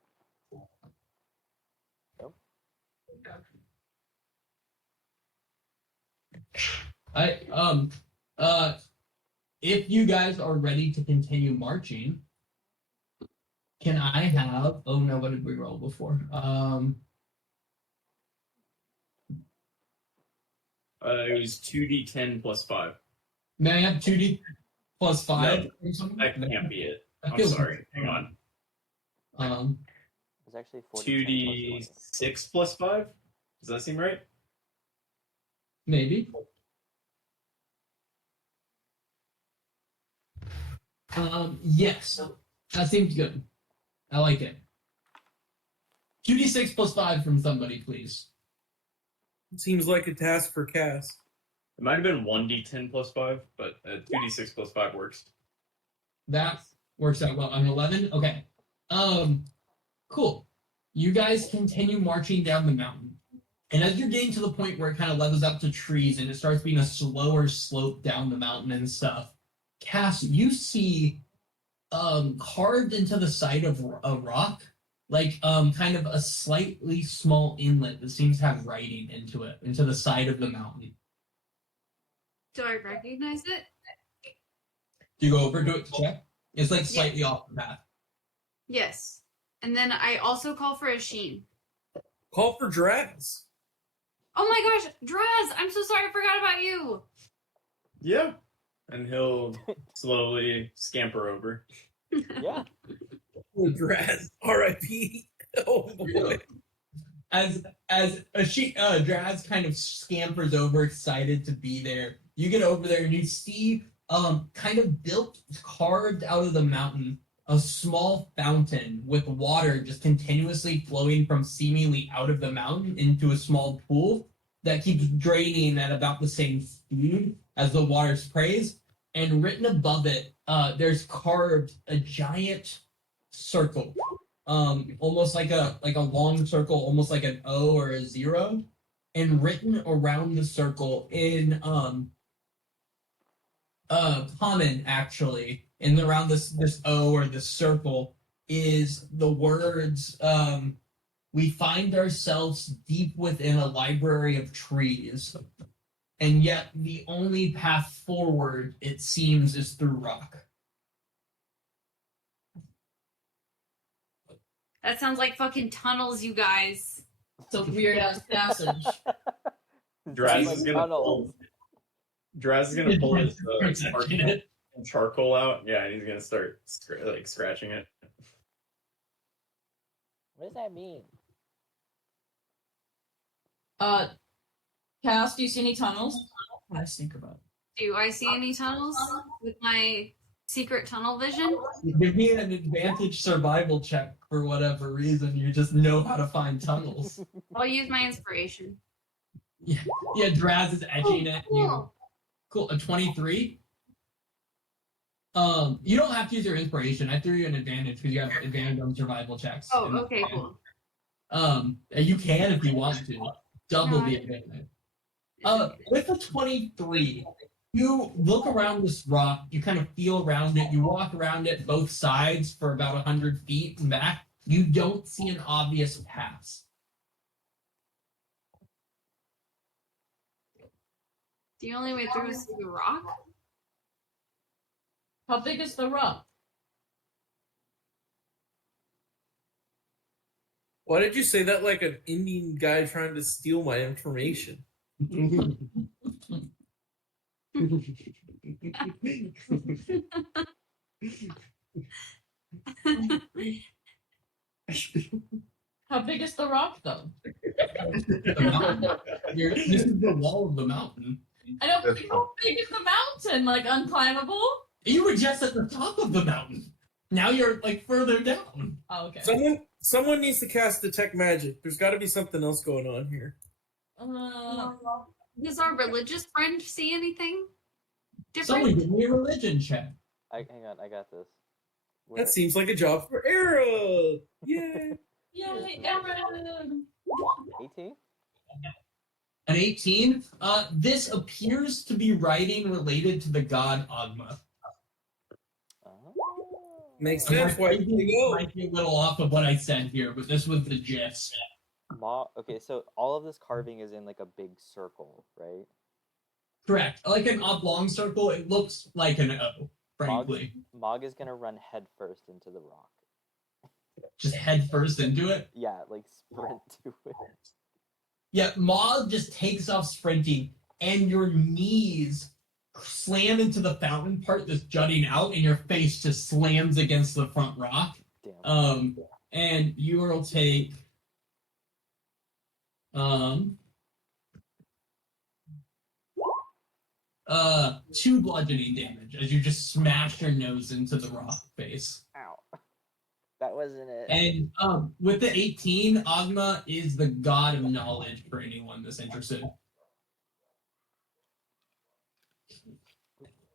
If you guys are ready to continue marching, can I have? Oh no, what did we roll before? It was 2d10 plus 5. May I have 2d plus 5? No, or something? That can't be it. That I'm feels- sorry. Hang on. It was actually 40 2d6 plus 5? Does that seem right? Maybe. Yes, that seems good. I like it. 2d6 plus 5 from somebody, please. Seems like a task for Cass. It might have been 1d10 plus 5, but 2d6 plus 5 works. That works out well. I'm 11. Okay. Cool. You guys continue marching down the mountain. And as you're getting to the point where it kind of levels out to trees and it starts being a slower slope down the mountain and stuff, Cass, you see carved into the side of a rock, like kind of a slightly small inlet that seems to have writing into it, into the side of the mountain. Do I recognize it? Do you go over to it to check? It's like slightly off the path. Yes. And then I also call for Asheen. Call for Draz. Oh my gosh, Draz! I'm so sorry, I forgot about you. Yeah. And he'll slowly scamper over. Yeah. Oh, Draz. R.I.P. Oh boy. As Draz kind of scampers over, excited to be there, you get over there and you see kind of built, carved out of the mountain, a small fountain with water just continuously flowing from seemingly out of the mountain into a small pool that keeps draining at about the same speed as the water sprays. And written above it, there's carved a giant circle, almost like a long circle, almost like an O or a 0. And written around the circle in common, actually, and around this O or this circle is the words, we find ourselves deep within a library of trees, and yet the only path forward, it seems, is through rock. That sounds like fucking tunnels, you guys. It's a weird ass passage. Draz Like is gonna tunnels. Draz is gonna pull his Protecting it. charcoal out. Yeah, and he's gonna start scratching it. What does that mean? Cass, do you see any tunnels? I think about it. Do I see any tunnels with my secret tunnel vision? Give me an advantage survival check for whatever reason. You just know how to find tunnels. I'll use my inspiration. Yeah, Draz is edging it. Cool. Cool. A 23. You don't have to use your inspiration. I threw you an advantage because you have advantage on survival checks. Oh, okay, cool. You can if you want to. Double No, the advantage. With a 23, you look around this rock, you kind of feel around it, you walk around it both sides for about 100 feet and back. You don't see an obvious path. The only way through is through the rock? How big is the rock? Why did you say that like an Indian guy trying to steal my information? How big is the rock, though? This is the wall of the mountain. I don't think how big is the mountain? Like unclimbable? You were just at the top of the mountain. Now you're like further down. Oh, okay. Someone needs to cast detect magic. There's got to be something else going on here. Does our religious friend see anything different? Someone give me a religion check. Hang on, I got this. That seems like a job for Era. Yeah. Yay, Aaron! 18? An 18. This appears to be writing related to the god Agma. Makes sense. Why you go? Might be a little off of what I said here, but this was the gist. Okay, so all of this carving is in like a big circle, right? Correct. Like an oblong circle, it looks like an O, frankly. Mog is gonna run head first into the rock. Just head first into it? Yeah, like sprint to it. Yeah, Mog just takes off sprinting, and your knees slam into the fountain part that's jutting out, and your face just slams against the front rock. Damn. And you will take 2 bludgeoning damage as you just smash your nose into the rock face. Ow. That wasn't it. And with the 18, Agma is the god of knowledge for anyone that's interested.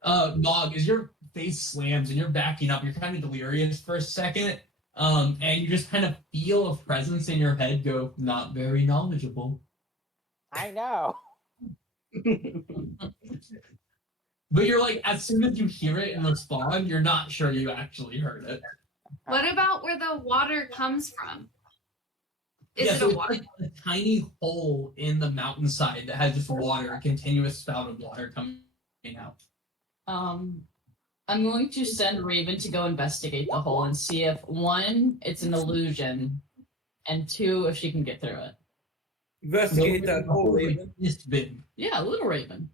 Mog, as your face slams and you're backing up, you're kind of delirious for a second, and you just kind of feel a presence in your head go, not very knowledgeable. I know. But you're like, as soon as you hear it and respond, you're not sure you actually heard it. What about where the water comes from? Is it so a water? it's like a tiny hole in the mountainside that has just water, a continuous spout of water coming out. I'm going to send Raven to go investigate the hole and see if 1, it's an illusion, and 2, if she can get through it. Investigate that hole, Raven. This big. Yeah, little Raven.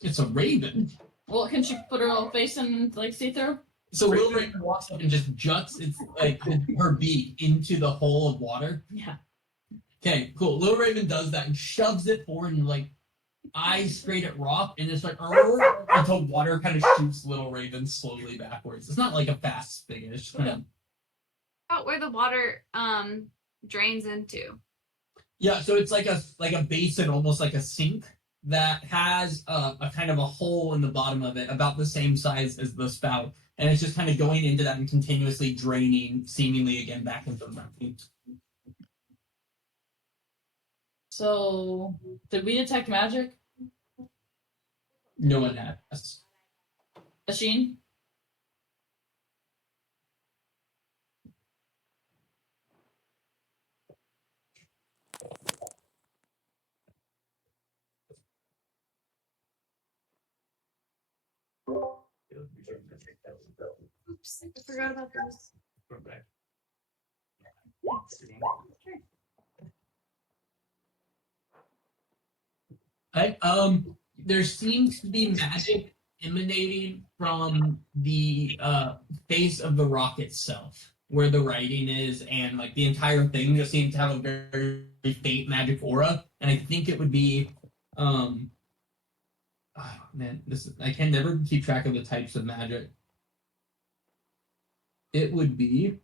It's a raven. Well, can she put her little face and like see through? So Little Raven walks up and just juts its like her beak into the hole of water. Yeah. Okay, cool. Little Raven does that and shoves it forward and like eyes straight at Rock, and it's like until water kind of shoots Little Raven slowly backwards. It's not like a fast spigot. It's just kind of... About where the water drains into. Yeah, so it's like a basin, almost like a sink that has a kind of a hole in the bottom of it, about the same size as the spout, and it's just kind of going into that and continuously draining, seemingly again back into the mountain. So, did we detect magic? No one has. Asheen? Oops, I forgot about those. there seems to be magic emanating from the face of the rock itself, where the writing is, and like the entire thing just seems to have a very faint magic aura. And I think it would be, oh, man, I can never keep track of the types of magic. It would be,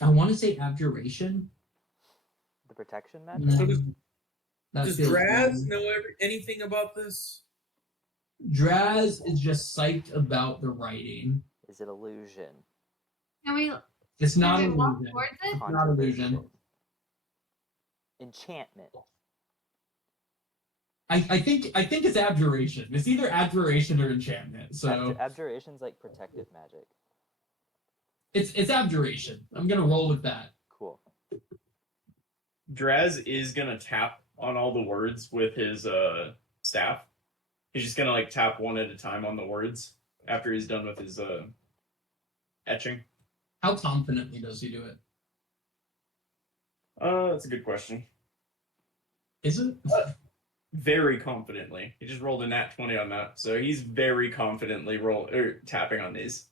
I want to say abjuration. The protection magic? So That does feels Draz wrong. know anything about this? Draz is just psyched about the writing. Is it illusion? Can we? It's not can we walk illusion. towards it? It's not illusion. Conjuration. Enchantment. I think it's abjuration. It's either abjuration or enchantment. So Abjuration's like protective magic. it's abjuration. I'm gonna roll with that. Cool. Draz is gonna tap on all the words with his staff. He's just gonna like tap one at a time on the words after he's done with his etching. How confidently does he do it? That's a good question. Is it? Very confidently. He just rolled a nat 20 on that, so he's very confidently tapping on these.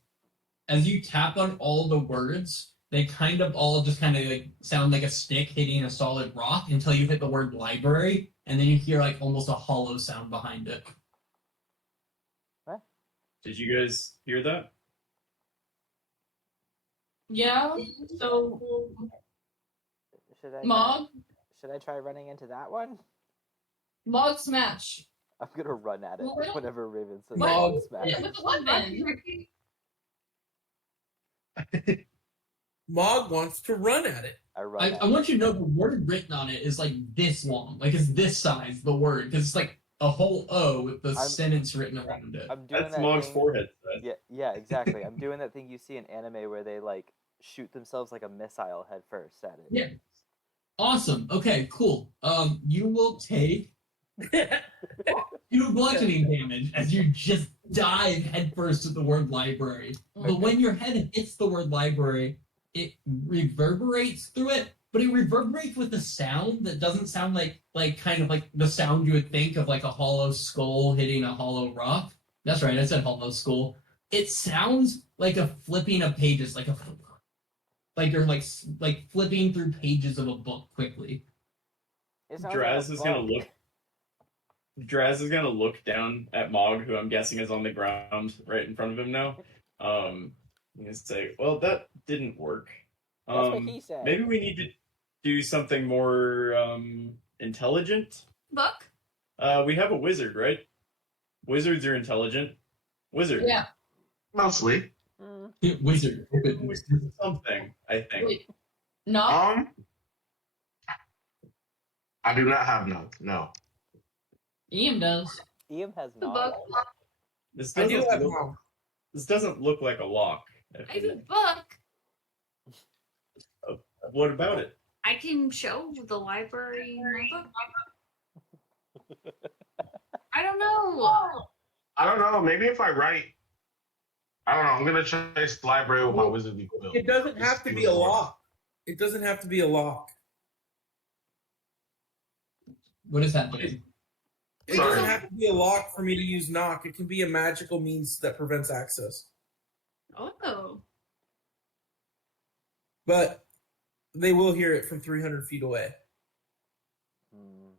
As you tap on all the words, they kind of all just kind of like sound like a stick hitting a solid rock until you hit the word library, and then you hear like almost a hollow sound behind it. Did you guys hear that? Yeah. So Should I? Mog, Should I try running into that one? Mog smash. I'm gonna run at it Well, we don't- whenever Raven says Mog- smash. Yeah, with the weapon. Mog wants to run at it. I run. I at want you to know the word written on it is like this long, like it's this size. The word, because it's like a whole O with the sentence written around it. I'm doing That's that Mog's thing- forehead. Yeah, exactly. I'm doing that thing you see in anime where they like shoot themselves like a missile head first at it. Yeah. Awesome. Okay, cool. You will take 2 bludgeoning damage as you just dive headfirst at the word library. But when your head hits the word library, it reverberates through it, but it reverberates with a sound that doesn't sound like kind of like the sound you would think of like a hollow skull hitting a hollow rock. That's right, I said hollow skull. It sounds like a flipping of pages, like you're like flipping through pages of a book quickly. It sounds Draz like a is gonna bug. look. Draz is gonna look down at Mog, who I'm guessing is on the ground right in front of him now. And say, "Well, that didn't work. That's what he said. Maybe we need to do something more intelligent. Book. We have a wizard, right? Wizards are intelligent. Wizard. Yeah. Mostly. Wizard. Something, I think. Wait. Not. I do not have no. Ian does. Ian has The not. book. This I do doesn't have look, Mog. this doesn't look like a lock. I have a book. What about it? I can show the library my book. I don't know. I don't know. Maybe if I write, I don't know. I'm gonna try this library with my wizardly quill. It doesn't have to be a lock. It doesn't have to be a lock. What is happening? It Sorry. doesn't have to be a lock for me to use knock. It can be a magical means that prevents access. Oh. But they will hear it from 300 feet away. Hmm.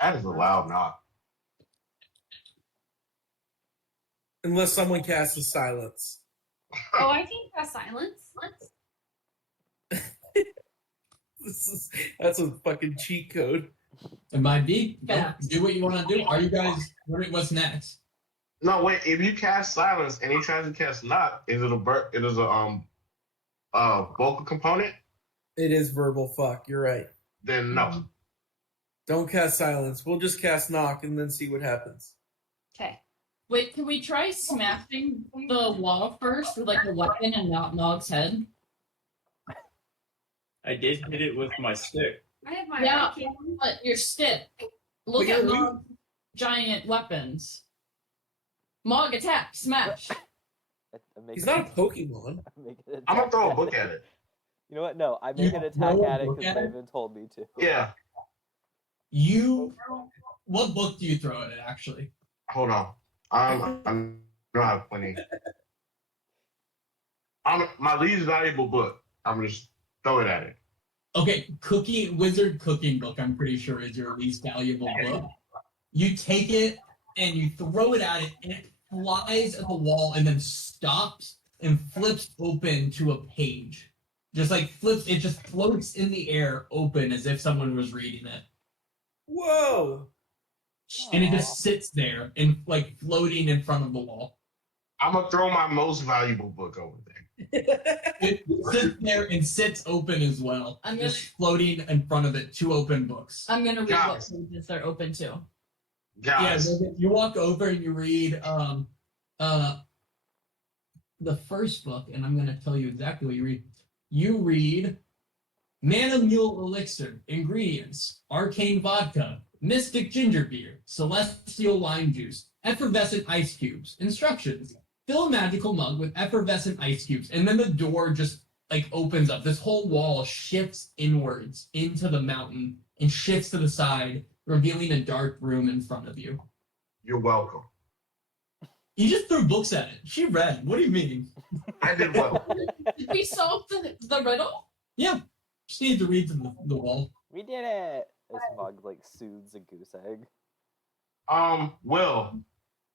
That is a loud knock. Unless someone casts a silence. Oh, I think that's silence. That's a fucking cheat code. It might be. Yeah. Do what you want to do. Are you guys? What's next? No, wait. If you cast silence and he tries to cast knock, is it a vocal component? It is verbal fuck. You're right. Then no. Don't cast silence. We'll just cast knock and then see what happens. Okay. Wait, can we try smashing the wall first with like a weapon and not Mog's head? I did hit it with my stick. I have my Yeah. arcane. But your stick. Look But at you're Mog's giant weapons. Mog attack, smash. I'm He's making not a Pokemon. I'm gonna throw a book at it. You know what? No, I You make an throw attack a at it book because at it? Raven told me to. Yeah. You What book do you throw at it, actually? Hold on. I don't have plenty. My least valuable book. I'm just throw it at it. Okay, wizard cooking book, I'm pretty sure is your least valuable book. You take it and you throw it at it, and it flies at the wall and then stops and flips open to a page. Just like flips, it just floats in the air open as if someone was reading it. Whoa! And it just sits there and like floating in front of the wall. I'm gonna throw my most valuable book over there. It sits there and sits open as well. Just floating in front of it, 2 open books. I'm gonna read what Guys. pages they're open to. Guys, Yeah, you walk over and you read the first book, and I'm gonna tell you exactly what you read. You read Mana Mule Elixir, ingredients, arcane vodka, mystic ginger beer, celestial lime juice, effervescent ice cubes, instructions. Fill a magical mug with effervescent ice cubes, and then the door just like opens up. This whole wall shifts inwards into the mountain and shifts to the side, revealing a dark room in front of you. you're welcome. You just threw books at it. She read. What do you mean? I did well. Did we solve the riddle? Yeah. Just need to read the wall. We did it! This mug like soothes a goose egg. Will.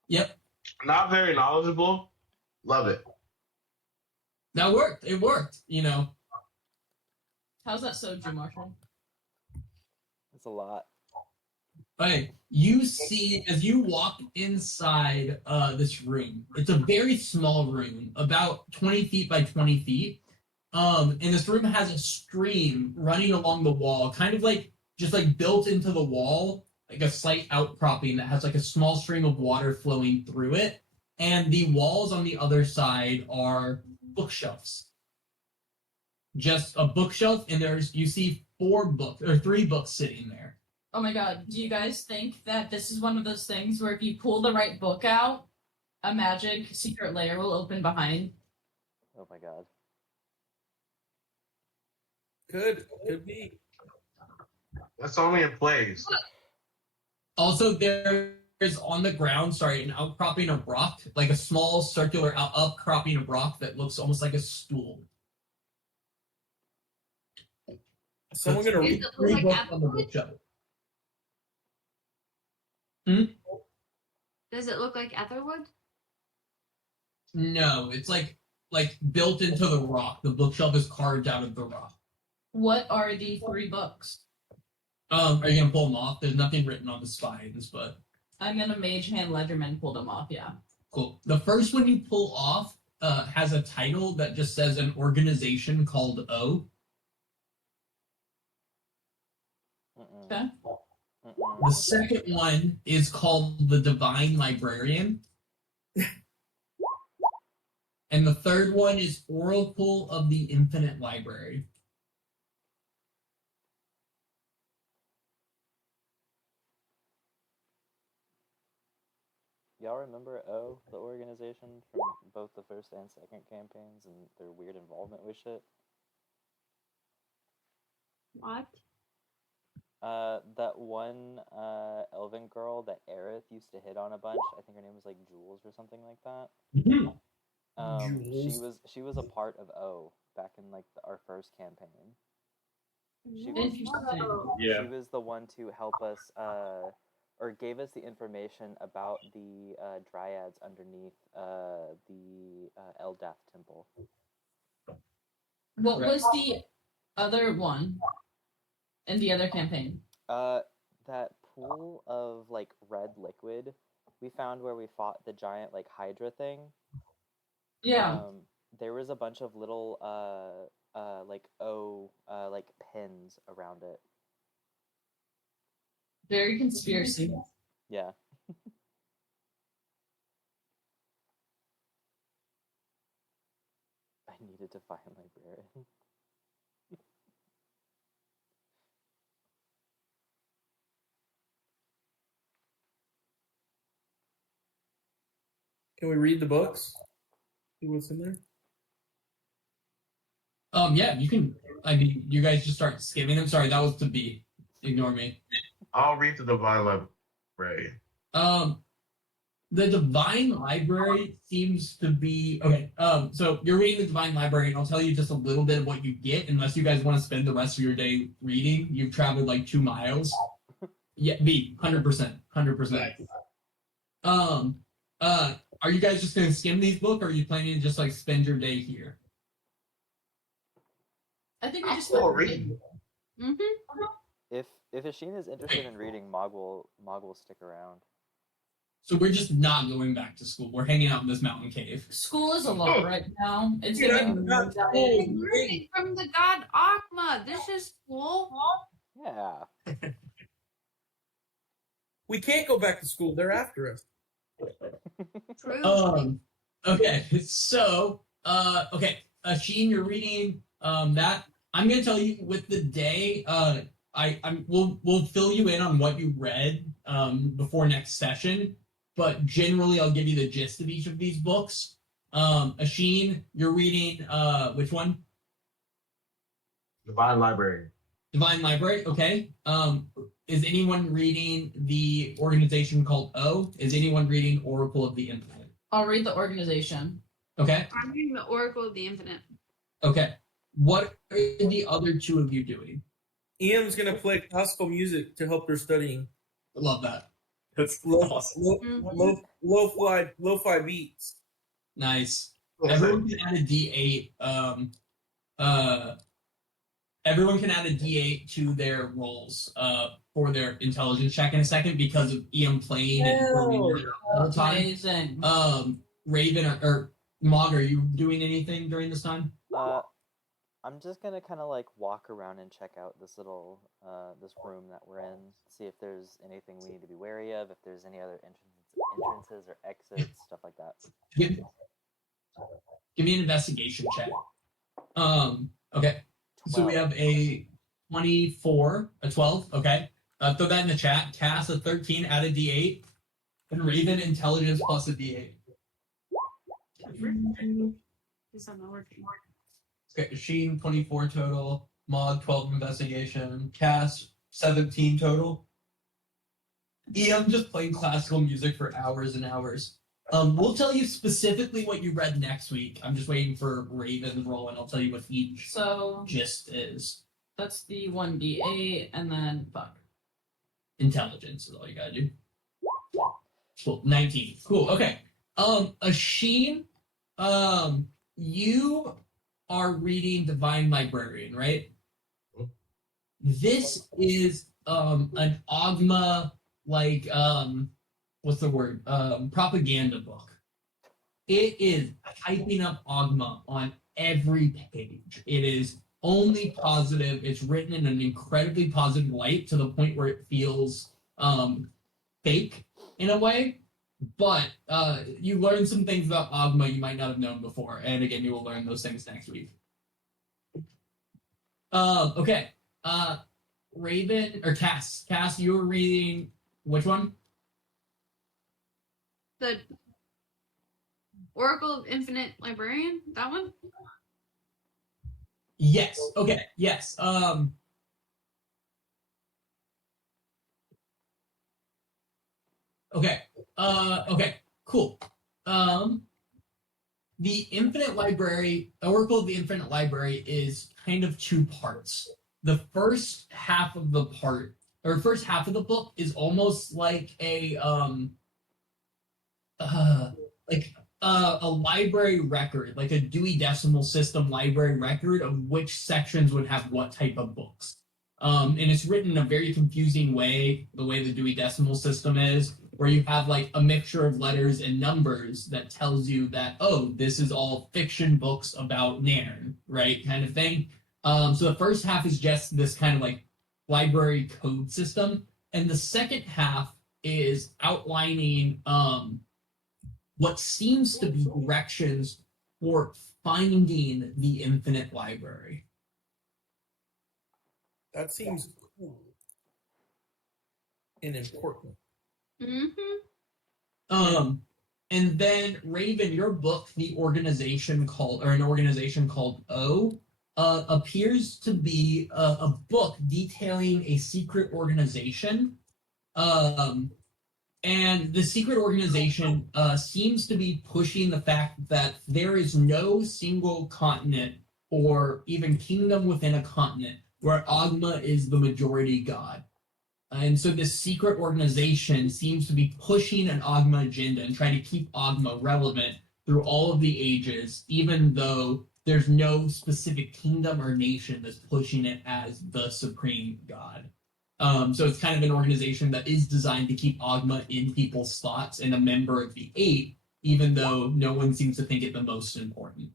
Yep. Not very knowledgeable. Love it. That worked. It worked, you know. How's that soju, Marshall? It's a lot. Okay, you see, as you walk inside this room, it's a very small room, about 20 feet by 20 feet. And this room has a stream running along the wall, kind of like, just like built into the wall, like a slight outcropping that has like a small stream of water flowing through it. And the walls on the other side are bookshelves. Just a bookshelf, and you see 3 books sitting there. Oh my god, do you guys think that this is one of those things where if you pull the right book out, a magic secret layer will open behind? Oh my god. Could be. That's only in plays. Also, there is on the ground, an outcropping of rock, like a small circular outcropping of rock that looks almost like a stool. Someone gonna read Does it look 3 like books on the Aetherwood? bookshelf. Does it look like Aetherwood? No, it's like built into the rock. The bookshelf is carved out of the rock. What are the 3 books? Are you gonna pull them off? There's nothing written on the spines, but I'm gonna Mage Hand Ledgerman pull them off, yeah. cool. The first one you pull off has a title that just says an organization called O. Okay. The second one is called the Divine Librarian. And the third one is Oracle of the Infinite Library. Y'all remember O, the organization from both the first and second campaigns and their weird involvement with shit? What? That one elven girl that Aerith used to hit on a bunch. I think her name was like Jules or something like that. Jules. She was a part of O back in like our first campaign. She was, Interesting. Yeah. she was the one to help us or gave us the information about the dryads underneath the Eldath temple. What was the other one in the other campaign? That pool of like red liquid we found where we fought the giant like Hydra thing. Yeah. There was a bunch of little like like pins around it. Very conspiracy. Yeah. I needed to find librarian. Can we read the books? See what's in there? Yeah, you can. I mean, you guys just start skimming them. Sorry, that was to be. Ignore me. I'll read the Divine Library. Right. The Divine Library seems to be okay. So you're reading the Divine Library, and I'll tell you just a little bit of what you get. Unless you guys want to spend the rest of your day reading, you've traveled like 2 miles. Yeah, 100%, 100%. Are you guys just gonna skim these books, or are you planning to just like spend your day here? I think we I'm just for reading. Mm-hmm. If Asheen is interested in reading, Mog will stick around. So we're just not going back to school. We're hanging out in this mountain cave. School is a lot right now. It's Dude, giving I'm not anxiety. cool. Learning from the god Akma. This is cool. Yeah. We can't go back to school. They're after us. True. Okay, so okay, Sheen, you're reading that. I'm gonna tell you with the day. We'll fill you in on what you read before next session, but generally I'll give you the gist of each of these books. Asheen, you're reading which one? Divine Library. Divine Library. Okay. Is anyone reading the organization called O? Is anyone reading Oracle of the Infinite? I'll read the organization. Okay. I'm reading the Oracle of the Infinite. Okay. What are the other 2 of you doing? Ian's gonna play classical music to help her studying. Love that. That's awesome. Lo-fi beats. Nice. Everyone can add a D8. Everyone can add a D8 to their rolls for their intelligence check in a second because of Ian playing and all the time. Amazing. Raven or Mog, are you doing anything during this time? I'm just gonna kind of like walk around and check out this little this room that we're in, see if there's anything we need to be wary of, if there's any other entrances or exits, stuff like that. Give me an investigation check. Okay. So we have a 24, a 12. Okay. Throw that in the chat. Cass a 13, add a D8, and Raven intelligence plus a D8. It's not working. Okay, Sheen 24 total, Mog 12 investigation, Cass 17 total. I'm just playing classical music for hours and hours. We'll tell you specifically what you read next week. I'm just waiting for Raven's roll, and I'll tell you what each So gist is. that's the 1d8, and then fuck. Intelligence is all you gotta do. Cool, 19. Cool. Okay. Asheen, you are reading Divine Librarian, right? This is an Ogma what's the word? Propaganda book. It is hyping up Ogma on every page. It is only positive. It's written in an incredibly positive light to the point where it feels fake in a way. But you learn some things about Ogma you might not have known before. And again, you will learn those things next week. Okay. Raven or Cass. Cass, you were reading which one? The Oracle of Infinite Librarian? That one? Yes. Okay. Yes. Okay. Okay. Cool. The Infinite Library, Oracle of the Infinite Library, is kind of 2 parts. The first half of the book is almost like a library record, like a Dewey Decimal System library record of which sections would have what type of books. And it's written in a very confusing way, the way the Dewey Decimal System is, where you have like a mixture of letters and numbers that tells you that, oh, this is all fiction books about Nairn, right? Kind of thing. So the first half is just this kind of like library code system. And the second half is outlining what seems to be directions for finding the Infinite Library. That seems cool and important. Mm-hmm. And then Raven, your book, an organization called O, appears to be a book detailing a secret organization And the secret organization seems to be pushing the fact that there is no single continent or even kingdom within a continent where Agma is the majority god. And so this secret organization seems to be pushing an Agma agenda and trying to keep Agma relevant through all of the ages, even though there's no specific kingdom or nation that's pushing it as the supreme god. So it's kind of an organization that is designed to keep Agma in people's thoughts and a member of the Eight, even though no one seems to think it the most important.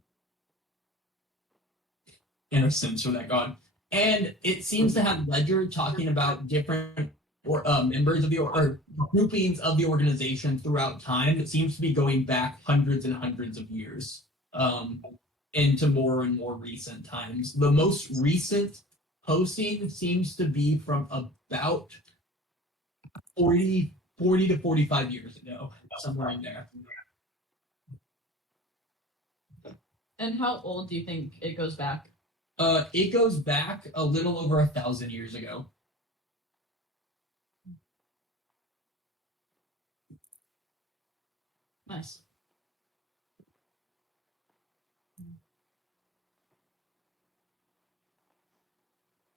In a sense for that god. And it seems to have Ledger talking about different members of the or groupings of the organization throughout time. It seems to be going back hundreds and hundreds of years into more and more recent times. The most recent posting seems to be from about 40 to 45 years ago, somewhere in there. And how old do you think it goes back? It goes back a little over 1,000 years ago. Nice.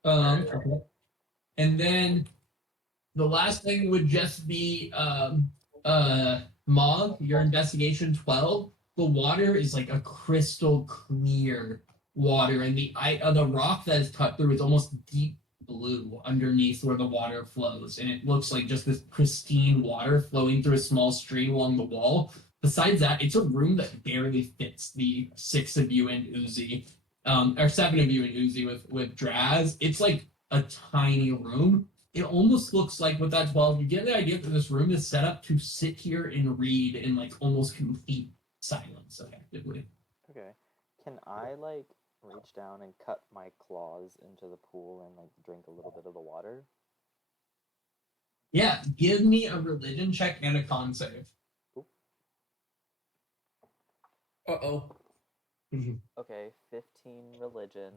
Okay. And then the last thing would just be Mog, your investigation 12. The water is like a crystal clear water, and the rock that is cut through is almost deep blue underneath where the water flows, and it looks like just this pristine water flowing through a small stream along the wall. Besides that, it's a room that barely fits the 6 of you and Uzi, or 7 of you and Uzi with Draz. It's like a tiny room. It almost looks like with that 12, you get the idea that this room is set up to sit here and read in like almost complete silence, effectively. Okay. Can I like reach down and cut my claws into the pool and like drink a little bit of the water? Yeah, give me a religion check and a con save. Uh-oh. Okay, 15 religion,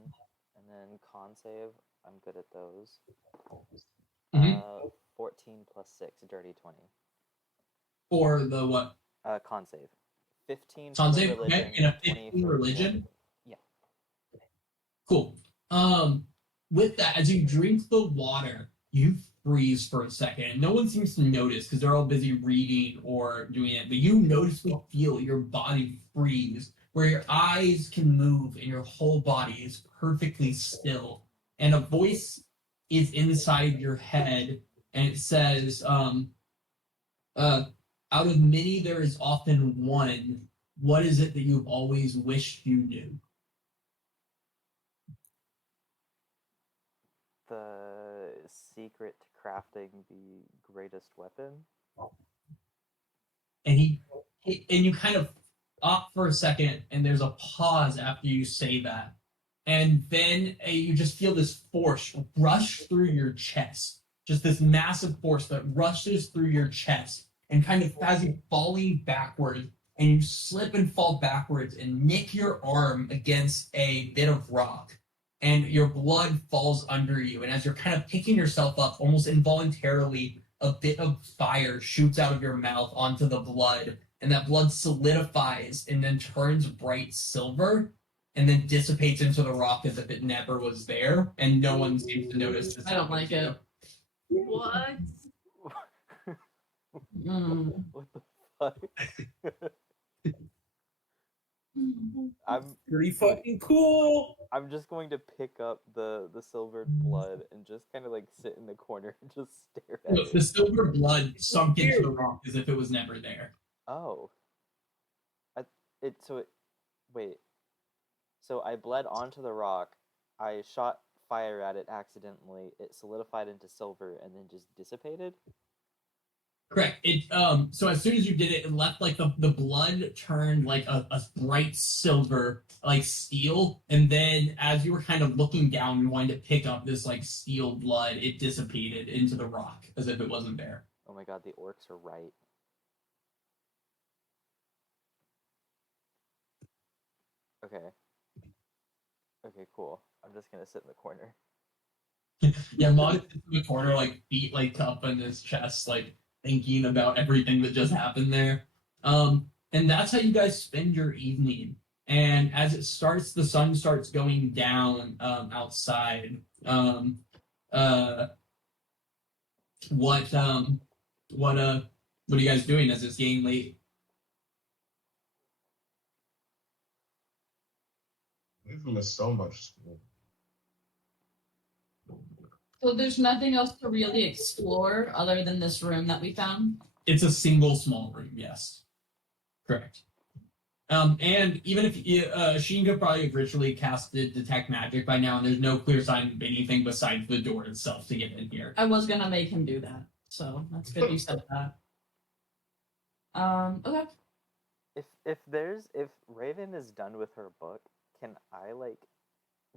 and then con save. I'm good at those. 14 plus 6, dirty 20. For the what? Con save. 15 Con for save, religion, okay, and a 20 15 for religion? Yeah. Cool. With that, as you drink the water, you freeze for a second. No one seems to notice because they're all busy reading or doing it, but you noticeably feel your body freeze, where your eyes can move and your whole body is perfectly still. And a voice is inside your head, and it says, out of many, there is often one. What is it that you've always wished you knew? The secret to crafting the greatest weapon. And you kind of opt for a second, and there's a pause after you say that. And then you just feel this force rush through your chest. Just this massive force that rushes through your chest and kind of has you falling backwards, and you slip and fall backwards and nick your arm against a bit of rock. And your blood falls under you. And as you're kind of picking yourself up, almost involuntarily, a bit of fire shoots out of your mouth onto the blood. And that blood solidifies and then turns bright silver and then dissipates into the rock as if it never was there. And no one seems to notice this. I don't like it. What? What the fuck? I'm Pretty fucking cool. I'm just going to pick up the silvered blood and just kind of like sit in the corner and just stare at it. The silver blood sunk into the rock as if it was never there. Oh. Wait. So I bled onto the rock. I shot fire at it accidentally. It solidified into silver and then just dissipated. Correct. It so as soon as you did it, it left like the blood turned like a bright silver like steel, and then as you were kind of looking down and wanting to pick up this like steel blood, it dissipated into the rock as if it wasn't there. Oh my god, the orcs are right. Okay. Okay, cool. I'm just gonna sit in the corner. Yeah, Mod is in the corner, like feet like up in his chest, like thinking about everything that just happened there. And that's how you guys spend your evening. And as it starts, the sun starts going down outside. What are you guys doing as it's getting late? We've missed so much school. So there's nothing else to really explore other than this room that we found? It's a single small room, yes. Correct. And even if Sheen could probably have ritually casted Detect Magic by now, and there's no clear sign of anything besides the door itself to get in here. I was gonna make him do that, so that's good you said that. Okay. If Raven is done with her book, can I like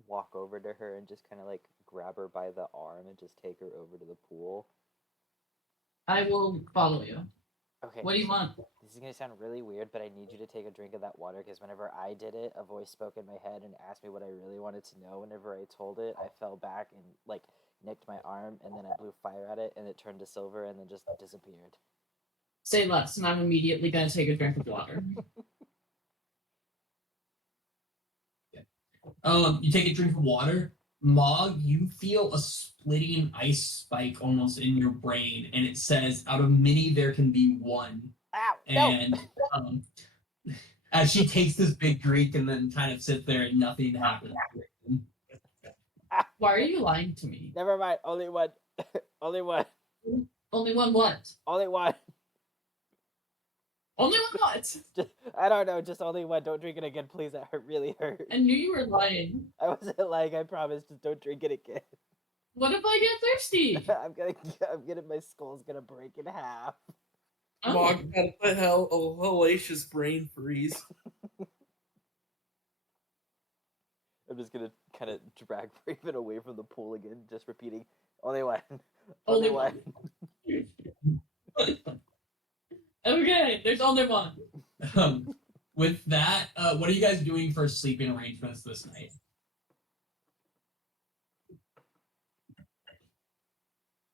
walk over to her and just kind of like grab her by the arm and just take her over to the pool? I will follow you. Okay. What do you want? This is gonna sound really weird, but I need you to take a drink of that water because whenever I did it, a voice spoke in my head and asked me what I really wanted to know. Whenever I told it, I fell back and like nicked my arm, and then I blew fire at it, and it turned to silver, and then just disappeared. Say less, and I'm immediately gonna take a drink of water. You take a drink of water. Mog, you feel a splitting ice spike almost in your brain, and it says, "Out of many, there can be one." Ow! And as she takes this big drink and then kind of sits there and nothing happens. Why are you lying to me? Never mind. Only one. Only one. Only one what? Only one. Only one what? Just, I don't know. Just only one. Don't drink it again, please. That really hurt. I knew you were lying. I wasn't lying. I promise. Just don't drink it again. What if I get thirsty? I'm gonna. My skull's gonna break in half. Oh. Mog got a hellacious brain freeze. I'm just gonna kind of drag Raven away from the pool again, just repeating, only one. Only one. Okay, there's only one. With that, what are you guys doing for sleeping arrangements this night?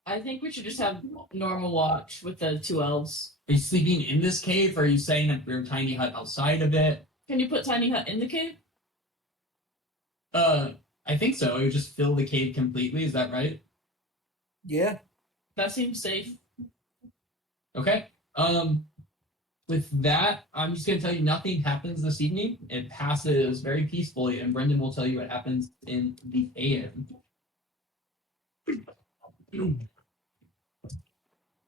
I think we should just have normal watch with the two elves. Are you sleeping in this cave, or are you staying at your tiny hut outside of it? Can you put tiny hut in the cave? I think so. It would just fill the cave completely. Is that right? Yeah. That seems safe. Okay. With that, I'm just gonna tell you nothing happens this evening. It passes very peacefully, and Brendan will tell you what happens in the AM.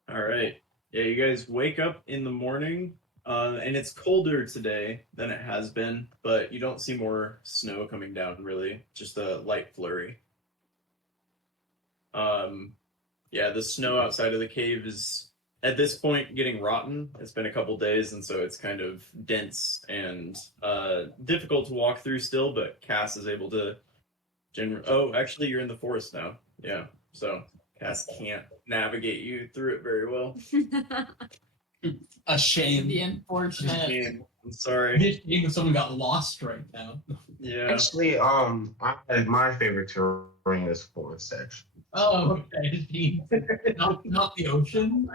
All right. Yeah, you guys wake up in the morning, and it's colder today than it has been, but you don't see more snow coming down, really. Just a light flurry. Yeah, the snow outside of the cave is, at this point, getting rotten. It's been a couple days, and so it's kind of dense and difficult to walk through still, but Cass is able to... Oh, actually, you're in the forest now. Yeah, so... Cass can't navigate you through it very well. A shame. The unfortunate. I'm sorry. A shame if someone got lost right now. Yeah. Actually, my favorite terrain is forest section. Oh, okay. not the ocean.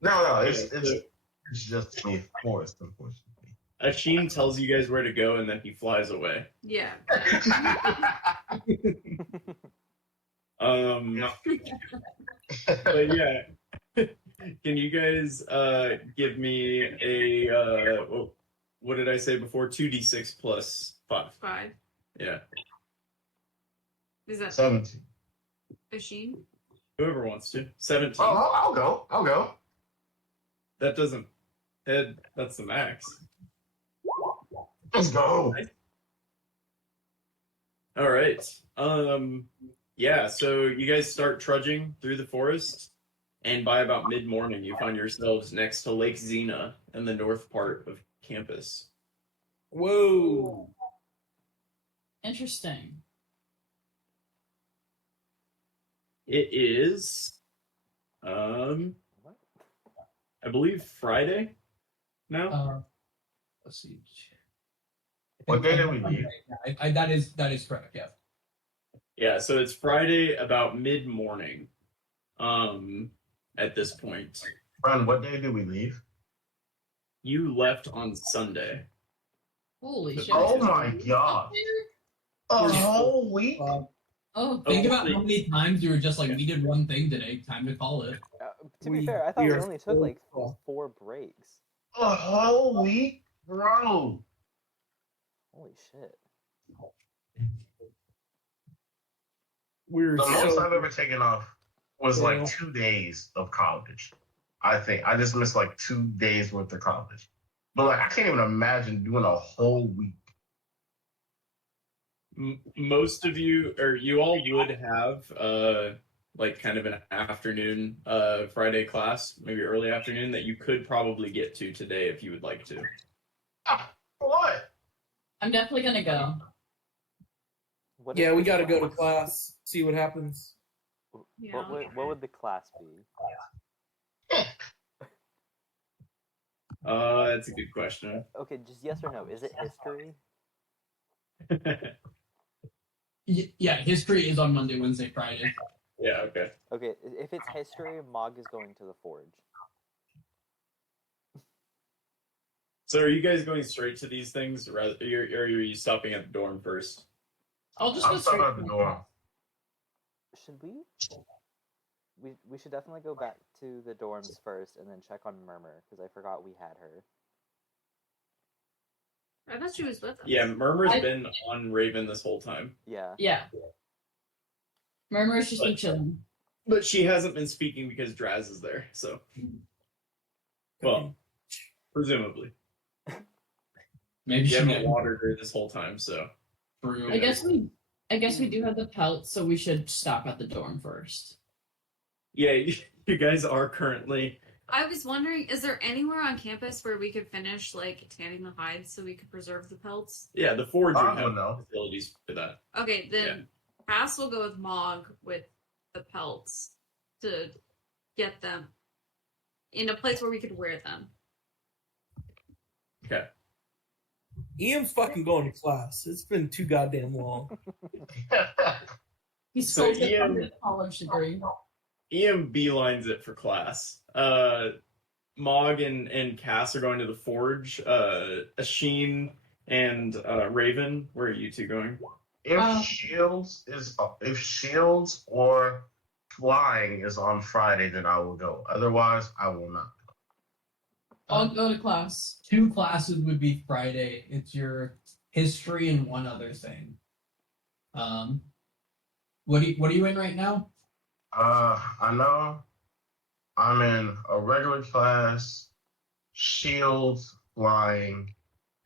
No, it's just a forest, unfortunately. Asheen tells you guys where to go, and then he flies away. Yeah. But yeah, can you guys give me a what did I say before? 2d6 plus 5. 5. Yeah. Is that 17. Asheen? Whoever wants to. 17. Oh, I'll go. That doesn't. That's the max. Let's go. All right. Yeah, so you guys start trudging through the forest, and by about mid-morning, you find yourselves next to Lake Xena in the north part of campus. Whoa. Interesting. It is, I believe Friday now. Let's see. What day did we leave? That is correct. Yeah. Yeah, so it's Friday about mid-morning. at this point. Ron, what day did we leave? You left on Sunday. Holy shit. Oh my god. A whole week? Oh, Think about how many times you were just like, we did one thing today, time to call it. To be fair, I thought we are only took like so- 4 breaks. A whole week? Bro. Holy shit. We're The most so I've ever taken off was Yeah. like 2 days of college. I think I just missed like 2 days worth of college. But like I can't even imagine doing a whole week. Most of you, or you all would have like kind of an afternoon Friday class, maybe early afternoon, that you could probably get to today if you would like to. What? I'm definitely gonna go. What yeah, is we the got to go to class? class, see what happens. Yeah. What would the class be? That's a good question. Okay, just yes or no. Is it history? Yeah, history is on Monday, Wednesday, Friday. Yeah, okay. Okay, if it's history, Mog is going to the forge. So are you guys going straight to these things, or are you stopping at the dorm first? I'll just go I'm straight still at to the my door. class. Should we? We should definitely go back to the dorms first and then check on Murmur because I forgot we had her. I thought she was with us. Yeah, Murmur's I- been on Raven this whole time, Yeah. Yeah. Murmur's just been But- chilling. but she hasn't been speaking because Draz is there. So, well, presumably, Maybe you she haven't met watered her this whole time. So, through. I guess we do have the pelts, so we should stop at the dorm first. yeah, you guys are currently. I was wondering, is there anywhere on campus where we could finish like tanning the hides so we could preserve the pelts? Yeah, the forge would I have don't know. facilities for that. Okay, then Cass will go with Mog with the pelts to get them in a place where we could wear them. Okay. Ian's fucking going to class. It's been too goddamn long. He's So supposed to Ian- get a college degree. Ian beelines it for class. Mog and Cass are going to the forge. Asheen and Raven, where are you two going? If shields or flying is on Friday, then I will go. Otherwise, I will not. I'll go to class. 2 classes would be Friday. It's your history and one other thing. What are you in right now? I know I'm in a regular class, shields, flying,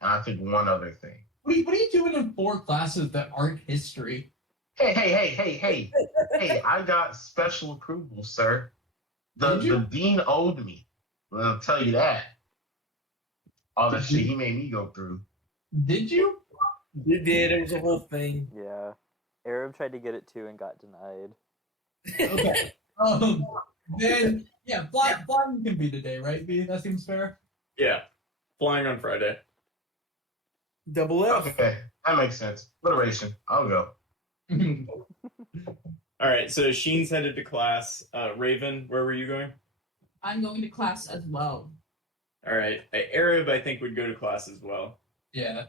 and I think one other thing. What are you doing in 4 classes that aren't history? Hey, I got special approval, sir. Did you? The dean owed me. I'll tell you that. All the shit he made me go through. Did you? You did. It was a whole thing. Yeah. Arab tried to get it too and got denied. Okay. Then yeah, flying can be today, right? B? That seems fair. Yeah, flying on Friday. Double F. Okay, that makes sense. Literation. I'll go. All right, so Sheen's headed to class. Raven, where were you going? I'm going to class as well. All right, Arab, I think, would go to class as well. Yeah.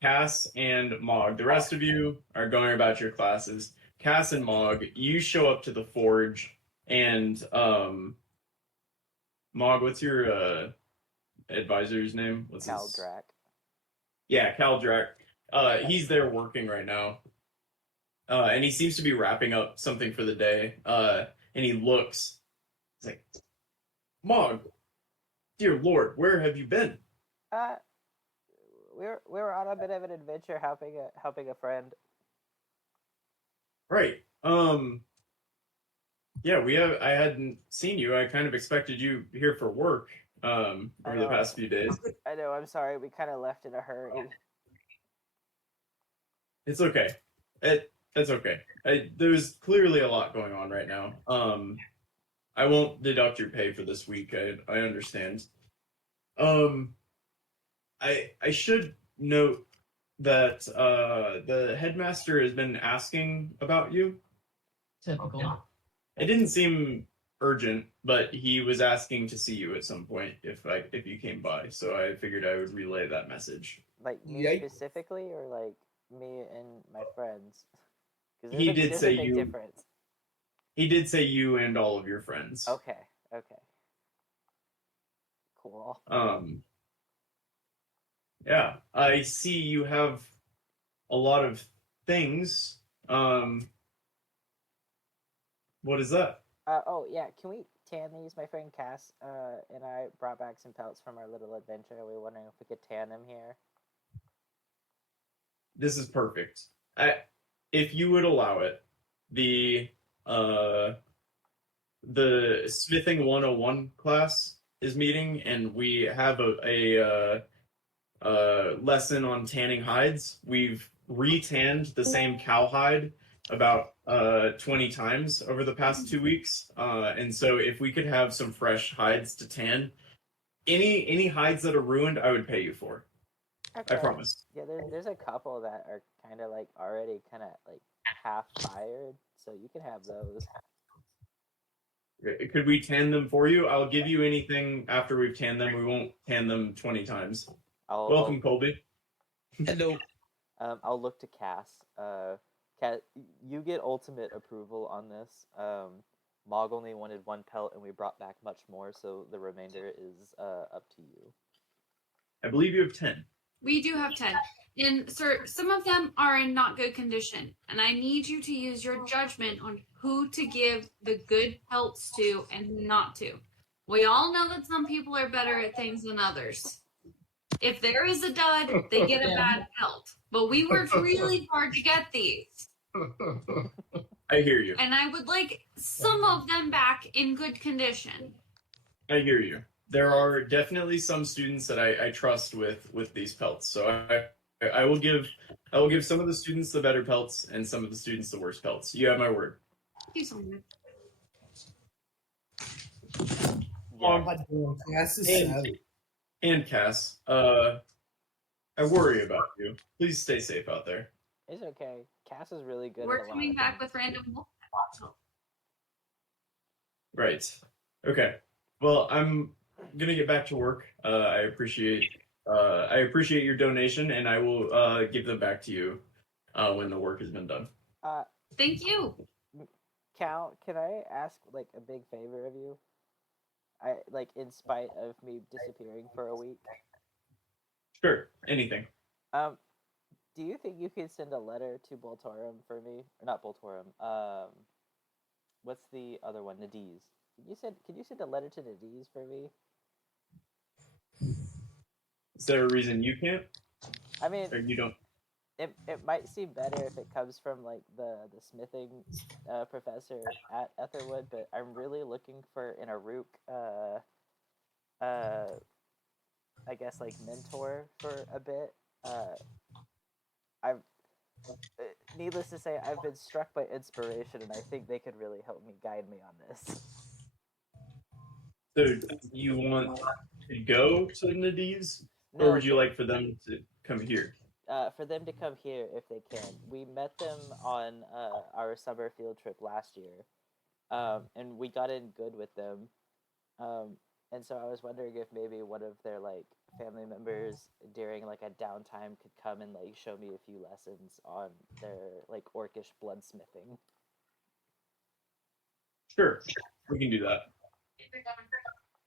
Cass and Mog, the rest of you are going about your classes. Cass and Mog, you show up to the forge, and Mog, what's your advisor's name? What's his? Caldrak. Yeah, Caldrak. He's there working right now. And he seems to be wrapping up something for the day. And he looks. He's like, Mog, dear Lord, where have you been? We were on a bit of an adventure helping a friend. Right. Yeah, I hadn't seen you. I kind of expected you here for work over the past few days. I know, I'm sorry, we kind of left in a hurry. It's okay. That's okay. There's clearly a lot going on right now. I won't deduct your pay for this week. I understand. I should note that the headmaster has been asking about you. Typical. It didn't seem urgent, but he was asking to see you at some point if you came by. So I figured I would relay that message. Like me Yikes. specifically, or like me and my friends? Because He did there's say a big you. difference. He did say you and all of your friends. Okay. Cool. Yeah, I see you have a lot of things. What is that? Oh yeah, can we tan these? My friend Cass and I brought back some pelts from our little adventure. We were wondering if we could tan them here. This is perfect. If you would allow it, the smithing 101 class is meeting, and we have a lesson on tanning hides. We've re-tanned the same cowhide about 20 times over the past 2 weeks, and so if we could have some fresh hides to tan, any hides that are ruined, I would pay you for. Okay. I promise. Yeah, there's a couple that are kind of like already kind of like half fired, so you can have those. Could we tan them for you? I'll give you anything after we've tanned them. We won't tan them 20 times. Welcome, Colby. Hello. I'll look to Cass. Cass, you get ultimate approval on this. Mog only wanted one pelt, and we brought back much more, so the remainder is up to you. I believe you have 10. We do have 10. And, sir, some of them are in not good condition. And I need you to use your judgment on who to give the good pelts to and who not to. We all know that some people are better at things than others. If there is a dud, they get a bad pelt. But we worked really hard to get these. I hear you. And I would like some of them back in good condition. I hear you. There are definitely some students that I trust with these pelts. So I will give some of the students the better pelts and some of the students the worst pelts. You have my word. Thank you so much. Oh my God, Cass is savage. And Cass, I worry about you. Please stay safe out there. It's okay. Cass is really good. We're at a lot coming of back things. with random wolf. Right. Okay. Well, I'm gonna get back to work. I appreciate your donation, and I will give them back to you when the work has been done. Thank you. Cal, can I ask like a big favor of you? Like in spite of me disappearing for a week. Sure. Anything. Do you think you could send a letter to Boltorum for me? Or not Boltorum. What's the other one? Nadiz. Could you send a letter to Nadiz for me? Is there a reason you can't? I mean, Or you don't? It might seem better if it comes from like the smithing professor at Aetherwood, but I'm really looking for an Aruk I guess like mentor for a bit. I've needless to say, I've been struck by inspiration, and I think they could really help me guide me on this. So you want to go to Nadiz, No, or would you like for them to come here? for them to come here if they can. We met them on our summer field trip last year, and we got in good with them. And so I was wondering if maybe one of their like family members during like a downtime could come and like show me a few lessons on their like orcish bloodsmithing. Sure, we can do that.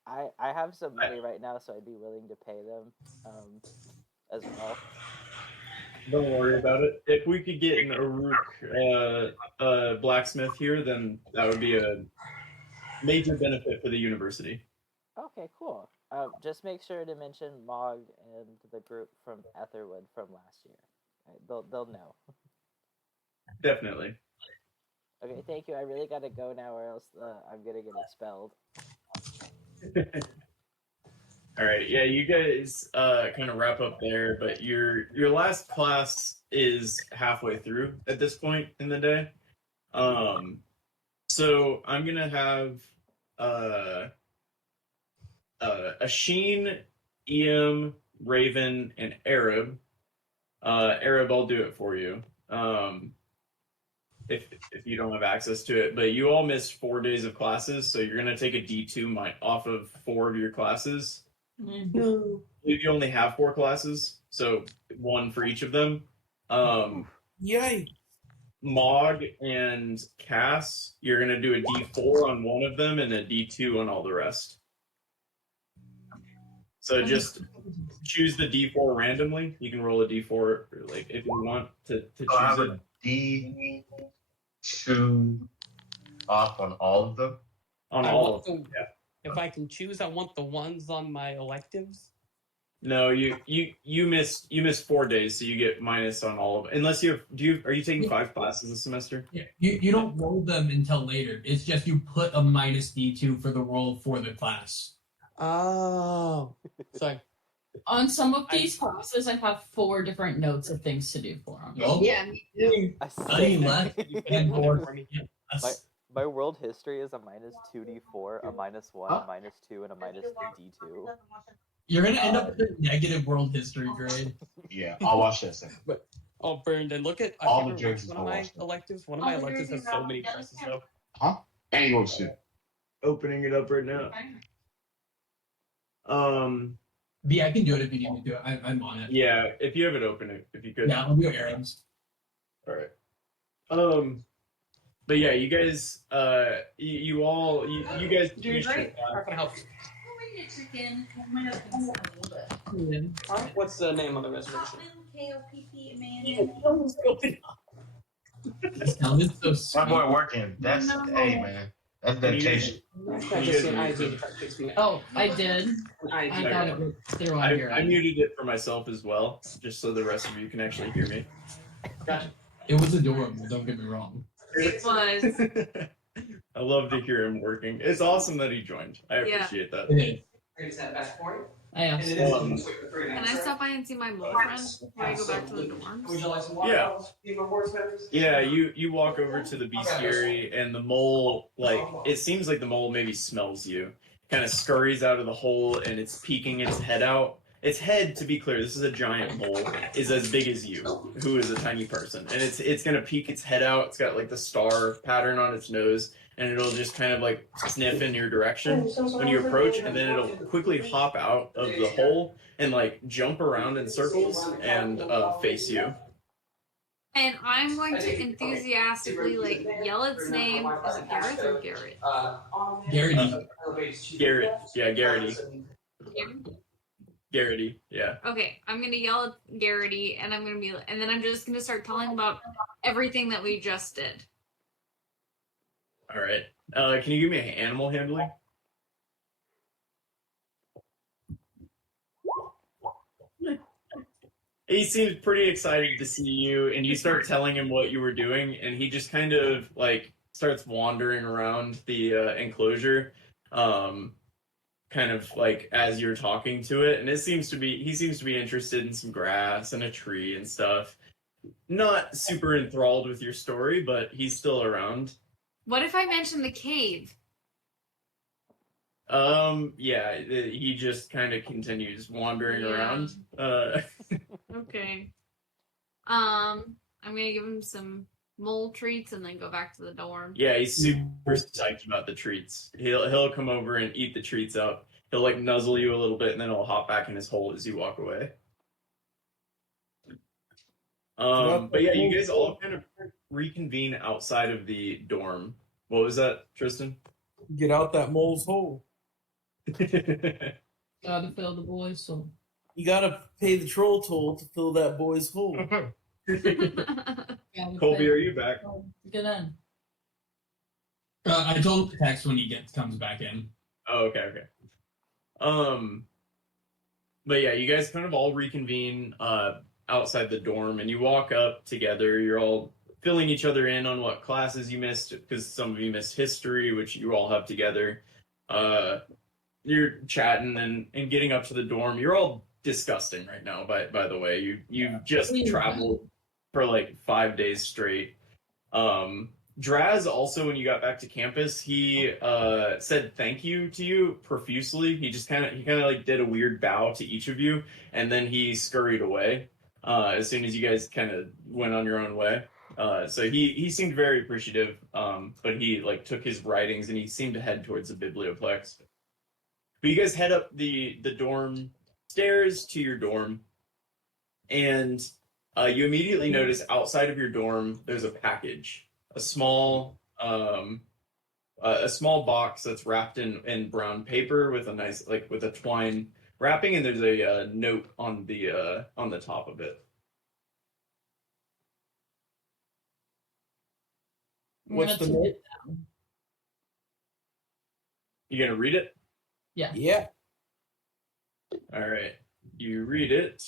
I have some money right now, so I'd be willing to pay them as well. Don't worry about it. If we could get an Aruk blacksmith here, then that would be a major benefit for the university. Okay, cool. Just make sure to mention Mog and the group from Aetherwood from last year. Right, they'll know. Definitely. Okay, thank you. I really gotta go now, or else I'm gonna get expelled. All right. Yeah, you guys kind of wrap up there, but your last class is halfway through at this point in the day. So I'm gonna have Asheen, Eam, Raven, and Arab. Arab, I'll do it for you. if you don't have access to it. But you all missed 4 days of classes, so you're gonna take a D2 off of 4 of your classes. No. You only have 4 classes, so 1 for each of them. Yikes. Mog and Cass, you're gonna do a D4 on one of them and a D2 on all the rest. So just choose the D4 randomly. You can roll a D4 like if you want to choose So I have it. a D2 off on all of them. On I all want of them. the- Yeah. If I can choose, I want the ones on my electives. No, you miss 4 days, so you get minus on all of it. Unless are you taking 5 classes this semester? Yeah, you don't roll them until later. It's just you put a minus D2 for the roll for the class. Oh, sorry. On some of these classes, I have 4 different notes of things to do for them. Oh, Yeah, me too. I Study left and board. Yes. My world history is a minus 2d4, a minus 1, a minus 2, and a minus d2. You're gonna end up with a negative world history grade. Yeah, I'll watch that second. Oh, Brandon, look at I All can't the remember jerseys which one I of my watched. electives. One of my electives has so many presses though. And you go soon. Opening it up right now. B, I can do it if you need me to. I'm on it. Yeah, if you have it open, if you could. Yeah, I'll do Arabs. All right. But yeah, you guys, you guys. Doing great. How can I help you? What's the name on the reservation? That sounded so My sweet. boy working. That's hey man. That's dedication. I just see an ID that takes me. Oh, I did. An I ID. thought it was through on your I end. muted it for myself as well, just so the rest of you can actually hear me. Gotcha. It was adorable, don't get me wrong. It was. I love to hear him working. It's awesome that he joined. I Yeah. appreciate that. It is. I And asked. it is Um, Can I stop by and see my mole friend before I go back to the dorms? Would you like some water? Yeah, you walk over to the bestiary, and the mole, like, it seems like the mole maybe smells you. Kind of scurries out of the hole, and it's peeking its head out. Its head, to be clear, this is a giant mole, is as big as you, who is a tiny person. And it's gonna peek its head out. It's got like the star pattern on its nose, and it'll just kind of like sniff in your direction when you approach, and then it'll quickly hop out of the hole and like jump around in circles and face you. And I'm going to enthusiastically like yell its name. Is it Gareth or Garrett? Garrity. Garrett, yeah, Garrity. Garrity, yeah. Okay, I'm gonna yell at Garrity, and and then I'm just gonna start telling about everything that we just did. All right. Can you give me an animal handling? He seems pretty excited to see you, and you start telling him what you were doing, and he just kind of like starts wandering around the enclosure, kind of like as you're talking to it, and he seems to be interested in some grass and a tree and stuff. Not super enthralled with your story, but he's still around. What if I mention the cave? Yeah, he just kind of continues wandering Yeah. around. Okay. I'm gonna give him some mole treats and then go back to the dorm. Yeah, he's super psyched about the treats. He'll come over and eat the treats up. He'll like nuzzle you a little bit, and then he'll hop back in his hole as you walk away. But yeah, you guys all kind of reconvene outside of the dorm. What was that, Tristan? Get out that mole's hole. Gotta fill the boys' soul. You gotta pay the troll toll to fill that boy's hole. Colby, are you back? Get in. I told him to text when he comes back in. Oh, okay. But yeah, you guys kind of all reconvene outside the dorm, and you walk up together. You're all filling each other in on what classes you missed, because some of you missed history, which you all have together. You're chatting and getting up to the dorm. You're all disgusting right now, by the way. You just traveled for like 5 days straight. Draz also, when you got back to campus, he said thank you to you profusely. He kind of like did a weird bow to each of you, and then he scurried away as soon as you guys kind of went on your own way. So he seemed very appreciative, but he like took his writings and he seemed to head towards the biblioplex. But you guys head up the dorm stairs to your dorm, and you immediately notice outside of your dorm there's a package, a small box that's wrapped in brown paper with a nice with a twine wrapping, and there's a note on the top of it. What's the note? You gonna read it? Yeah. Yeah. All right. You read it,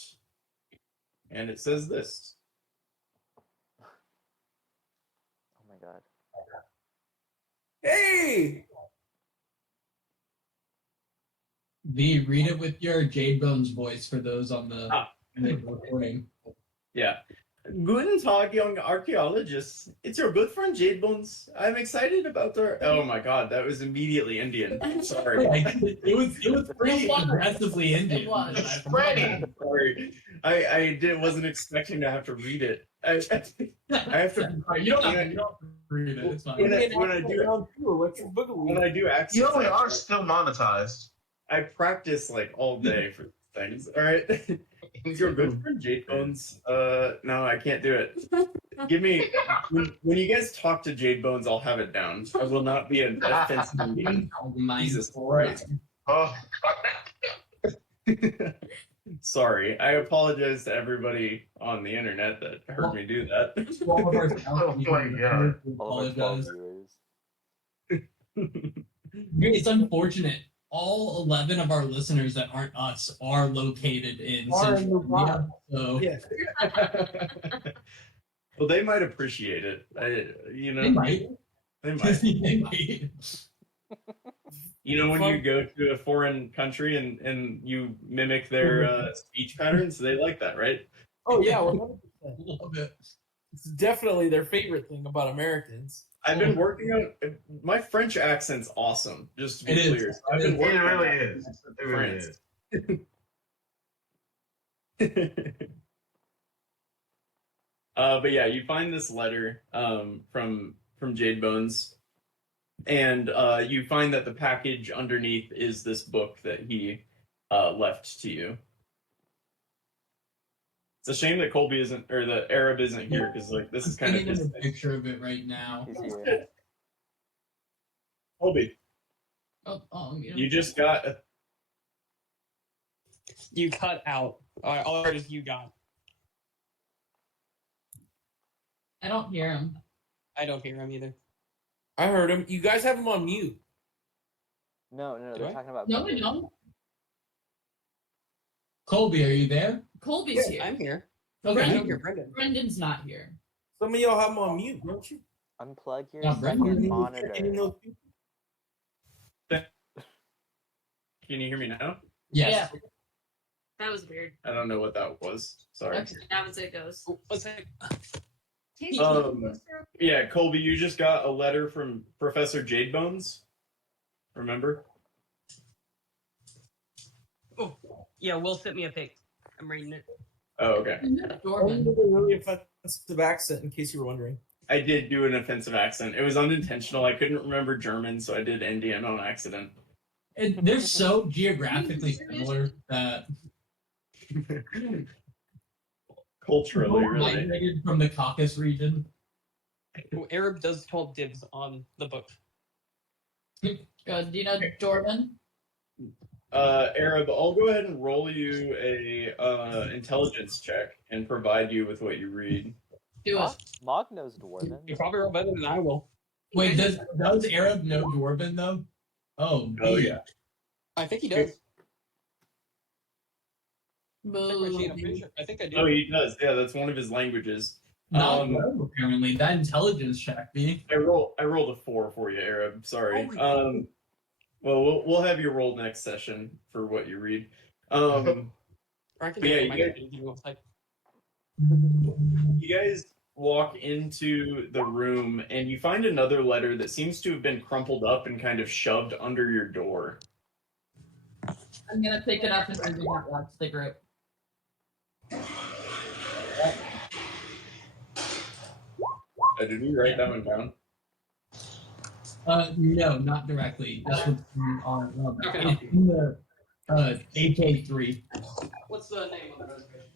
and it says this. Oh my god. Hey! V, read it with your Jade Bones voice for those on the recording. Yeah. Guten Tag, young archaeologists. It's your good friend Jade Bones. I'm excited about our. Oh my god, that was immediately Indian. Sorry. It was pretty aggressively Indian. It was. Freddie! Sorry. I wasn't expecting to have to read it. I have to. You don't have to read it. It's fine. When I do accents, You know we are still monetized. I practice like all day for things. All right. Your good friend Jade Bones. No, I can't do it. Give me when you guys talk to Jade Bones, I'll have it down. I will not be an offensive Indian. Jesus Christ. Oh, Sorry. I apologize to everybody on the internet that heard me do that. All of our Oh my God. All of our 12 apologize. viewers. It's unfortunate. All 11 of our listeners that aren't us are located in Central India. So Yeah. Well, they might appreciate it. they might. They might. They might. You know, when you go to a foreign country and you mimic their speech patterns, they like that, right? Oh yeah, 100%. Love it. It's definitely their favorite thing about Americans. I've been working on my French accent's awesome. Just to be It is. clear, I've been it working on really that is. accent It for really France. is. But yeah, you find this letter from Jade Bones, and you find that the package underneath is this book that he left to you. It's a shame that Colby isn't, or the Arab isn't here, because like this is kind of I'm his taking a thing. picture of it right now. He's here. Colby, You you just got You cut out. All I heard is you got. I don't hear him. I don't hear him either. I heard him. You guys have him on mute. No, Do they're I? talking about. No, we don't. Colby, are you there? Colby's Yeah, here. I'm here. Okay. I don't hear Brendan. Brendan's not here. Some of y'all have him on mute, don't you? Unplug your Yeah, Brendan, second you monitor. Can you hear me now? Yes. That was weird. I don't know what that was. Sorry. Okay. That was it goes. What's that? Yeah, Colby, you just got a letter from Professor Jade Bones. Remember? Oh, yeah. Will sent me a pic. I'm reading it. Oh, okay. I Dorman. did a really offensive accent, in case you were wondering. I did do an offensive accent. It was unintentional. I couldn't remember German, so I did Indian on accident. And they're so geographically similar that Culturally, really. migrated from the Caucasus region. Oh, Arab does 12 dibs on the book. Good. Do you know Jordan? Arab, I'll go ahead and roll you a intelligence check and provide you with what you read. Do it. Mog knows Dwarven. You probably roll better than I will. Wait, does Arab know Dwarven though? Oh, Oh, B. yeah. I think he does. Boo. I think I do. Oh, he does. Yeah, that's one of his languages. Not well, apparently. That intelligence check, B. I rolled a 4 for you, Arab. Sorry. Well, we'll have you roll next session for what you read. Or I can Yeah, do my you anything you want. Like, You guys walk into the room and you find another letter that seems to have been crumpled up and kind of shoved under your door. I'm gonna pick it up and read it out loud to the group. Did we write that one down? No, not directly. This was on Okay. it's in the AK3. What's the name of the reservation?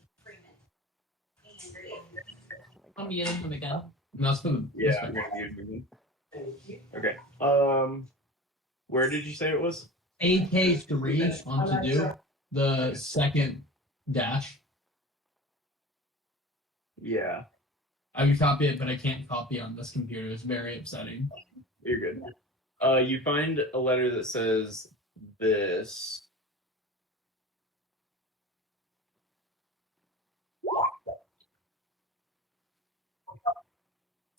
I'm muting him again. And that's for the Yeah, I'm gonna use it. Okay. Where did you say it was? AK3 on to do the second dash. Yeah, I would copy it, but I can't copy on this computer. It's very upsetting. you're good. You find a letter that says this.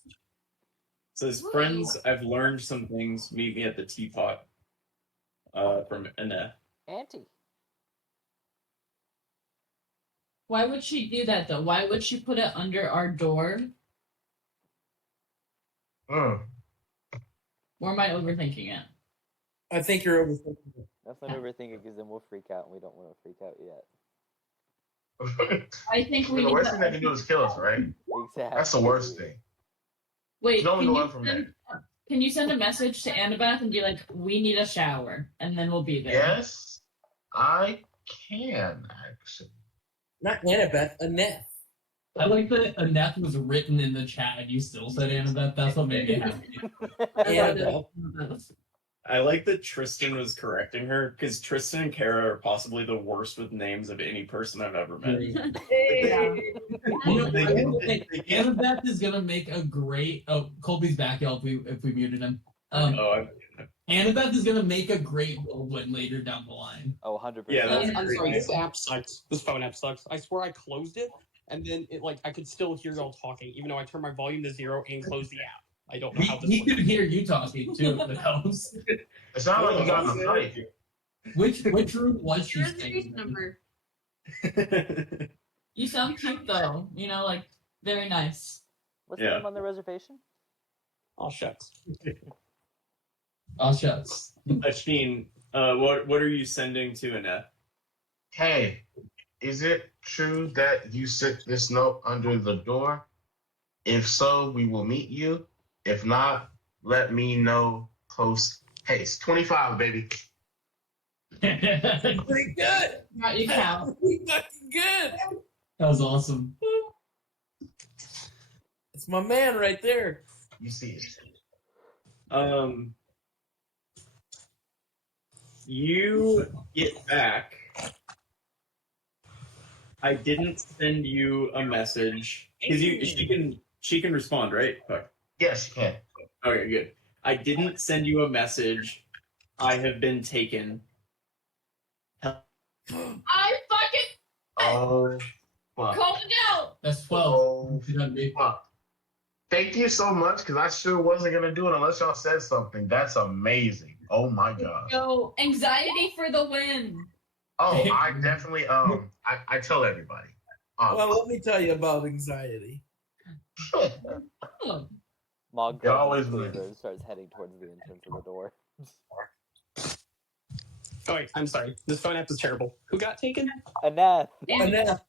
It says, "Friends, I've learned some things. Meet me at the teapot." From Annette. Auntie. Why would she do that though? Why would she put it under our door? Mm. Or am I overthinking it? I think you're overthinking it. That's not overthinking because then we'll freak out and we don't want to freak out yet. I think we The need worst thing they to... can do is kill us, right? Exactly. That's the worst thing. Wait, No one can go you, on from send, can you send a message to Annabeth and be like, we need a shower, and then we'll be there? Yes, I can actually. Not Annabeth, Annette. I like that Annette was written in the chat and you still said Annabeth. That's what made me happy. Annabeth. I like that Tristan was correcting her because Tristan and Kara are possibly the worst with names of any person I've ever met. Yeah. You know, Annabeth is gonna make a great. Oh, Colby's back, y'all. If we muted him, Annabeth is gonna make a great whirlwind later down the line. Oh, 100%. Yeah, that's I'm great. sorry, this app sucks. This phone app sucks. I swear I closed it, and then it I could still hear y'all talking, even though I turned my volume to 0 and closed the app. I don't know how this He works. could hear you talking too. If it helps. It's not like you got enough light. Which room was she Your staying reservation in? number. You sound cute though. You know, like very nice. What's the name on the reservation? Oh, shucks. Oh shucks. Asheen, what are you sending to Annette? Hey, is it true that you sent this note under the door? If so, we will meet you. If not, let me know post haste. 25, baby. Pretty good. Not you count. Pretty fucking good. That was awesome. It's my man right there. You see it. You get back. I didn't send you a message because she can respond, right? Fuck. Yes, you can. Okay, good. I didn't send you a message. I have been taken. I fucking Oh, fuck. called it out. That's 12. Oh, Should that be? fuck. Thank you so much, because I sure wasn't going to do it unless y'all said something. That's amazing. Oh, my God. Go anxiety for the win. Oh, I definitely, I tell everybody. Well, let me tell you about anxiety. Oh, Mog Y'all grabs always his win. cleaver and starts heading towards the entrance of the door. Oh, wait, I'm sorry. This phone app is terrible. Who got taken? Annette! Annette.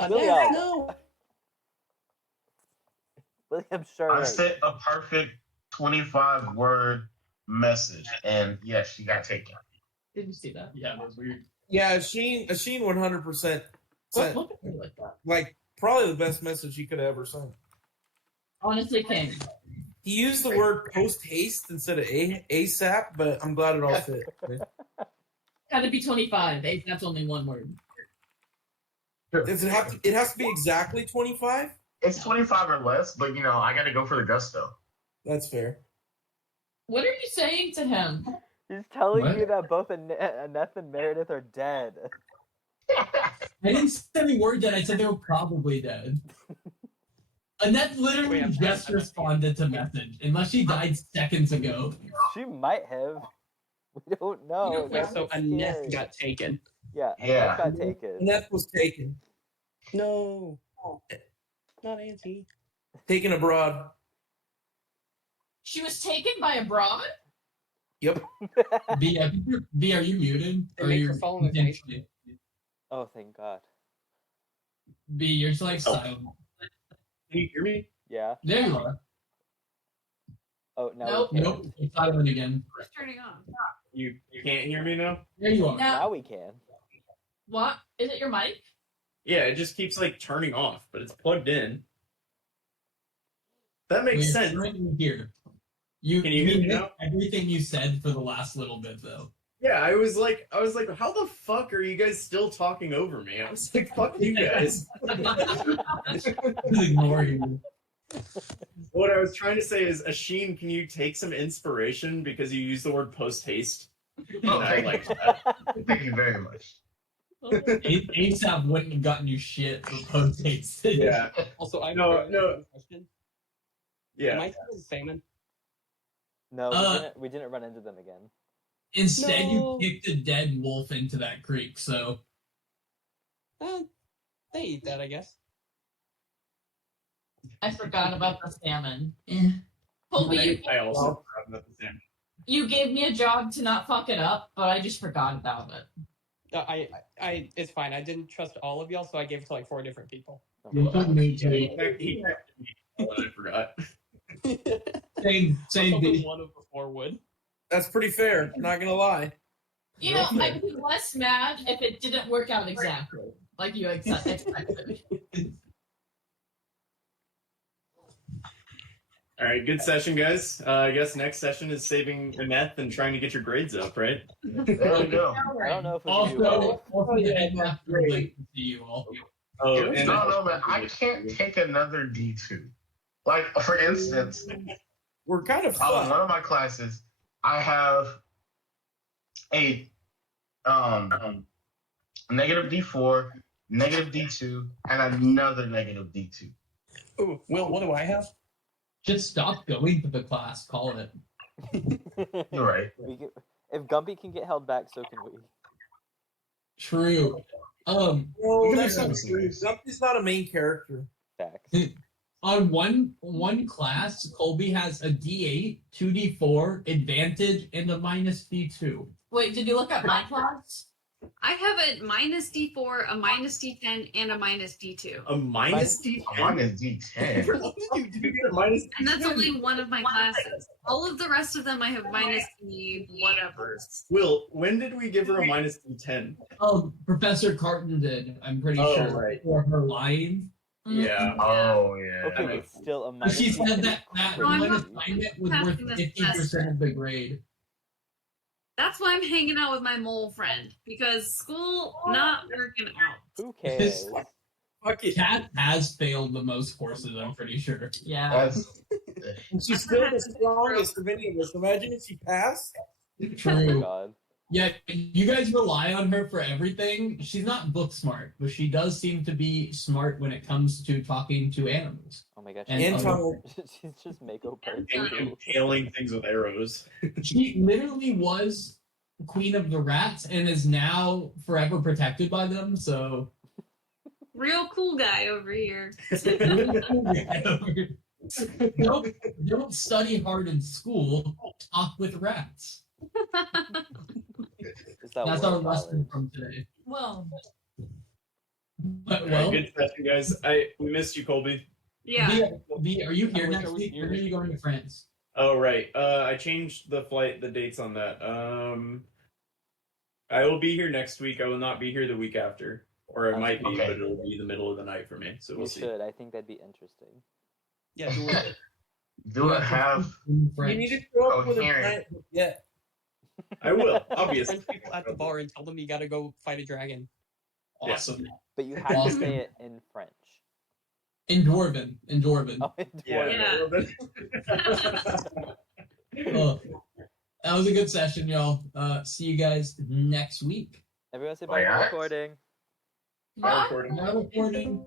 William. No. William I Sherman. sent a perfect 25-word message, and yes, she got taken. did you see that? Yeah, that was weird. Yeah, Asheen 100% sent, Look at me like that. like, probably the best message he could have ever sent. Honestly, King. He used the word post haste instead of ASAP, but I'm glad it all fit. Had to be 25. That's only one word. Does it have to? It has to be exactly 25. It's 25 or less, but, I got to go for the gusto. That's fair. What are you saying to him? He's telling What? you that both Annette and Meredith are dead. I didn't say any word that I said they were probably dead. Annette literally Wait, I'm just sorry. responded to message, unless she died seconds ago. She might have. We don't know. Wait, That's so scary. Annette got taken. Yeah, Yeah. Annette got taken. Annette was taken No. Not Auntie. taken abroad. She was taken by a broad? Yep. B, are you muted? They Or make you're her fall on her face. Oh, thank God. B, you're just like silent. Can you hear me? Yeah. Yeah. There you are. Oh no. Nope. we can't. Nope. It's silent again. Who's turning on? You can't hear me now? There you are. Now we can. What? Is it your mic? Yeah, it just keeps like turning off, but it's plugged in. That makes We're sense. currently here. Can you hear me missed now? everything you said for the last little bit, though. Yeah, I was like, how the fuck are you guys still talking over me? I was like, fuck you guys. Just ignore you. What I was trying to say is, Ashim, can you take some inspiration because you use the word post haste? Oh, I thank like you. that. Thank you very much. ASAP wouldn't have gotten you shit for post haste. Yeah. Also, I have No, a no. question. Am Yeah. I still salmon? No, Uh, we didn't run into them again. Instead, No. you kicked a dead wolf into that creek, so. They eat that, I guess. I forgot about the salmon. Eh. Colby, I also forgot about the same. you gave me a job to not fuck it up, but I just forgot about it. It's fine. I didn't trust all of y'all, so I gave it to like 4 different people. You told me to. He texted me, but I forgot. Same Also, thing. one of the 4 would. That's pretty fair. Not gonna lie. You know, I'd be less mad if it didn't work out exactly like you expected. All right, good session, guys. I guess next session is saving Annette and trying to get your grades up, right? There we go. I don't know if we can do Also, both. yeah, great to see you all. Oh, No, and no, man. I can't take another D2. Like, for instance, We're kind of in fun. one of my classes, I have a negative D4, negative D2, and another negative D2. Ooh, Will, what do I have? Just stop going to the class. Call it. You're right. If Gumpy can get held back, so can we. True. No, You that's can not do true. something. Gumpy's not a main character. Facts. On one class, Colby has a D8, 2D4, advantage, and a minus D2. Wait, did you look at my class? I have a minus D4, a minus D10, and a minus D2. a minus D10. Mine is D10. What did you do? Minus And that's only one of my classes. All of the rest of them I have minus D whatever. Will, when did we give her a minus D10? Professor Carton did, I'm pretty Oh, sure, right. for her lying. Yeah. Oh, yeah. Okay, but still a minus. She said D10 that No, I'm one not assignment was worth passing this 50% of the grade. That's why I'm hanging out with my mole friend. Because school not working out. Who cares? Fuck it. Kat has failed the most courses, I'm pretty sure. Yeah. That's And she's still the strongest of any of us. Imagine if she passed. Oh True. god. Yeah, you guys rely on her for everything. She's not book smart, but she does seem to be smart when it comes to talking to animals. Oh my gosh. And And other- tunnel. She's just Mako part And two. impaling things with arrows. She literally was queen of the rats and is now forever protected by them, so Real cool guy over here. don't study hard in school, talk with rats. Is that That's what our it lesson follows? from today. Well, But, All well, right, good session, guys. We missed you, Colby. Yeah. V, are you here I wish I next was week? here. Or are you going to France? Oh right. I changed the dates on that. I will be here next week. I will not be here the week after, or I might be, Okay. but it'll be the middle of the night for me. So You we'll see. should. I think that'd be interesting. Yeah, do it. Do I have? In You French. need to show up with a Coherent. giant yeah. I will, obviously. French people at the bar and tell them you gotta go fight a dragon. Awesome. But you have to Awesome. say it in French. In Dwarven. In Dwarven. Oh, in Yeah. Yeah. Oh, that was a good session, y'all. See you guys next week. Everyone say Bye, bye for guys. recording. bye. Recording. Now recording.